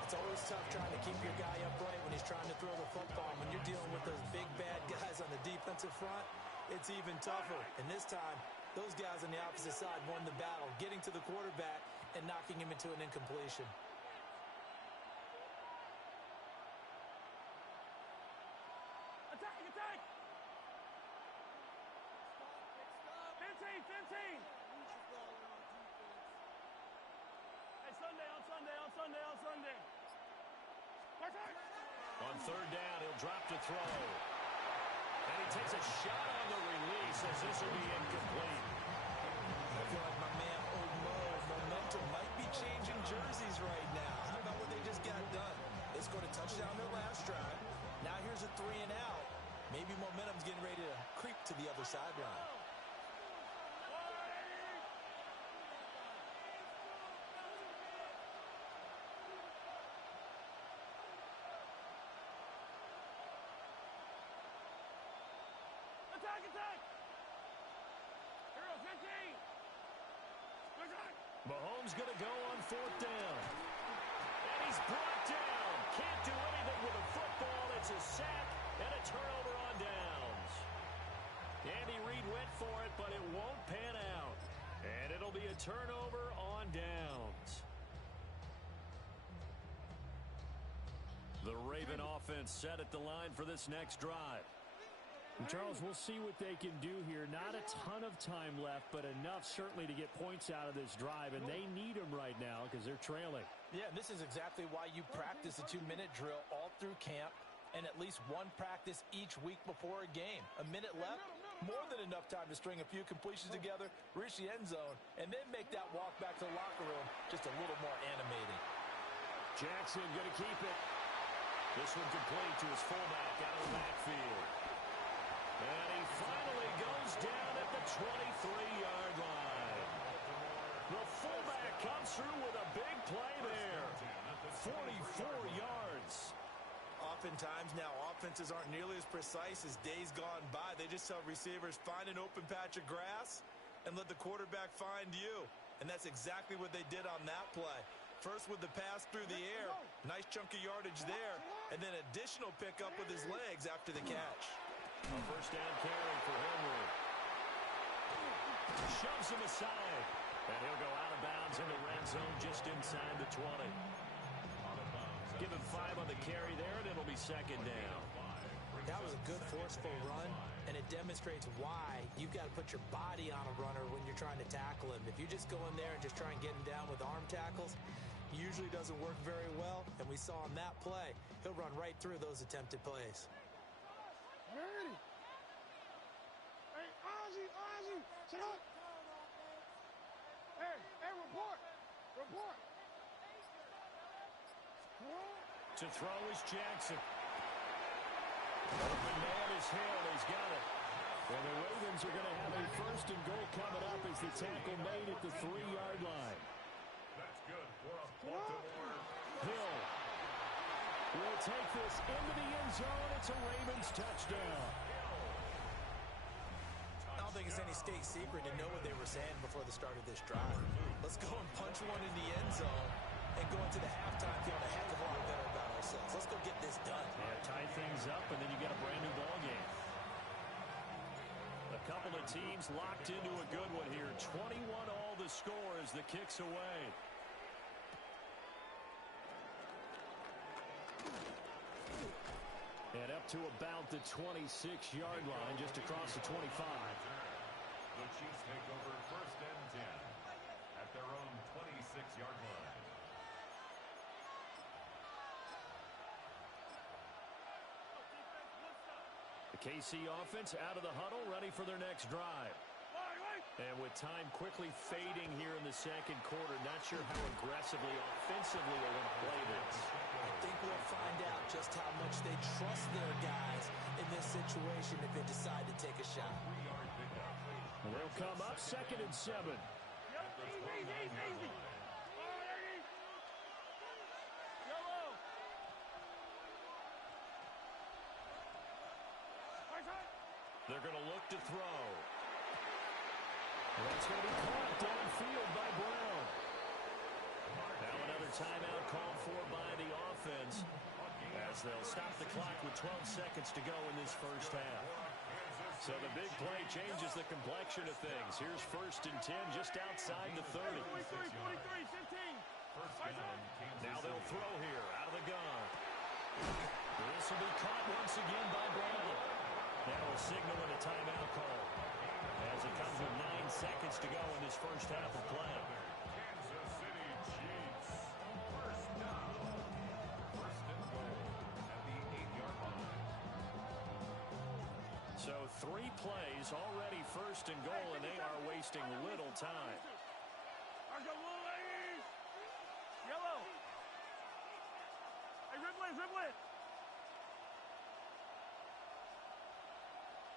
It's always tough trying to keep your guy upright when he's trying to throw the football. When you're dealing with those big, bad guys on the defensive front, it's even tougher. And this time, those guys on the opposite side won the battle, getting to the quarterback and knocking him into an incompletion. Attack! 15. Hey, Sunday. On third down, he'll drop to throw. And he takes a shot on the release as this will be incomplete. I feel like my man, Old Mo, momentum might be changing jerseys right now. How about what they just got done? They scored a touchdown their last drive. Now here's a 3 and out. Maybe momentum's getting ready to creep to the other sideline. Attack! Hero 15. Mahomes going to go on fourth down. And he's brought down. Can't do anything with the football. It's a sack and a turnover on downs. Andy Reid went for it, but it won't pan out. And it'll be a turnover on downs. The Raven offense set at the line for this next drive. And Charles, we'll see what they can do here. Not a ton of time left, but enough certainly to get points out of this drive, and they need them right now because they're trailing. Yeah, and this is exactly why you practice a 2-minute drill all through camp and at least one practice each week before a game. A minute left, more than enough time to string a few completions together, reach the end zone, and then make that walk back to the locker room just a little more animating. Jackson going to keep it. This one complete to his fullback out of the backfield. And he finally goes down at the 23-yard line. The fullback comes through with a big play there. 44 yards. Oftentimes now offenses aren't nearly as precise as days gone by. They just tell receivers, find an open patch of grass and let the quarterback find you. And that's exactly what they did on that play. First with the pass through the air, nice chunk of yardage there, and then additional pickup with his legs after the catch. A first down carry for Henry. Shoves him aside. And he'll go out of bounds in the red zone just inside the 20. Give him 5 on the carry there, and it'll be second down. That was a good forceful run, and it demonstrates why you've got to put your body on a runner when you're trying to tackle him. If you just go in there and just try and get him down with arm tackles, usually doesn't work very well, and we saw on that play, he'll run right through those attempted plays. Hey, Ozzie, sit up. Hey, report. To throw is Jackson. Open man is Hill. He's got it. And the Ravens are going to have a first and goal coming up as the tackle made at the 3-yard line. That's good for a Baltimore. Hill will take this into the end zone. It's a Ravens touchdown. I don't think it's any state secret to know what they were saying before the start of this drive. Let's go and punch one in the end zone and go into the halftime feeling a heck of a lot better about ourselves. Let's go get this done. Yeah, tie things up, and then you get a brand-new ball game. A couple of teams locked into a good one here. 21 all the score as the kick's away. And up to about the 26-yard line, just across the 25. The Chiefs take over first and 10 at their own 26-yard line. The KC offense out of the huddle, ready for their next drive. And with time quickly fading here in the second quarter, not sure how aggressively, offensively they want to play this. I think we'll find out just how much they trust their guys in this situation if they decide to take a shot. They'll come up 2nd and 7. Easy. They're going to look to throw. That's going to be caught downfield by Brown. Now another timeout called for by the offense as they'll stop the clock with 12 seconds to go in this first half. So the big play changes the complexion of things. Here's 1st and 10 just outside the 30. 43, 15. Now they'll throw here out of the gun. This will be caught once again by Brown. Now a signal and a timeout call as it comes with 9 seconds to go in this first half of play. Kansas City Chiefs. First down. First and goal at the 8-yard line. So 3 plays already first and goal, and they are wasting little time. Yellow. Hey, Ripley.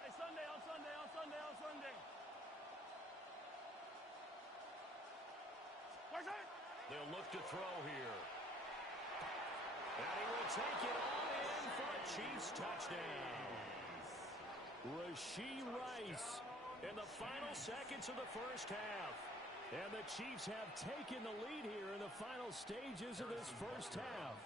Hey, Sunday. They'll look to throw here. And he will take it all in for a Chiefs touchdown. Rashee Rice in the final seconds of the first half. And the Chiefs have taken the lead here in the final stages of this first half.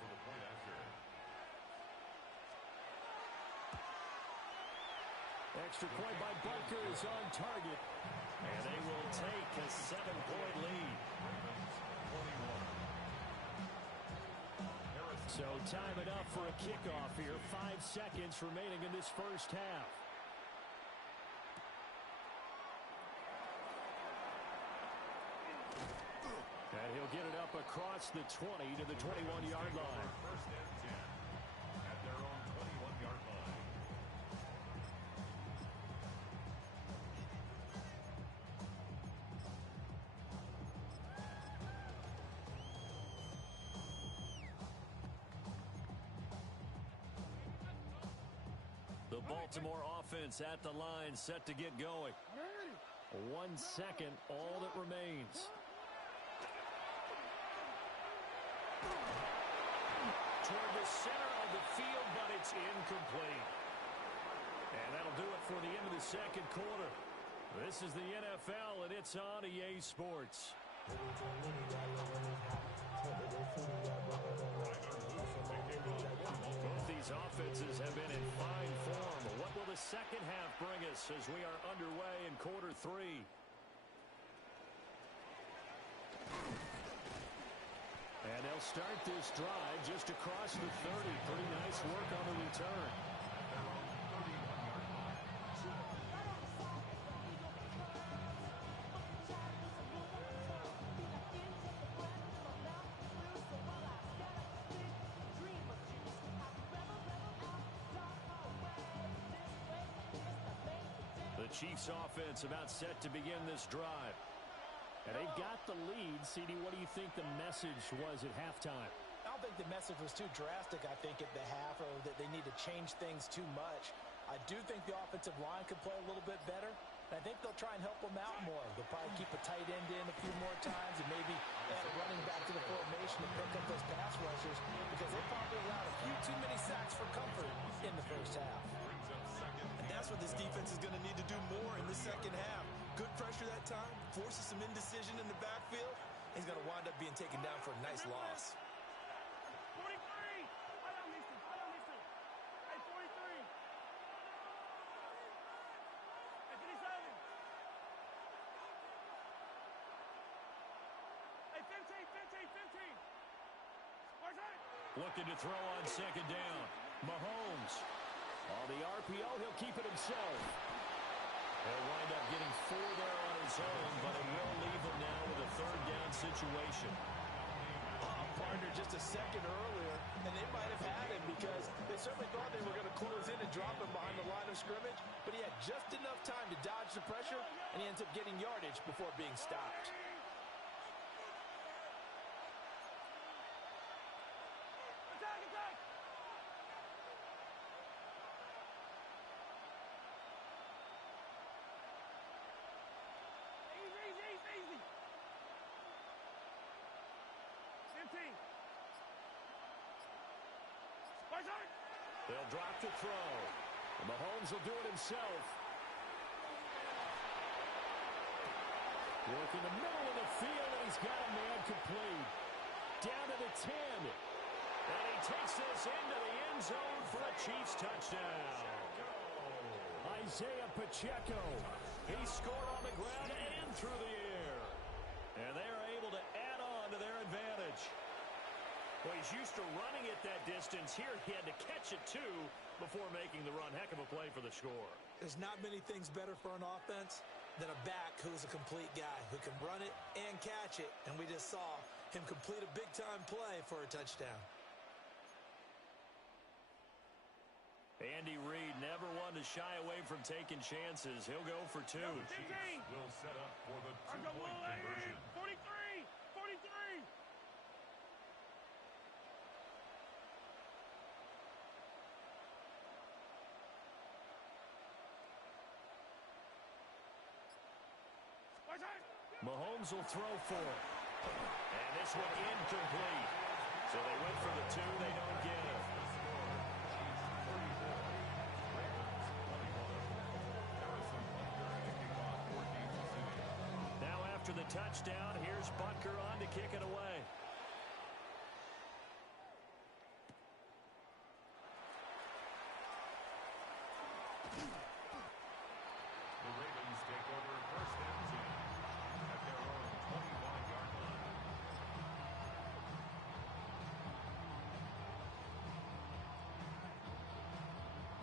Extra point by Bunkers on target. And they will take a 7-point lead. So time it up for a kickoff here. 5 seconds remaining in this first half. get it up across the 20 to the 21-yard line. First and 10 at their own 21-yard line. The Baltimore offense at the line, set to get going. 1 second, all that remains. Toward the center of the field, but it's incomplete. And that'll do it for the end of the second quarter. This is the NFL, and it's on EA Sports. Both these offenses have been in fine form. What will the second half bring us as we are underway in quarter 3? And they'll start this drive just across the 30. Pretty nice work on the return. The Chiefs offense about set to begin this drive. And they've got the lead. CD, what do you think the message was at halftime? I don't think the message was too drastic, I think, at the half, or that they need to change things too much. I do think the offensive line could play a little bit better. And I think they'll try and help them out more. They'll probably keep a tight end in a few more times and maybe add a running back to the formation to pick up those pass rushers because they probably allowed a few too many sacks for comfort in the first half. And that's what this defense is going to need to do more in the second half. Good pressure that time, forces some indecision in the backfield. He's going to wind up being taken down for a nice loss. 43! I don't miss it. Hey, 43! Hey, 37! Hey, 15! Where's that? Looking to throw on second down. Mahomes. On the RPO, he'll keep it himself. He'll wind up getting 4 there on his own, but it will leave him now with a third down situation. Partner just a second earlier, and they might have had him because they certainly thought they were going to close in and drop him behind the line of scrimmage, but he had just enough time to dodge the pressure, and he ends up getting yardage before being stopped. Attack! Easy! 15! Where's that? They'll drop to throw. And Mahomes will do it himself. Work in the middle of the field, and he's got a man complete. Down to the 10. And he takes this into the end zone for a Chiefs touchdown. Isaiah Pacheco. He scored on the ground and through the air. And they are able to add on to their advantage. Well, he's used to running it that distance. Here he had to catch it, too, before making the run. Heck of a play for the score. There's not many things better for an offense than a back who's a complete guy who can run it and catch it. And we just saw him complete a big-time play for a touchdown. Andy Reid never one to shy away from taking chances. He'll go for 2. The Chiefs will set up for the two-point conversion. 43! Mahomes will throw for it. And this one incomplete. So they went for the 2. They don't get it. Now after the touchdown, here's Butker on to kick it away. The Ravens take over first and 10 at their own 21-yard line.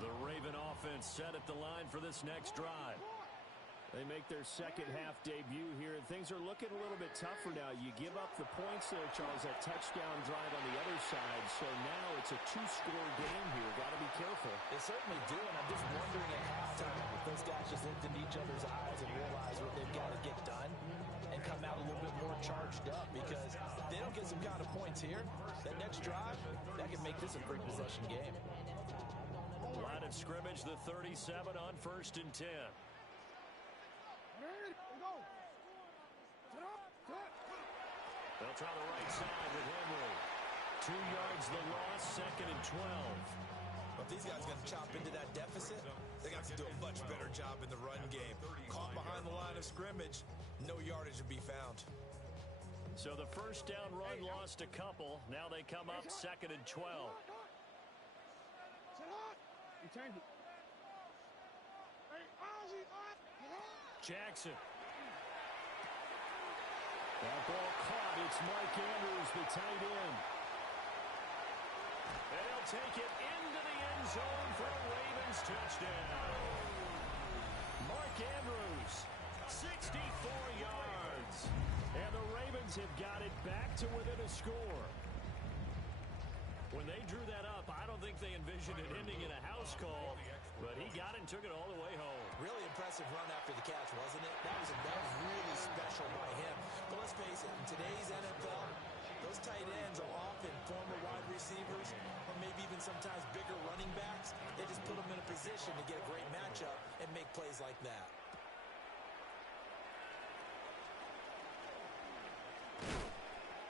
The Raven offense set at the line for this next drive. They make their second half debut here, and things are looking a little bit tougher now. You give up the points there, Charles, that touchdown drive on the other side. So now it's a two-score game here. Got to be careful. They certainly do, and I'm just wondering at halftime if those guys just looked into each other's eyes and realized what they've got to get done and come out a little bit more charged up, because if they don't get some kind of points here, that next drive, that can make this a three-possession game. Line of scrimmage, the 37 on 1st and 10. They'll try the right side with Henry. 2 yards the loss, 2nd and 12. But if these guys are going to chop into that deficit, they got to do a much better job in the run game. Caught behind the line of scrimmage, no yardage to be found. So the first down run lost a couple. Now they come up 2nd and 12. Jackson. That ball caught. It's Mark Andrews, the tight end. And he'll take it into the end zone for a Ravens touchdown. Mark Andrews, 64 yards. And the Ravens have got it back to within a score. When they drew that up, I don't think they envisioned it ending in a house call, but he got it and took it all the way home. Really impressive run after the catch, wasn't it? That was really special by him. But let's face it, in today's NFL, those tight ends are often former wide receivers or maybe even sometimes bigger running backs. They just put them in a position to get a great matchup and make plays like that.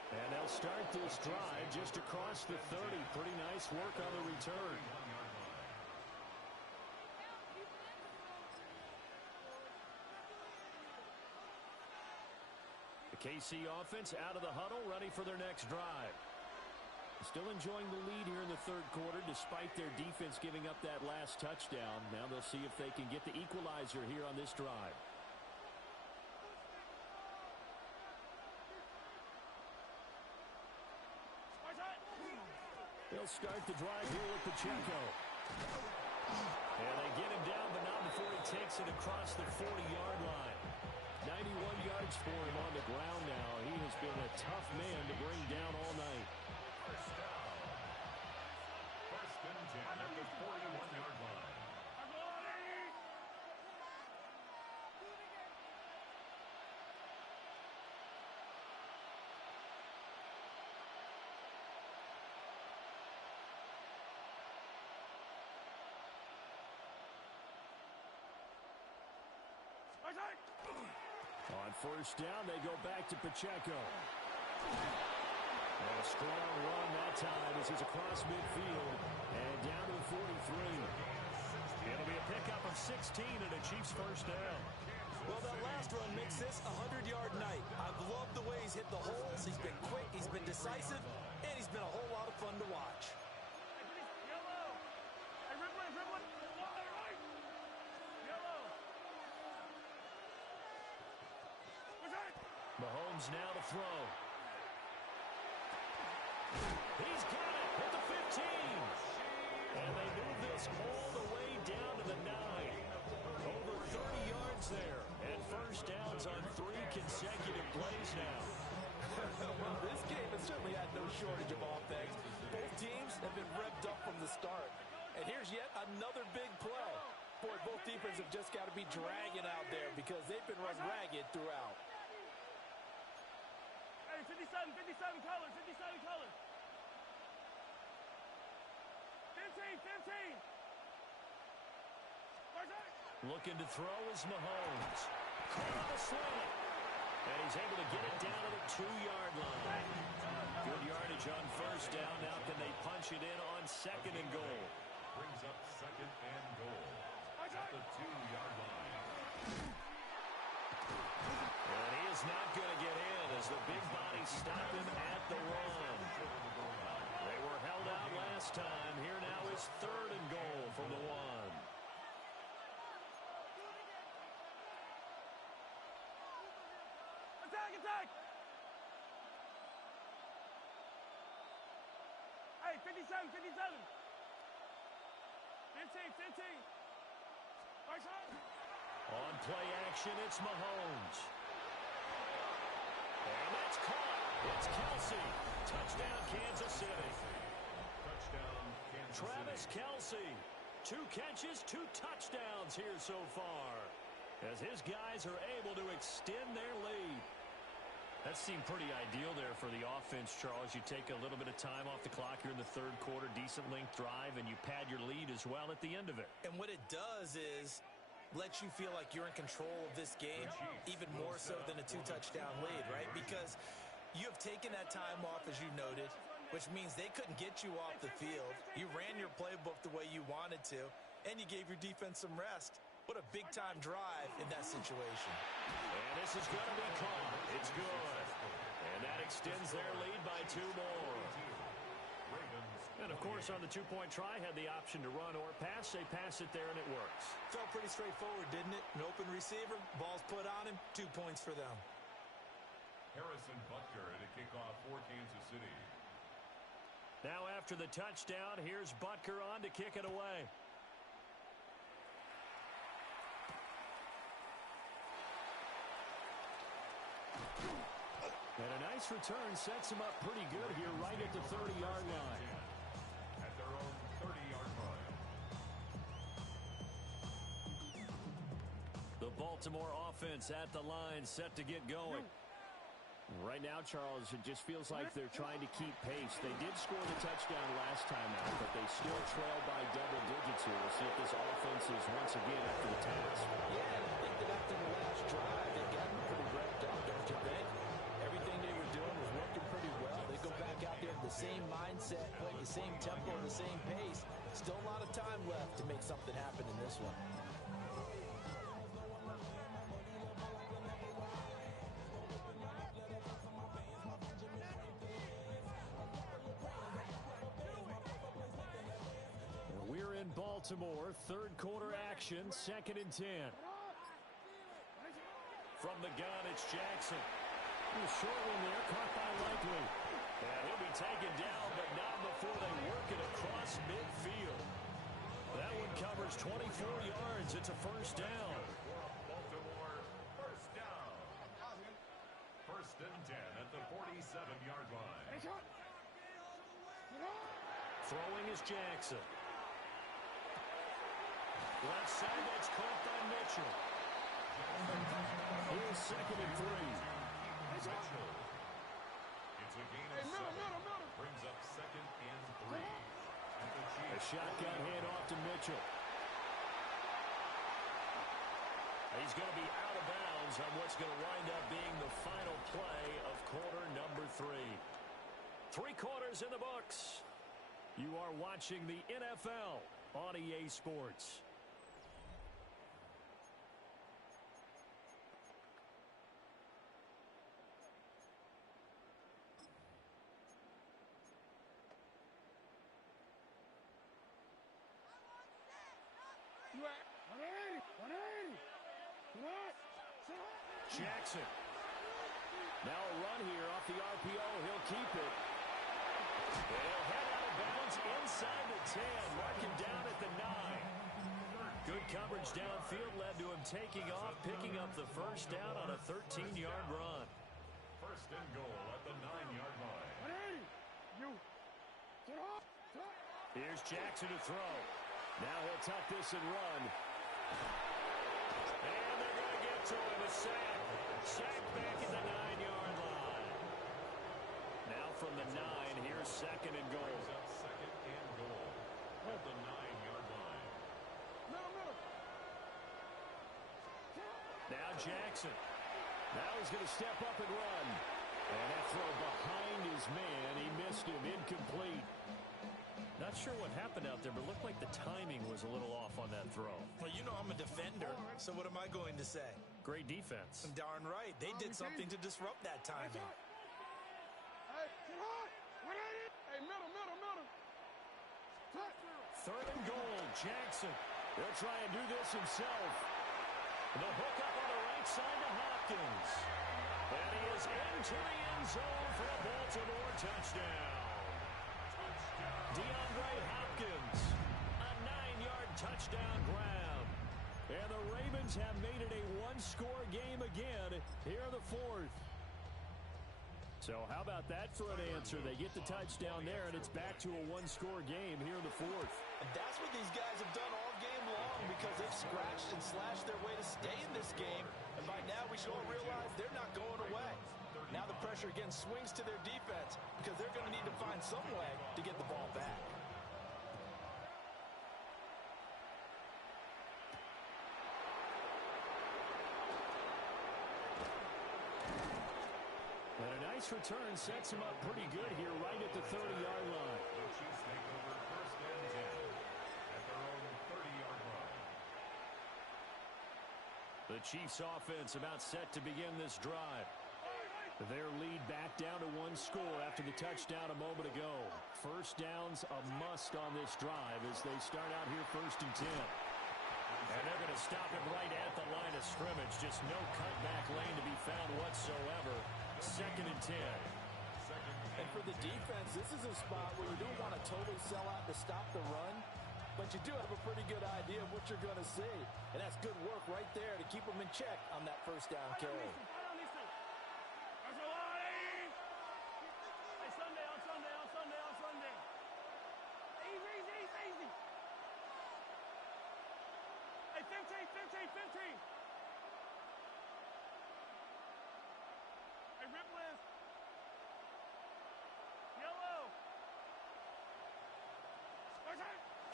And they'll start this drive just across the 30. Pretty nice work on the return. The KC offense out of the huddle, ready for their next drive. Still enjoying the lead here in the third quarter despite their defense giving up that last touchdown. Now they'll see if they can get the equalizer here on this drive. They'll start the drive here with Pacheco. And they get him down, but not before he takes it across the 40-yard line. 91 yards for him on the ground now. He has been a tough man to bring down all night. First down. 1st and 10 at the 41-yard line. On first down, they go back to Pacheco. And a strong run that time as he's across midfield and down to the 43. It'll be a pickup of 16 and a Chiefs first down. Well, that last run makes this a 100-yard night. I've loved the way he's hit the holes. He's been quick, he's been decisive, and he's been a whole lot of fun to watch. Mahomes now to throw. He's got it at the 15. And they move this all the way down to the 9. Over 30 yards there. And first downs on 3 consecutive plays now. Well, this game has certainly had no shortage of offense. Both teams have been revved up from the start. And here's yet another big play. Boy, both defenses have just got to be dragging out there because they've been run ragged throughout. 57 colors, 57 colors. 15. Looking to throw is Mahomes. Caught on the slant. And he's able to get it down to the 2-yard line. Good yardage on first down. Now can they punch it in on 2nd and goal? Brings up 2nd and goal at the 2-yard line. And he is not going to get in as the big body stopped him at the run. They were held out last time. Here now is 3rd and goal from the 1. Attack! Hey, 57. 15. Right side. On play action, it's Mahomes. And that's caught. It's Kelce. Touchdown, Kansas City. Touchdown, Kansas Travis City. Kelce. 2 catches, 2 touchdowns here so far, as his guys are able to extend their lead. That seemed pretty ideal there for the offense, Charles. You take a little bit of time off the clock here in the third quarter, decent length drive, and you pad your lead as well at the end of it. And what it does is let you feel like you're in control of this game, even more so than a 2-touchdown lead, right? Because you have taken that time off, as you noted, which means they couldn't get you off the field. You ran your playbook the way you wanted to, and you gave your defense some rest. What a big-time drive in that situation. And this is going to be caught. It's good. And that extends their lead by 2 more. And, of course, on the 2-point try, had the option to run or pass. They pass it there, and it works. Felt pretty straightforward, didn't it? An open receiver, ball's put on him, 2 points for them. Harrison Butker at a kickoff for Kansas City. Now after the touchdown, here's Butker on to kick it away. And a nice return sets him up pretty good here right at the 30-yard line. At their own 30-yard line. The Baltimore offense at the line, set to get going. Right now, Charles, it just feels like they're trying to keep pace. They did score the touchdown last time out, but they still trail by double digits here. We'll see if this offense is once again up to the task. Yeah, and I think that after the last drive, they got pretty revved up, don't you think? Everything they were doing was working pretty well. They go back out there with the same mindset, playing the same tempo, the same pace. Still a lot of time left to make something happen in this one. Baltimore, third quarter action, 2nd and 10. From the gun, it's Jackson. Short one there, caught by Likely. And he'll be taken down, but not before they work it across midfield. That one covers 24 yards. It's a first down. Baltimore, first down. 1st and 10 at the 47-yard line. Throwing is Jackson. Left side, that's caught by Mitchell. Here's 2nd and 3. Mitchell. It's a gain of 7. Brings up 2nd and 3. A shotgun handoff to Mitchell. He's going to be out of bounds on what's going to wind up being the final play of quarter number 3. 3 quarters in the books. You are watching the NFL on EA Sports. Jackson. Now a run here off the RPO. He'll keep it. They'll head out of bounds inside the 10. Marking down at the 9. Good coverage downfield led to him taking off, picking up the first down on a 13-yard run. 1st and goal at the 9-yard line. Here's Jackson to throw. Now he'll tuck this and run. And they're going to get to him. A sack. Sack back at the 9-yard line. Now from the 9, here's 2nd and goal. 2nd and goal at the 9-yard line. Now Jackson. Now he's going to step up and run. And that throw behind his man. He missed him. Incomplete. Not sure what happened out there, but looked like the timing was a little off on that throw. Well, you know I'm a defender, so what am I going to say? Great defense. Darn right. They did something to disrupt that timing. Third and goal, Jackson. He'll try and do this himself. The hook up on the right side to Hopkins. And he is into the end zone for a Baltimore touchdown. DeAndre Hopkins, a 9-yard touchdown grab. And the Ravens have made it a one-score game again here in the fourth. So how about that for an answer? They get the touchdown there, and it's back to a one-score game here in the fourth. And that's what these guys have done all game long because they've scratched and slashed their way to stay in this game. And by now, we should all realize they're not going away. Now the pressure again swings to their defense because they're going to need to find some way to get the ball back. And a nice return sets him up pretty good here right at the 30-yard line. The Chiefs take over 1st and 10 at their own 30-yard line. The Chiefs offense about set to begin this drive. Their lead back down to one score after the touchdown a moment ago. First down's a must on this drive as they start out here 1st and 10. And they're going to stop him right at the line of scrimmage. Just no cutback lane to be found whatsoever. 2nd and 10. And for the defense, this is a spot where you don't want to totally sell out to stop the run, but you do have a pretty good idea of what you're going to see. And that's good work right there to keep them in check on that first down carry.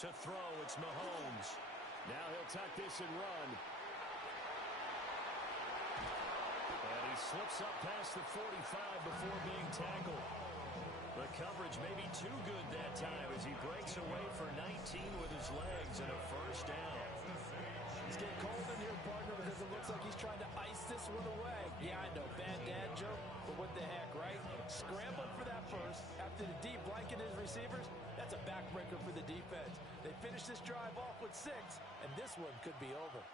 To throw, it's Mahomes. Now he'll tuck this and run. And he slips up past the 45 before being tackled. The coverage may be too good that time as he breaks away for 19 with his legs and a first down. He's getting cold in here, partner, because it looks like he's trying to ice this one away. Yeah, I know, bad dad joke, but what the heck, right? Scrambling for that first after the deep blanket his receivers. That's a backbreaker for the defense. They finish this drive off with 6, and this one could be over.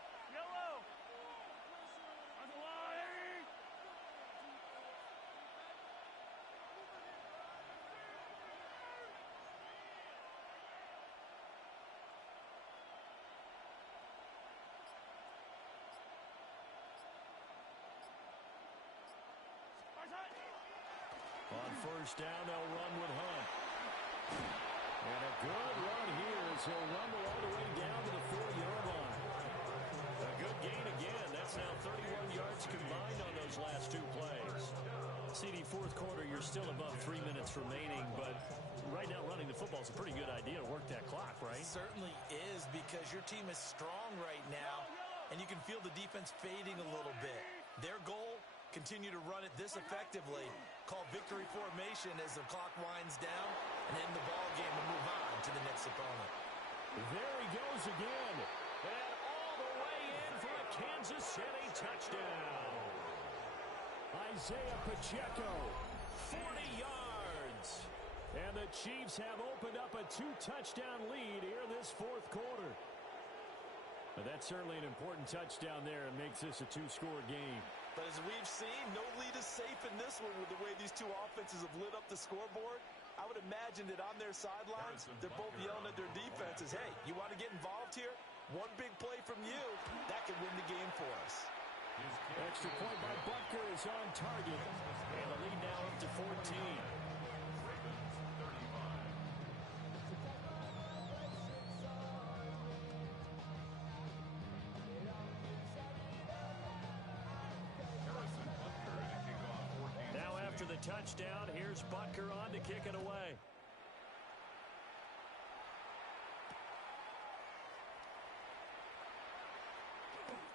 On first down, they'll run with Hunt. And a good run here as he'll rumble all the way down to the 40-yard line. A good gain again. That's now 31 yards combined on those last 2 plays. CD, fourth quarter, you're still above 3 minutes remaining, but right now running the football is a pretty good idea to work that clock, right? It certainly is because your team is strong right now, and you can feel the defense fading a little bit. Their goal, continue to run it this effectively, call victory formation as the clock winds down, and end the ball game and move on to the next opponent. There he goes again, and all the way in for a Kansas City touchdown. Isaiah Pacheco, 40 yards. And the Chiefs have opened up a 2-touchdown lead here this fourth quarter. But that's certainly an important touchdown there and makes this a 2-score game. But as we've seen, no lead is safe in this one with the way these two offenses have lit up the scoreboard. I would imagine that on their sidelines, they're both yelling at their defenses, hey, you want to get involved here? One big play from you, that could win the game for us. Extra point by Butker is on target. And the lead now up to 14. Now after the touchdown, here's Butker on to kick it away.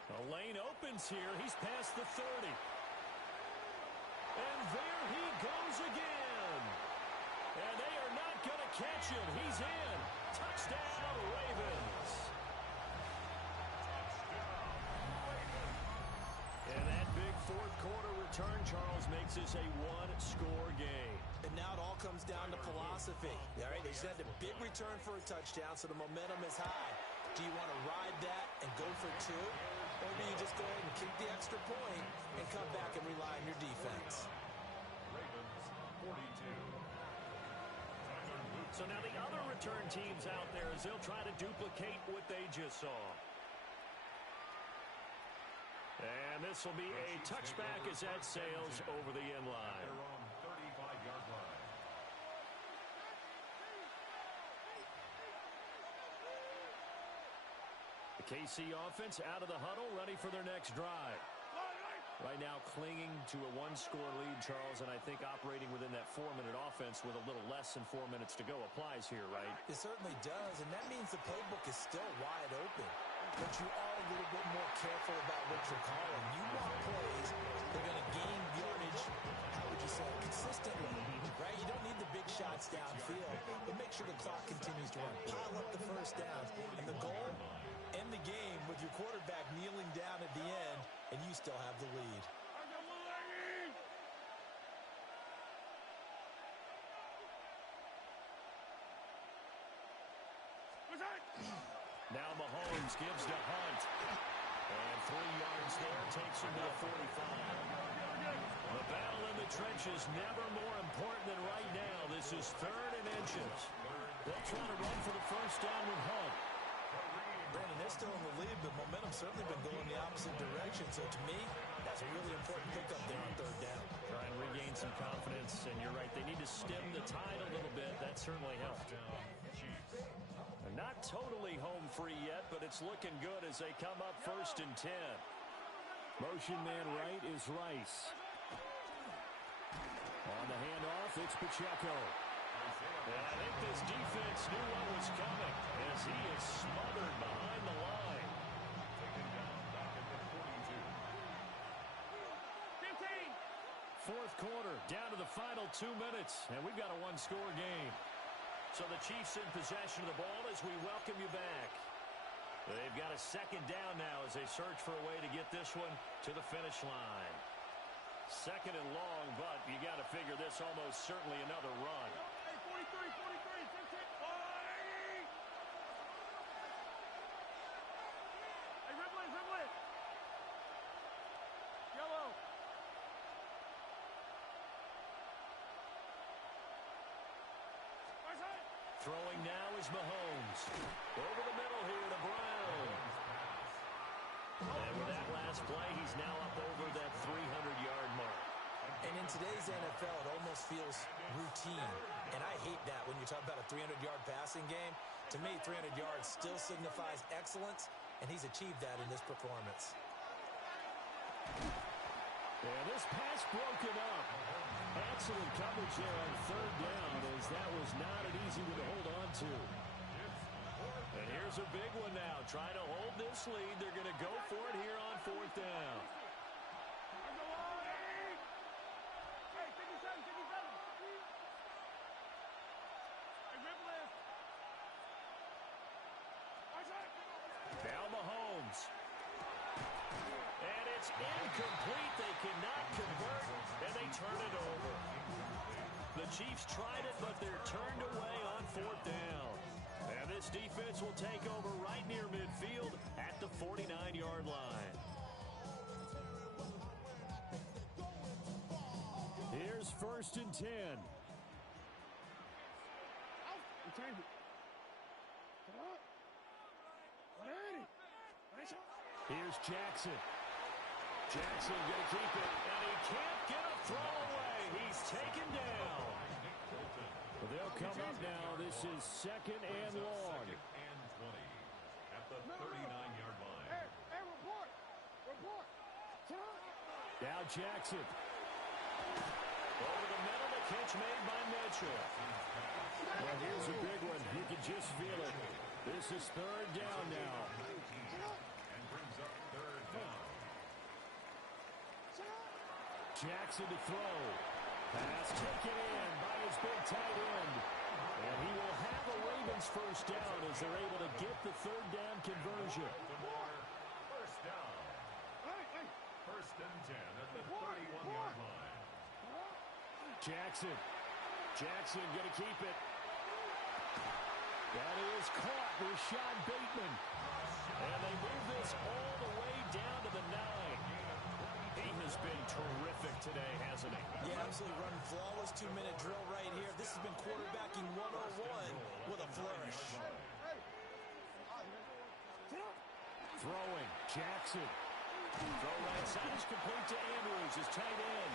The lane opens here. He's past the 30. And there he goes again. And they are not going to catch him. He's in. Touchdown, Ravens. And that big fourth quarter return, Charles, makes this a 1-score game. And now it all comes down to philosophy. All right, they just had a big return for a touchdown, so the momentum is high. Do you want to ride that and go for 2? Or do you just go ahead and kick the extra point and come back and rely on your defense? Ravens 42. So now the other return teams out there as they'll try to duplicate what they just saw. And this will be a touchback as that sails over the end line. Their own 35-yard line. The KC offense out of the huddle, ready for their next drive. Right now clinging to a one-score lead, Charles, and I think operating within that 4-minute offense with a little less than 4 minutes to go applies here, right? It certainly does, and that means the playbook is still wide open. But you are a little bit more careful about what you're calling. You want plays that are going to gain yardage, how would you say, consistently, right? You don't need the big shots downfield, but make sure the clock continues to run. Pile up the first downs. And the goal, end the game with your quarterback kneeling down at the end, and you still have the lead. Now Mahomes gives to Hunt. And 3 yards there, takes him to the 45. The battle in the trenches, never more important than right now. This is 3rd and inches. They'll try to run for the first down with Hunt. Brandon, they're still in the lead, but momentum's certainly been going the opposite direction. So to me, that's a really important pickup there on 3rd down. Try and regain some confidence, and you're right. They need to stem the tide a little bit. That certainly helped. Not totally home free yet, but it's looking good as they come up 1st and 10. Motion man right is Rice. On the handoff, it's Pacheco. And I think this defense knew what was coming as he is smothered behind the line. Taken down back at the 42. 4th quarter, down to the final 2 minutes, and we've got a one-score game. So the Chiefs in possession of the ball as we welcome you back. They've got a 2nd down now as they search for a way to get this one to the finish line. 2nd and long, but you got to figure this almost certainly another run. Hey, 43, 43, 15. Hey, Ribley. Yellow. Throwing now is Mahomes. Over the middle here to Brown. And with that last play, he's now up over that 300-yard mark. And in today's NFL, it almost feels routine. And I hate that when you talk about a 300-yard passing game. To me, 300 yards still signifies excellence, and he's achieved that in this performance. And this pass broken up. Excellent coverage there on 3rd down, as that was not an easy one to hold on to. And here's a big one now. Trying to hold this lead. They're going to go for it here on 4th down. Now Mahomes. And it's incomplete. They cannot convert, and they turn it over. The Chiefs tried it, but they're turned away on 4th down. And this defense will take over right near midfield at the 49-yard line. Here's 1st and 10. Change it. Here's Jackson. Jackson going to keep it, and he can't get a throw away. He's taken down. Well, they'll come up now. This is 2nd and long. 2nd and 20 at the 39-yard line. Hey, report. Now Jackson. Over the middle, the catch made by Mitchell. Well, here's a big one. You can just feel it. This is 3rd down now. And brings up 3rd down. Jackson to throw. Pass taken in by his big tight end. And he will have a Ravens first down as they're able to get the 3rd down conversion. Baltimore, first down. 1st and 10 at the 31-yard line. Jackson going to keep it. That is caught. Rashad Bateman. And they move this all the way down to the 9. He has been terrific today, hasn't he? Yeah, absolutely running flawless 2-minute drill right here. This has been quarterbacking 101 with a flourish. Throwing. Jackson. Throw right side is complete to Andrews, his tight end.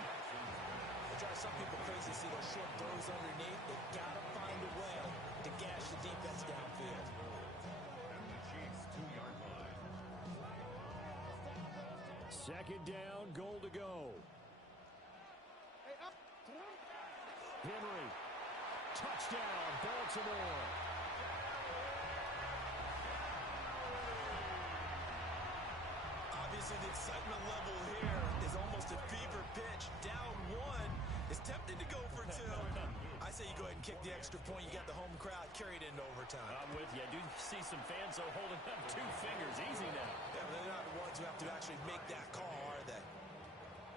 It drives some people crazy to see those short throws underneath. They got to find a way to gash the defense downfield. And the Chiefs 2-yard line. Second down, goal to go. Hey, up. Henry. Touchdown, Baltimore. Obviously, the excitement level here is almost a fever pitch. Down one is tempted to go for two. I say you go ahead and kick the extra point. You got the home crowd carried into overtime. I'm with you. I do see some fans though holding up 2 fingers. Easy now. Yeah, but they're not the ones who have to actually make that call, are they?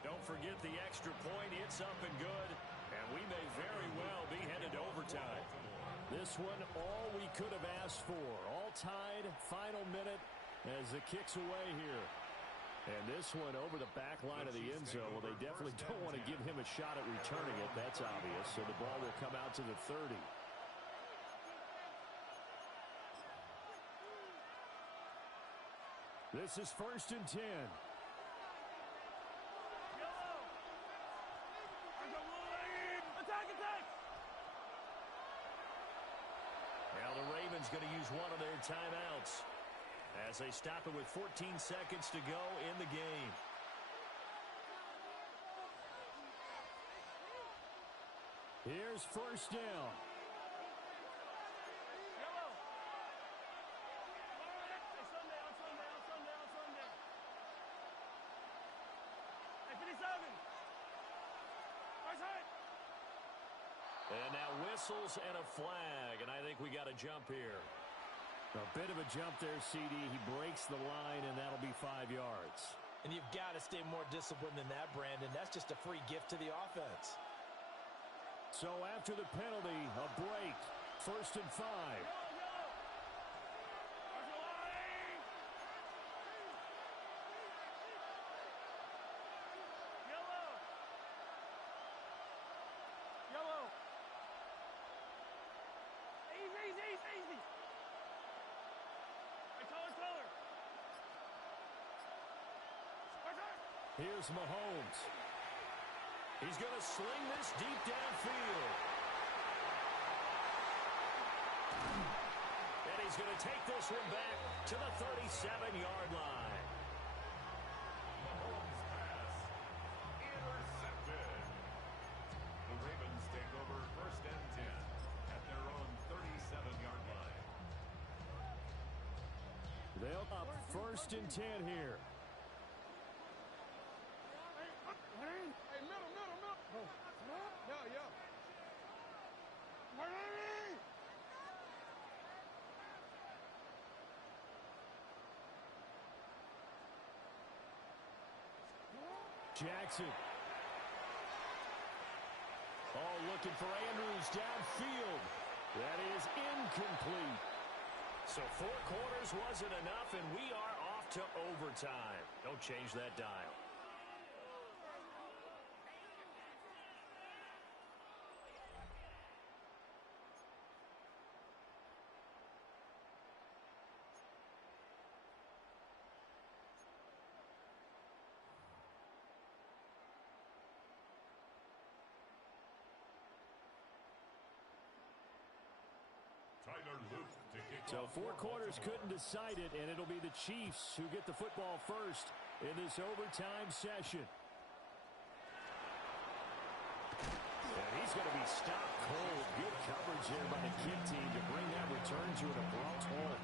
Don't forget the extra point. It's up and good. And we may very well be headed to overtime. This one, all we could have asked for. All tied, final minute as the kick's away here. And this one over the back line of the end zone. Well, they definitely don't want to give him a shot at returning it. That's obvious. So the ball will come out to the 30. This is 1st and 10. Now the Ravens going to use one of their timeouts as they stop it with 14 seconds to go in the game. Here's 1st down. And now whistles and a flag, and I think we got a jump here. A bit of a jump there, CD. He breaks the line, and that'll be 5 yards. And you've got to stay more disciplined than that, Brandon. That's just a free gift to the offense. So after the penalty, a break. 1st and 5. Here's Mahomes. He's going to sling this deep downfield. And he's going to take this one back to the 37-yard line. Mahomes pass intercepted. The Ravens take over 1st and 10 at their own 37-yard line. They'll up 1st and 10 here. Jackson. Oh, looking for Andrews downfield. That is incomplete. So 4 quarters wasn't enough, and we are off to overtime. Don't change that dial. Tyler Luke to kick So off 4 for quarters Baltimore. couldn't decide it, and it'll be the Chiefs who get the football first in this overtime session. And he's going to be stopped cold. Good coverage there by the kick team to bring that return to an abrupt halt.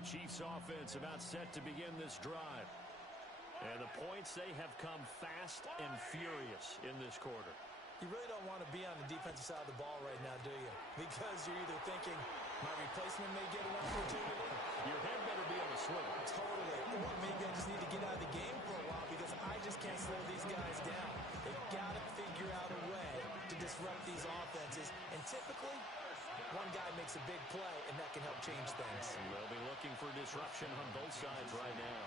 Chiefs offense about set to begin this drive. And the points, they have come fast and furious in this quarter. You really don't want to be on the defensive side of the ball right now, do you? Because you're either thinking, my replacement may get an opportunity. Your head better be on the swivel. Totally. Or maybe I just need to get out of the game for a while because I just can't slow these guys down. They've got to figure out a way to disrupt these offenses. And typically, one guy makes a big play, and that can help change things. And they'll be looking for disruption on both sides right now.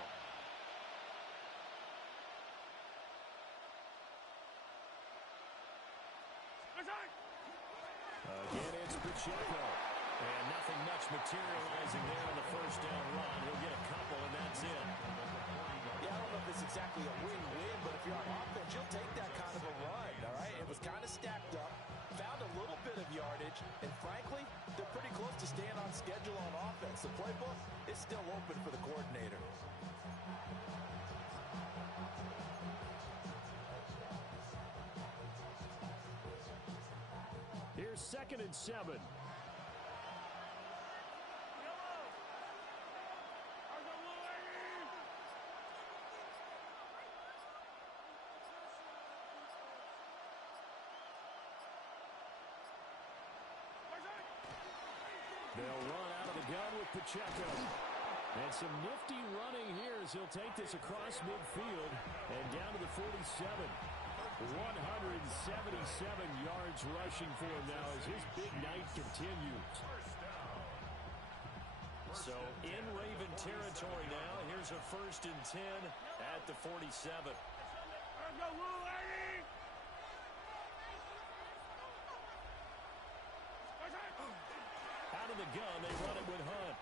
Pacheco. And nothing much materializing there on the first down run. He'll get a couple, and that's it. Yeah, I don't know if it's exactly a win-win, but if you're on offense, you'll take that kind of a run, all right? It was kind of stacked up, found a little bit of yardage, and frankly, they're pretty close to staying on schedule on offense. The playbook is still open for the coordinator. Here's 2nd and 7. They'll run out of the gun with Pacheco. And some nifty running here as he'll take this across midfield and down to the 47. 177 yards rushing for him now as his big night continues. So in Raven territory now, here's a 1st and 10 at the 47. Out of the gun, they run it with Hunt.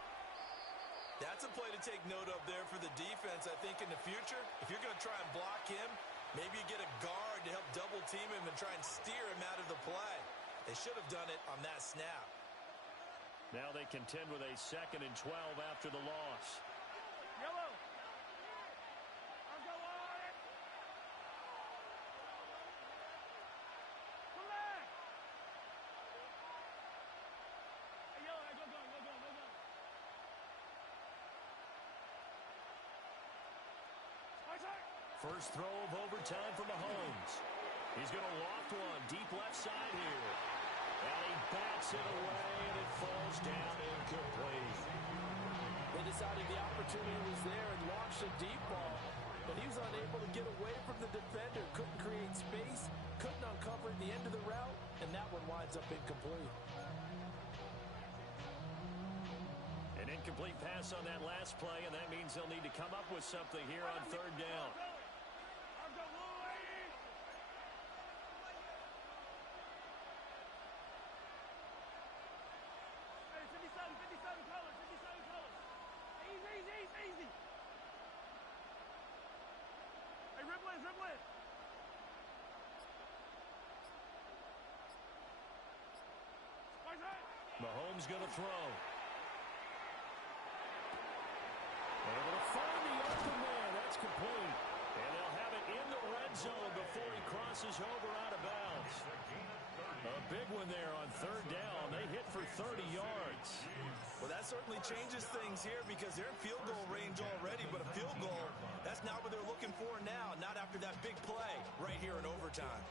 That's a play to take note of there for the defense. I think in the future, if you're going to try and block him, maybe you get a guard to help double team him and try and steer him out of the play. They should have done it on that snap. Now they contend with a 2nd and 12 after the loss. Yellow. First throw of overtime for Mahomes. He's going to loft one deep left side here. And he bats it away, and it falls down incomplete. They decided the opportunity was there and launched a deep ball, but he was unable to get away from the defender. Couldn't create space, couldn't uncover the end of the route, and that one winds up incomplete. An incomplete pass on that last play, and that means they'll need to come up with something here on 3rd down. Mahomes going to throw. Able to find the open man. That's complete. And they'll have it in the red zone before he crosses over out of bounds. A big one there on 3rd down. They hit for 30 yards. Well, that certainly changes things here because they're in field goal range already, but a field goal, that's not what they're looking for now, not after that big play right here in overtime.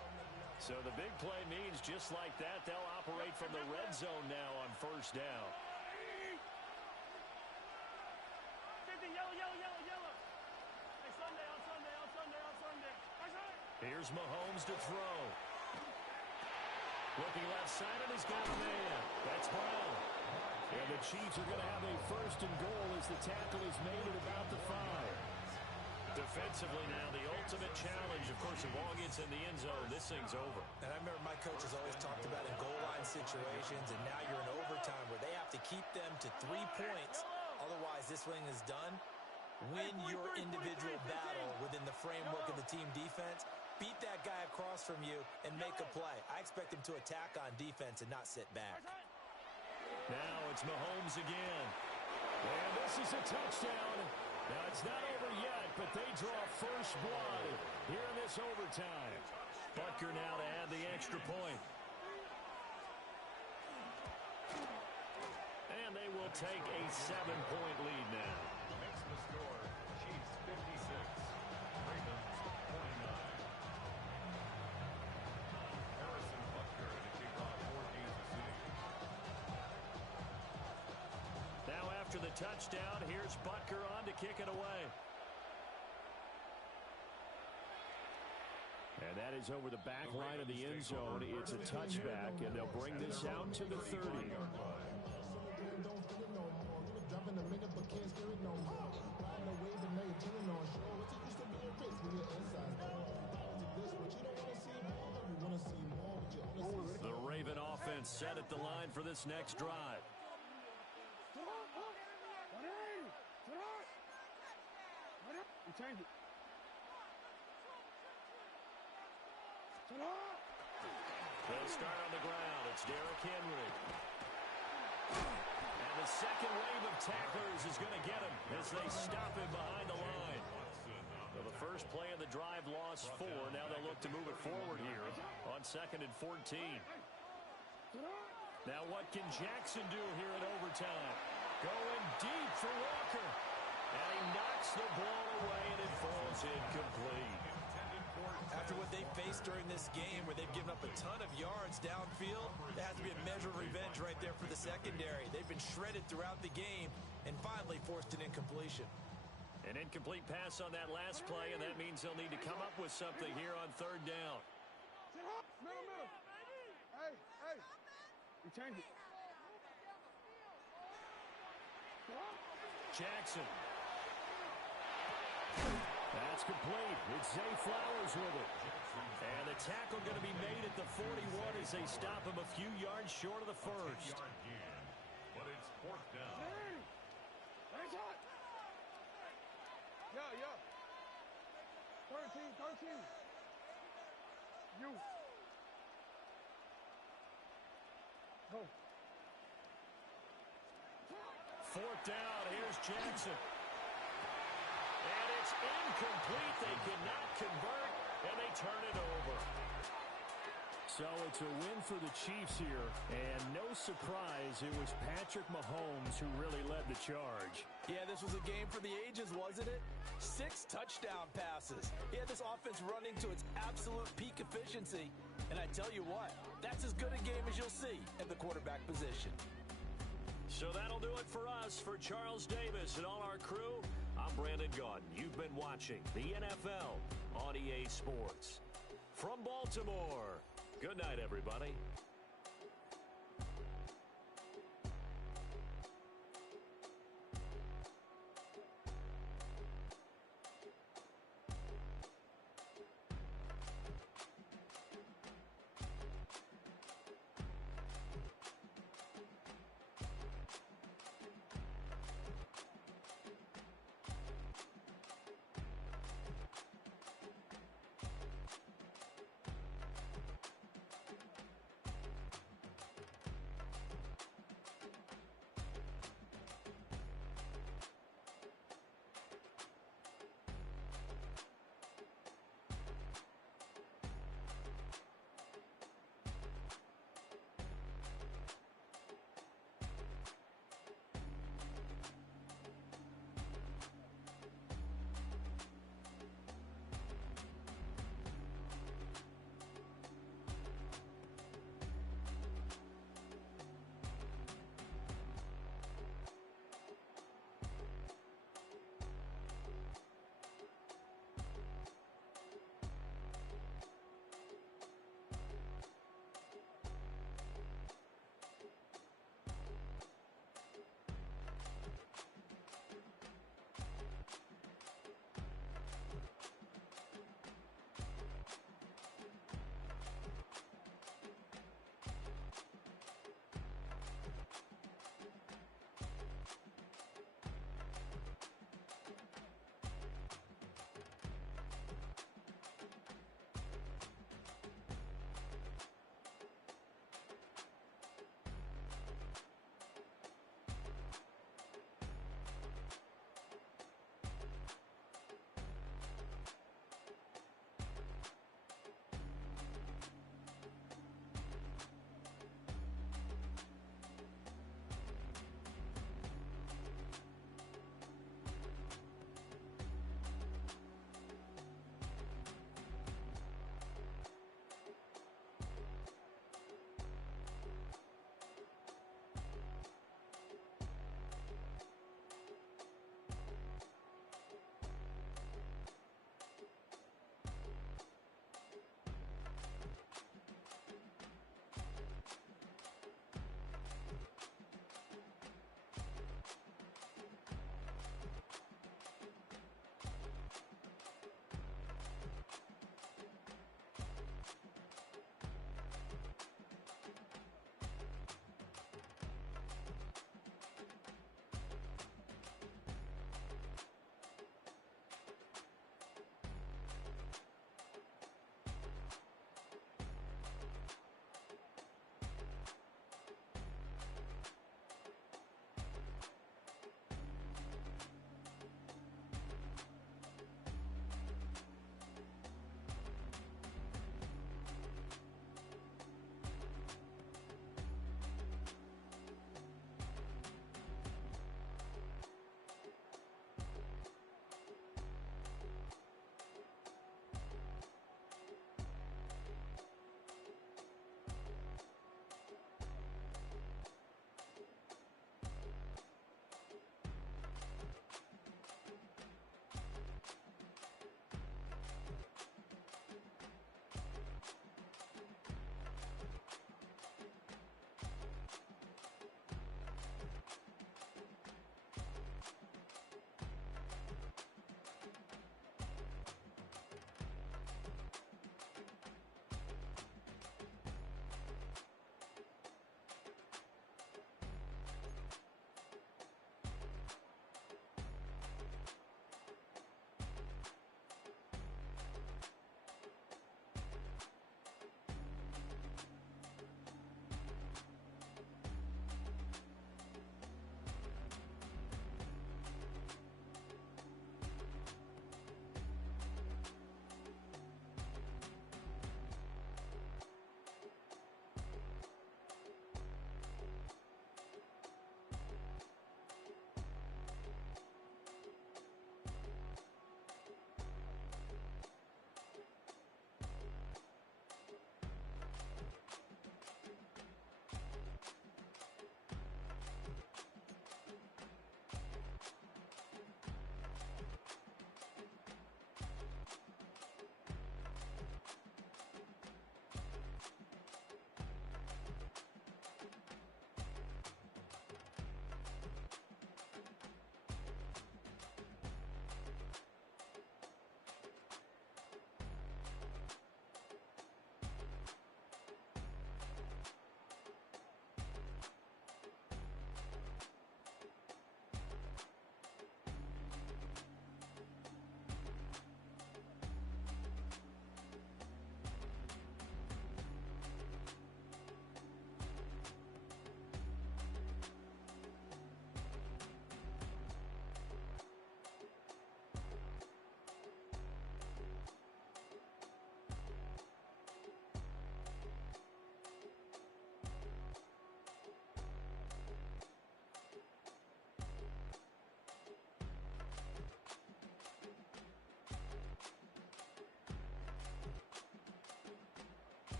So the big play means just like that, they'll operate from the red zone now on 1st down. Here's Mahomes to throw. Looking left side, and he's got a man. That's Brown. And the Chiefs are going to have a 1st and goal as the tackle is made at about the 5. Defensively now, the ultimate challenge. Of course, if ball gets in the end zone, this thing's over. And I remember my coaches always talked about in goal line situations, and now you're in overtime where they have to keep them to 3 points. Otherwise, this thing is done. Win your individual battle within the framework of the team defense. Beat that guy across from you and make a play. I expect him to attack on defense and not sit back. Now it's Mahomes again. And this is a touchdown. Now it's not over yet, but they draw first blood here in this overtime. Butker now to add the extra point. And they will take a 7-point lead now. Makes the score, Chiefs 56, Ravens 29. Harrison Butker to kick off for Kansas City. Now after the touchdown, here's Butker on to kick it away. And that is over the back line of the end zone. It's a touchback, and they'll bring this out to the 30. The Raven offense offense set at the line for this next drive. Change it. They'll start on the ground. It's Derrick Henry. And the second wave of tacklers is going to get him as they stop him behind the line. So the first play of the drive lost 4. Now they'll look to move it forward here on 2nd and 14. Now what can Jackson do here in overtime? Going deep for Walker. And he knocks the ball away, and it falls incomplete. After what they faced during this game where they've given up a ton of yards downfield, there has to be a measure of revenge right there for the secondary. They've been shredded throughout the game and finally forced an incompletion. An incomplete pass on that last play, and that means they'll need to come up with something here on 3rd down. Middle. Hey. You change it. Jackson. That's complete. It's Zay Flowers with it. And the tackle going to be made at the 41 as they stop him a few yards short of the first. But it's 4th down. Hey, shot. Yeah. 13. You. Go. 4th down. Here's Jackson. And it's incomplete. They cannot convert, and they turn it over. So it's a win for the Chiefs here, and no surprise, it was Patrick Mahomes who really led the charge. Yeah, this was a game for the ages, wasn't it? 6 touchdown passes. He had this offense running to its absolute peak efficiency. And I tell you what, that's as good a game as you'll see at the quarterback position. So that'll do it for us. For Charles Davis and all our crew, I'm Brandon Gaudin. You've been watching the NFL on EA Sports. From Baltimore, good night, everybody.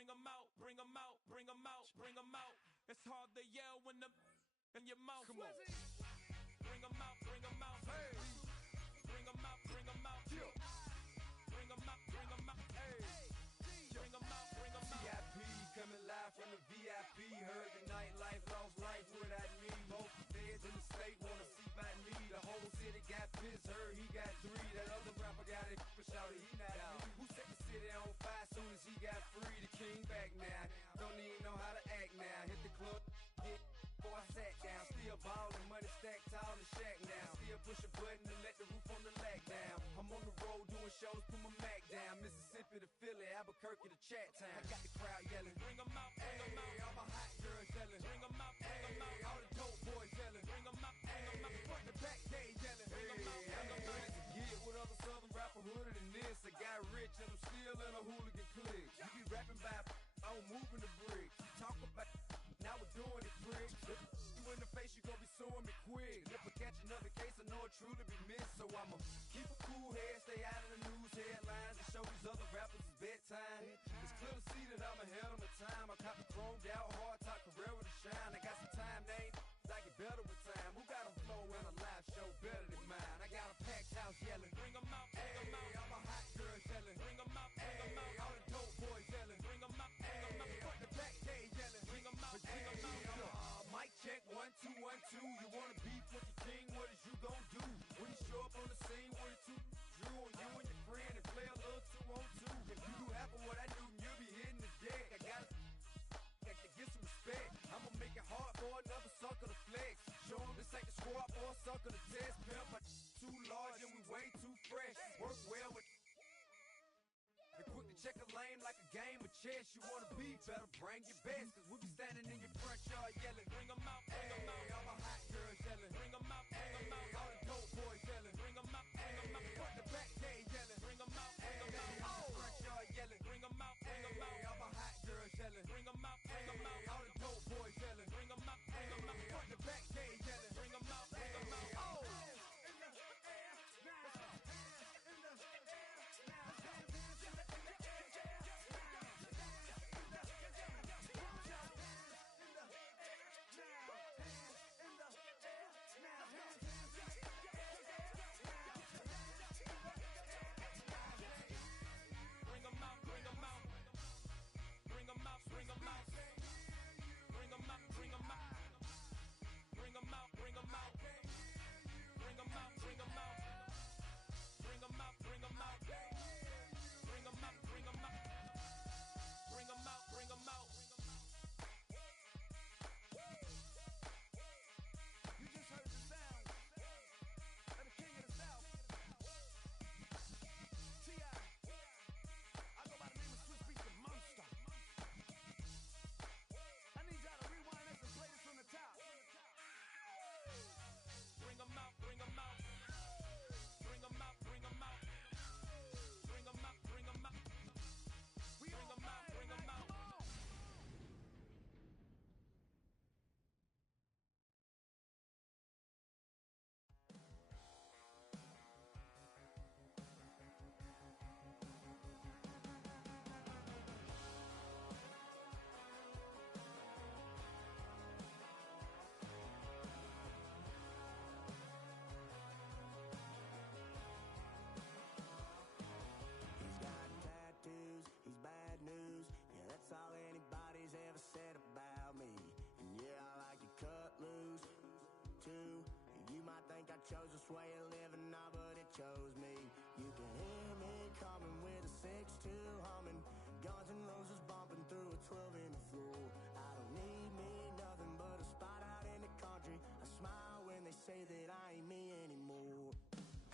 bring them out, bring them out, bring them out, bring them out. It's hard to yell when the in your mouth. Come on. Bring them out, bring them out. Hey. Bring them out, bring them out. Yeah. Bring them out, bring them out. Hey. Bring them out, bring them out. VIP coming live from the VIP. Heard the nightlife, lost life without me. Most feds in the state wanna see by me. The whole city got pissed, heard he got 3. That other rapper got it, but shouted he not out. Who set the city on fire soon as he got free? The king back now. Don't even know how to act now. Hit the club, get before I sat down. Still ballin', money stacked tall in shack now. Still push a button to let the roof on the lag down. I'm on the road doing shows, put my Mac down. Mississippi to Philly, Albuquerque to Chat Town. I got the crowd yelling, bring them out, bring them out. All my hot girls yelling, bring them out, bring them out. All the dope boys yelling, bring them out, bring them out. Front the back, they yelling, bring them out, bring them out. Get with other southern rapper hooded than this. I got rich and I'm still in a hooligan clique. You be rapping by, I'm moving the bricks. Talk about, now we're doing it, prick. You in the face, you gon' be suing me quick. If I catch another case, I know it truly be missed. So I'ma keep a cool head, stay out of the news headlines, and show these other rappers it's bedtime. It's clear to see that I'm ahead of my time. I copy chromed out, hard top career with a shine. I got some time, they ain't I get better with time. Who got a flow and a live show better than mine? I got a packed house yelling, bring them out, bring them out. All my hot girls yelling, bring them out, bring them out. All the dope boys yelling, bring them out, bring them out. Front the back, they yelling, bring them out, bring them out. Mic check, 1, 2, 1, 2. You wanna beef with the king? What is you gon' do? When you show up on the scene with a 2 Drew on you and your friend and play a little 2 on 2. If you do half of what I do, you'll be hitting the deck. I gotta to get some respect. I'ma make it hard for another sucker to flex. Show them this ain't the squad or a sucker to test. Pimp, my too large and we way too fresh. Work well with and quick to check a lane like a game of chess. You wanna be better, bring your best. Cause we be standing in your front yard yelling, bring them out, bring them out. All my hot girls yelling, bring them out, bring them out. All the dope boys yelling, bring them out, bring them out. Front the back, they yelling, bring them out, bring them out. All the front yard yelling, bring them out, bring them out. All my hot girls yelling, bring them out, bring them out. All the dope boys yelling, bring them out, bring them out. Front the back, they yelling, bring them out, bring them out. Oh! Bring them out, bring them out, bring them out, bring them out, bring them out, bring them out, bring them out, bring them out, bring them out, bring them out, bring them out, bring them out, bring them out. You just heard the sound of the king of the South, T.I. I go by the name of Swiss Beats the Monster. Bring them out, bring them out, bring them out, bring them out, bring them out, bring them out, bring them out, bring them out. That's all anybody's ever said about me. And yeah, I like to cut loose, too. You might think I chose this way of living, nah, but it chose me. You can hear me coming with a 6-2 humming, Guns N' Roses bumping through a 12 in the floor. I don't need me nothing but a spot out in the country. I smile when they say that I ain't me anymore.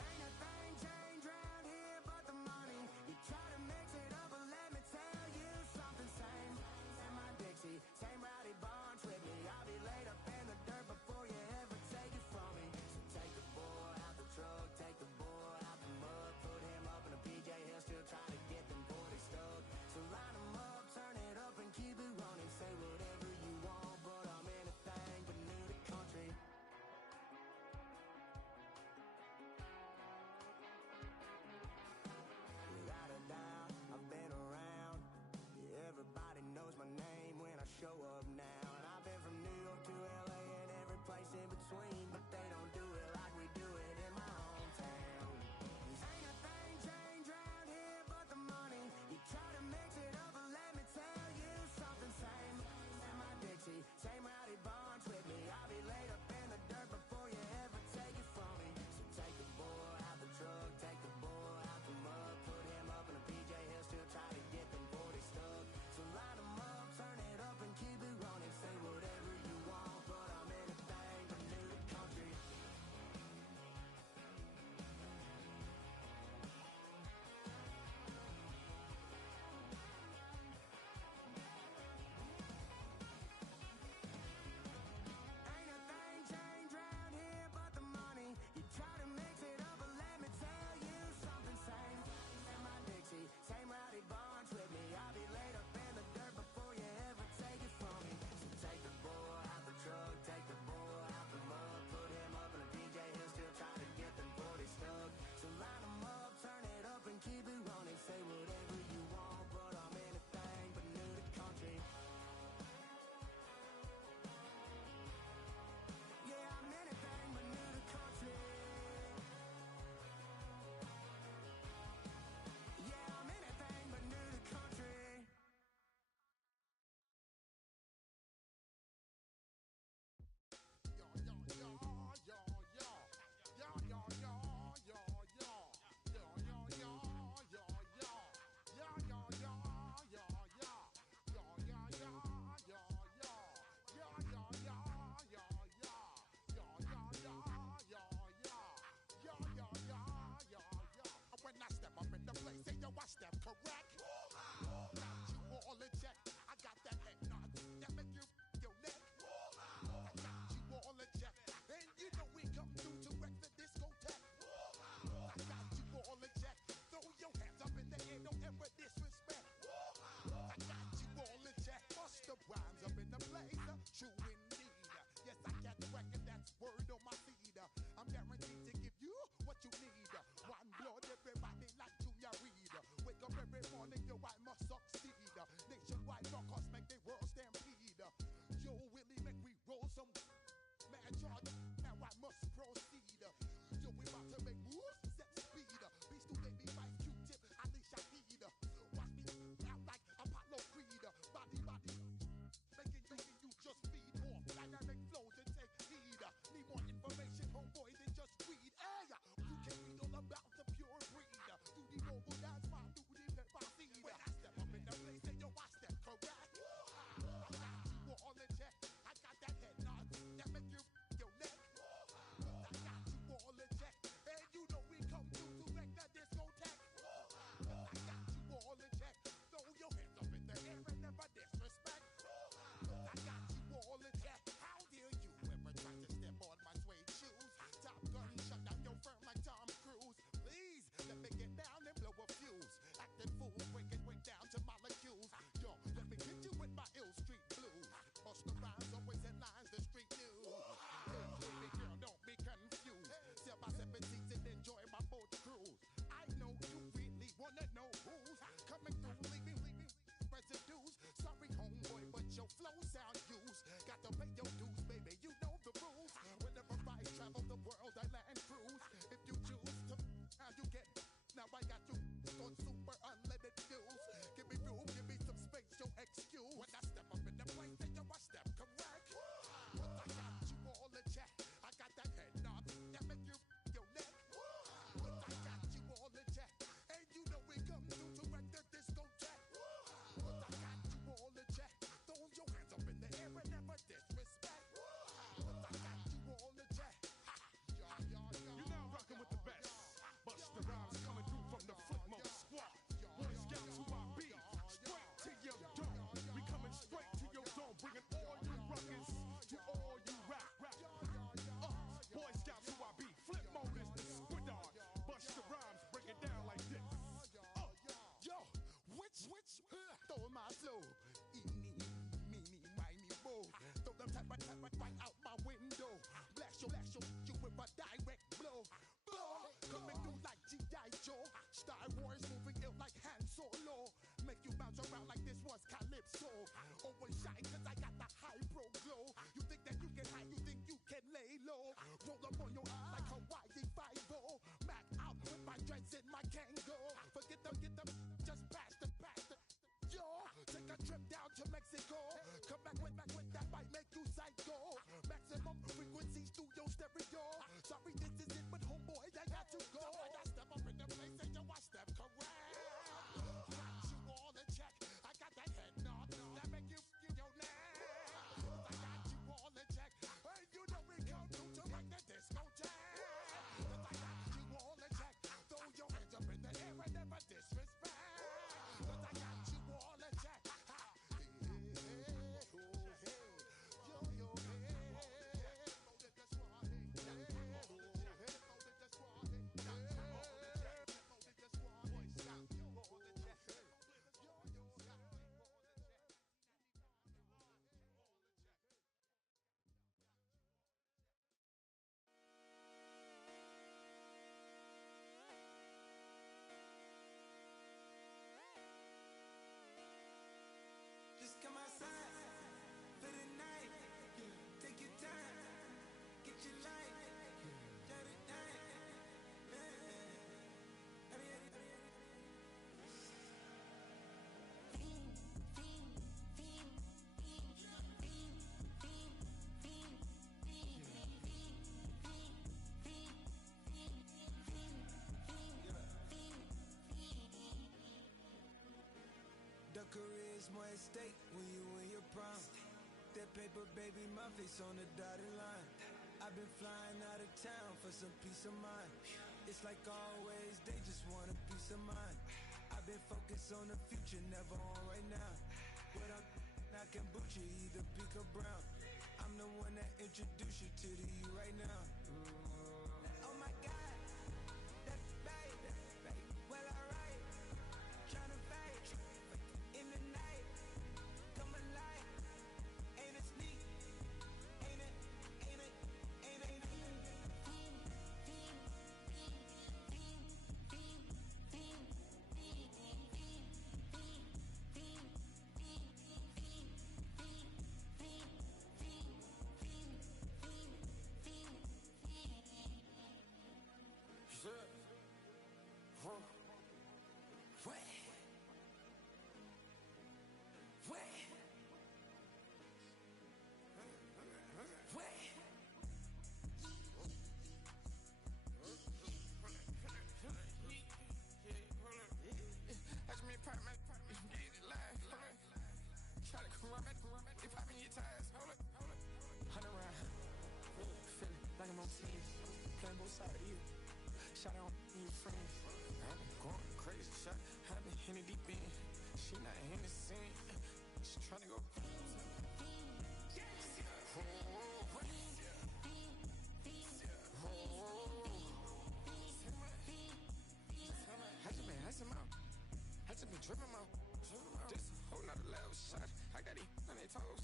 Ain't a thing changed round here but the money. You try to mix it up, but let me tell you something. Same in my Dixie, same rowdy bunch with me. I'll be laid up in the dirt before you ever take it from me. So take the boy out the truck, take the boy out the mud, put him up in a PJ Hill, still trying to get them 40 stuck. So line them up, turn it up and keep it running. Say whatever you want, but I'm anything but new to country. the world I land cruise. If you choose to how you get, now I got you on super unleaded fuels. Give me room, give me some space, your excuse. When I step up in the place, then you I step correct. But I got you all in check. I got that head nod that make you your neck. But I got you all in check. And you know we come through to wreck the discotheque. But I got you all in check. Throw your hands up in the air and never disrespect. But I got you all in check. You're now rocking with the best. Busta Rhymes coming through from the Flip Mode Squad. Boy Scouts who I be. Straight to your dome. We coming straight to your dome. Bringing all you rockers to all you rap. Boy Scouts who I be. Flip Mode is the squidard. Busta Rhymes break it down like this. Yo, which, throw my flow. Eeny, meeny, miny, mo. Throw them type right out my window. Blast your, you with a direct blow. Coming through like G.I. Joe. Star Wars moving ill like Han Solo. Make you bounce around like this was Calypso. Always shine cause I got the high pro glow. You think that you can hide, you think you can lay low. Roll up on your eye like Hawaii 5-0. Mac out with my dreads in my Kango. Forget them, get them, just pass the. Yo, take a trip down to Mexico. Come back with that might make you psycho. Maximum frequency studio stereo. Sorry, this is it, but homeboy, I got to go. I step up in the place and yo, I step correct. Got you all in check. I got that head nod that make you feel your neck. I got you all in check. And you know we come through to like the discotheque. I got you all in check. Throw your hands up in the air and never disrespect. I got you all in check. Just come outside for the night. Take your time, get your light. Let it The career's more at stake when you in your prime. That paper, baby, my face on the dotted line. I've been flying out of town for some peace of mind. It's like always, they just want a peace of mind. I've been focused on the future, never on right now. What I'm I can boot you, either pink or brown. I'm the one that introduced you to the you right now. Oh my God, that baby, well alright. Tryna fight in the night, come alive. Ain't it sneak? Ain't it? Ain't it? Ain't it? Playing both sides of you. Shout out to your friends. I've been going crazy. Shot. I've been hitting deep in. She not in the scene. She tryna go. I just been dripping my. Just holding out a loud shot. I got it on their toes.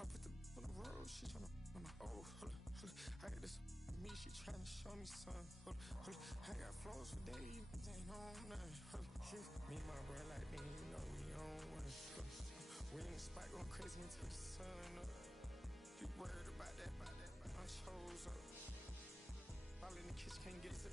I put the on the road. She tryna. Oh, hold up. I got this. Me, she tryna show me something. I got flows for days, ain't on nothing. Me and my bro like me, you know we on one. We ain't spot going crazy until the sun up. You worried about that, I chose up. style in the kitchen, can't get to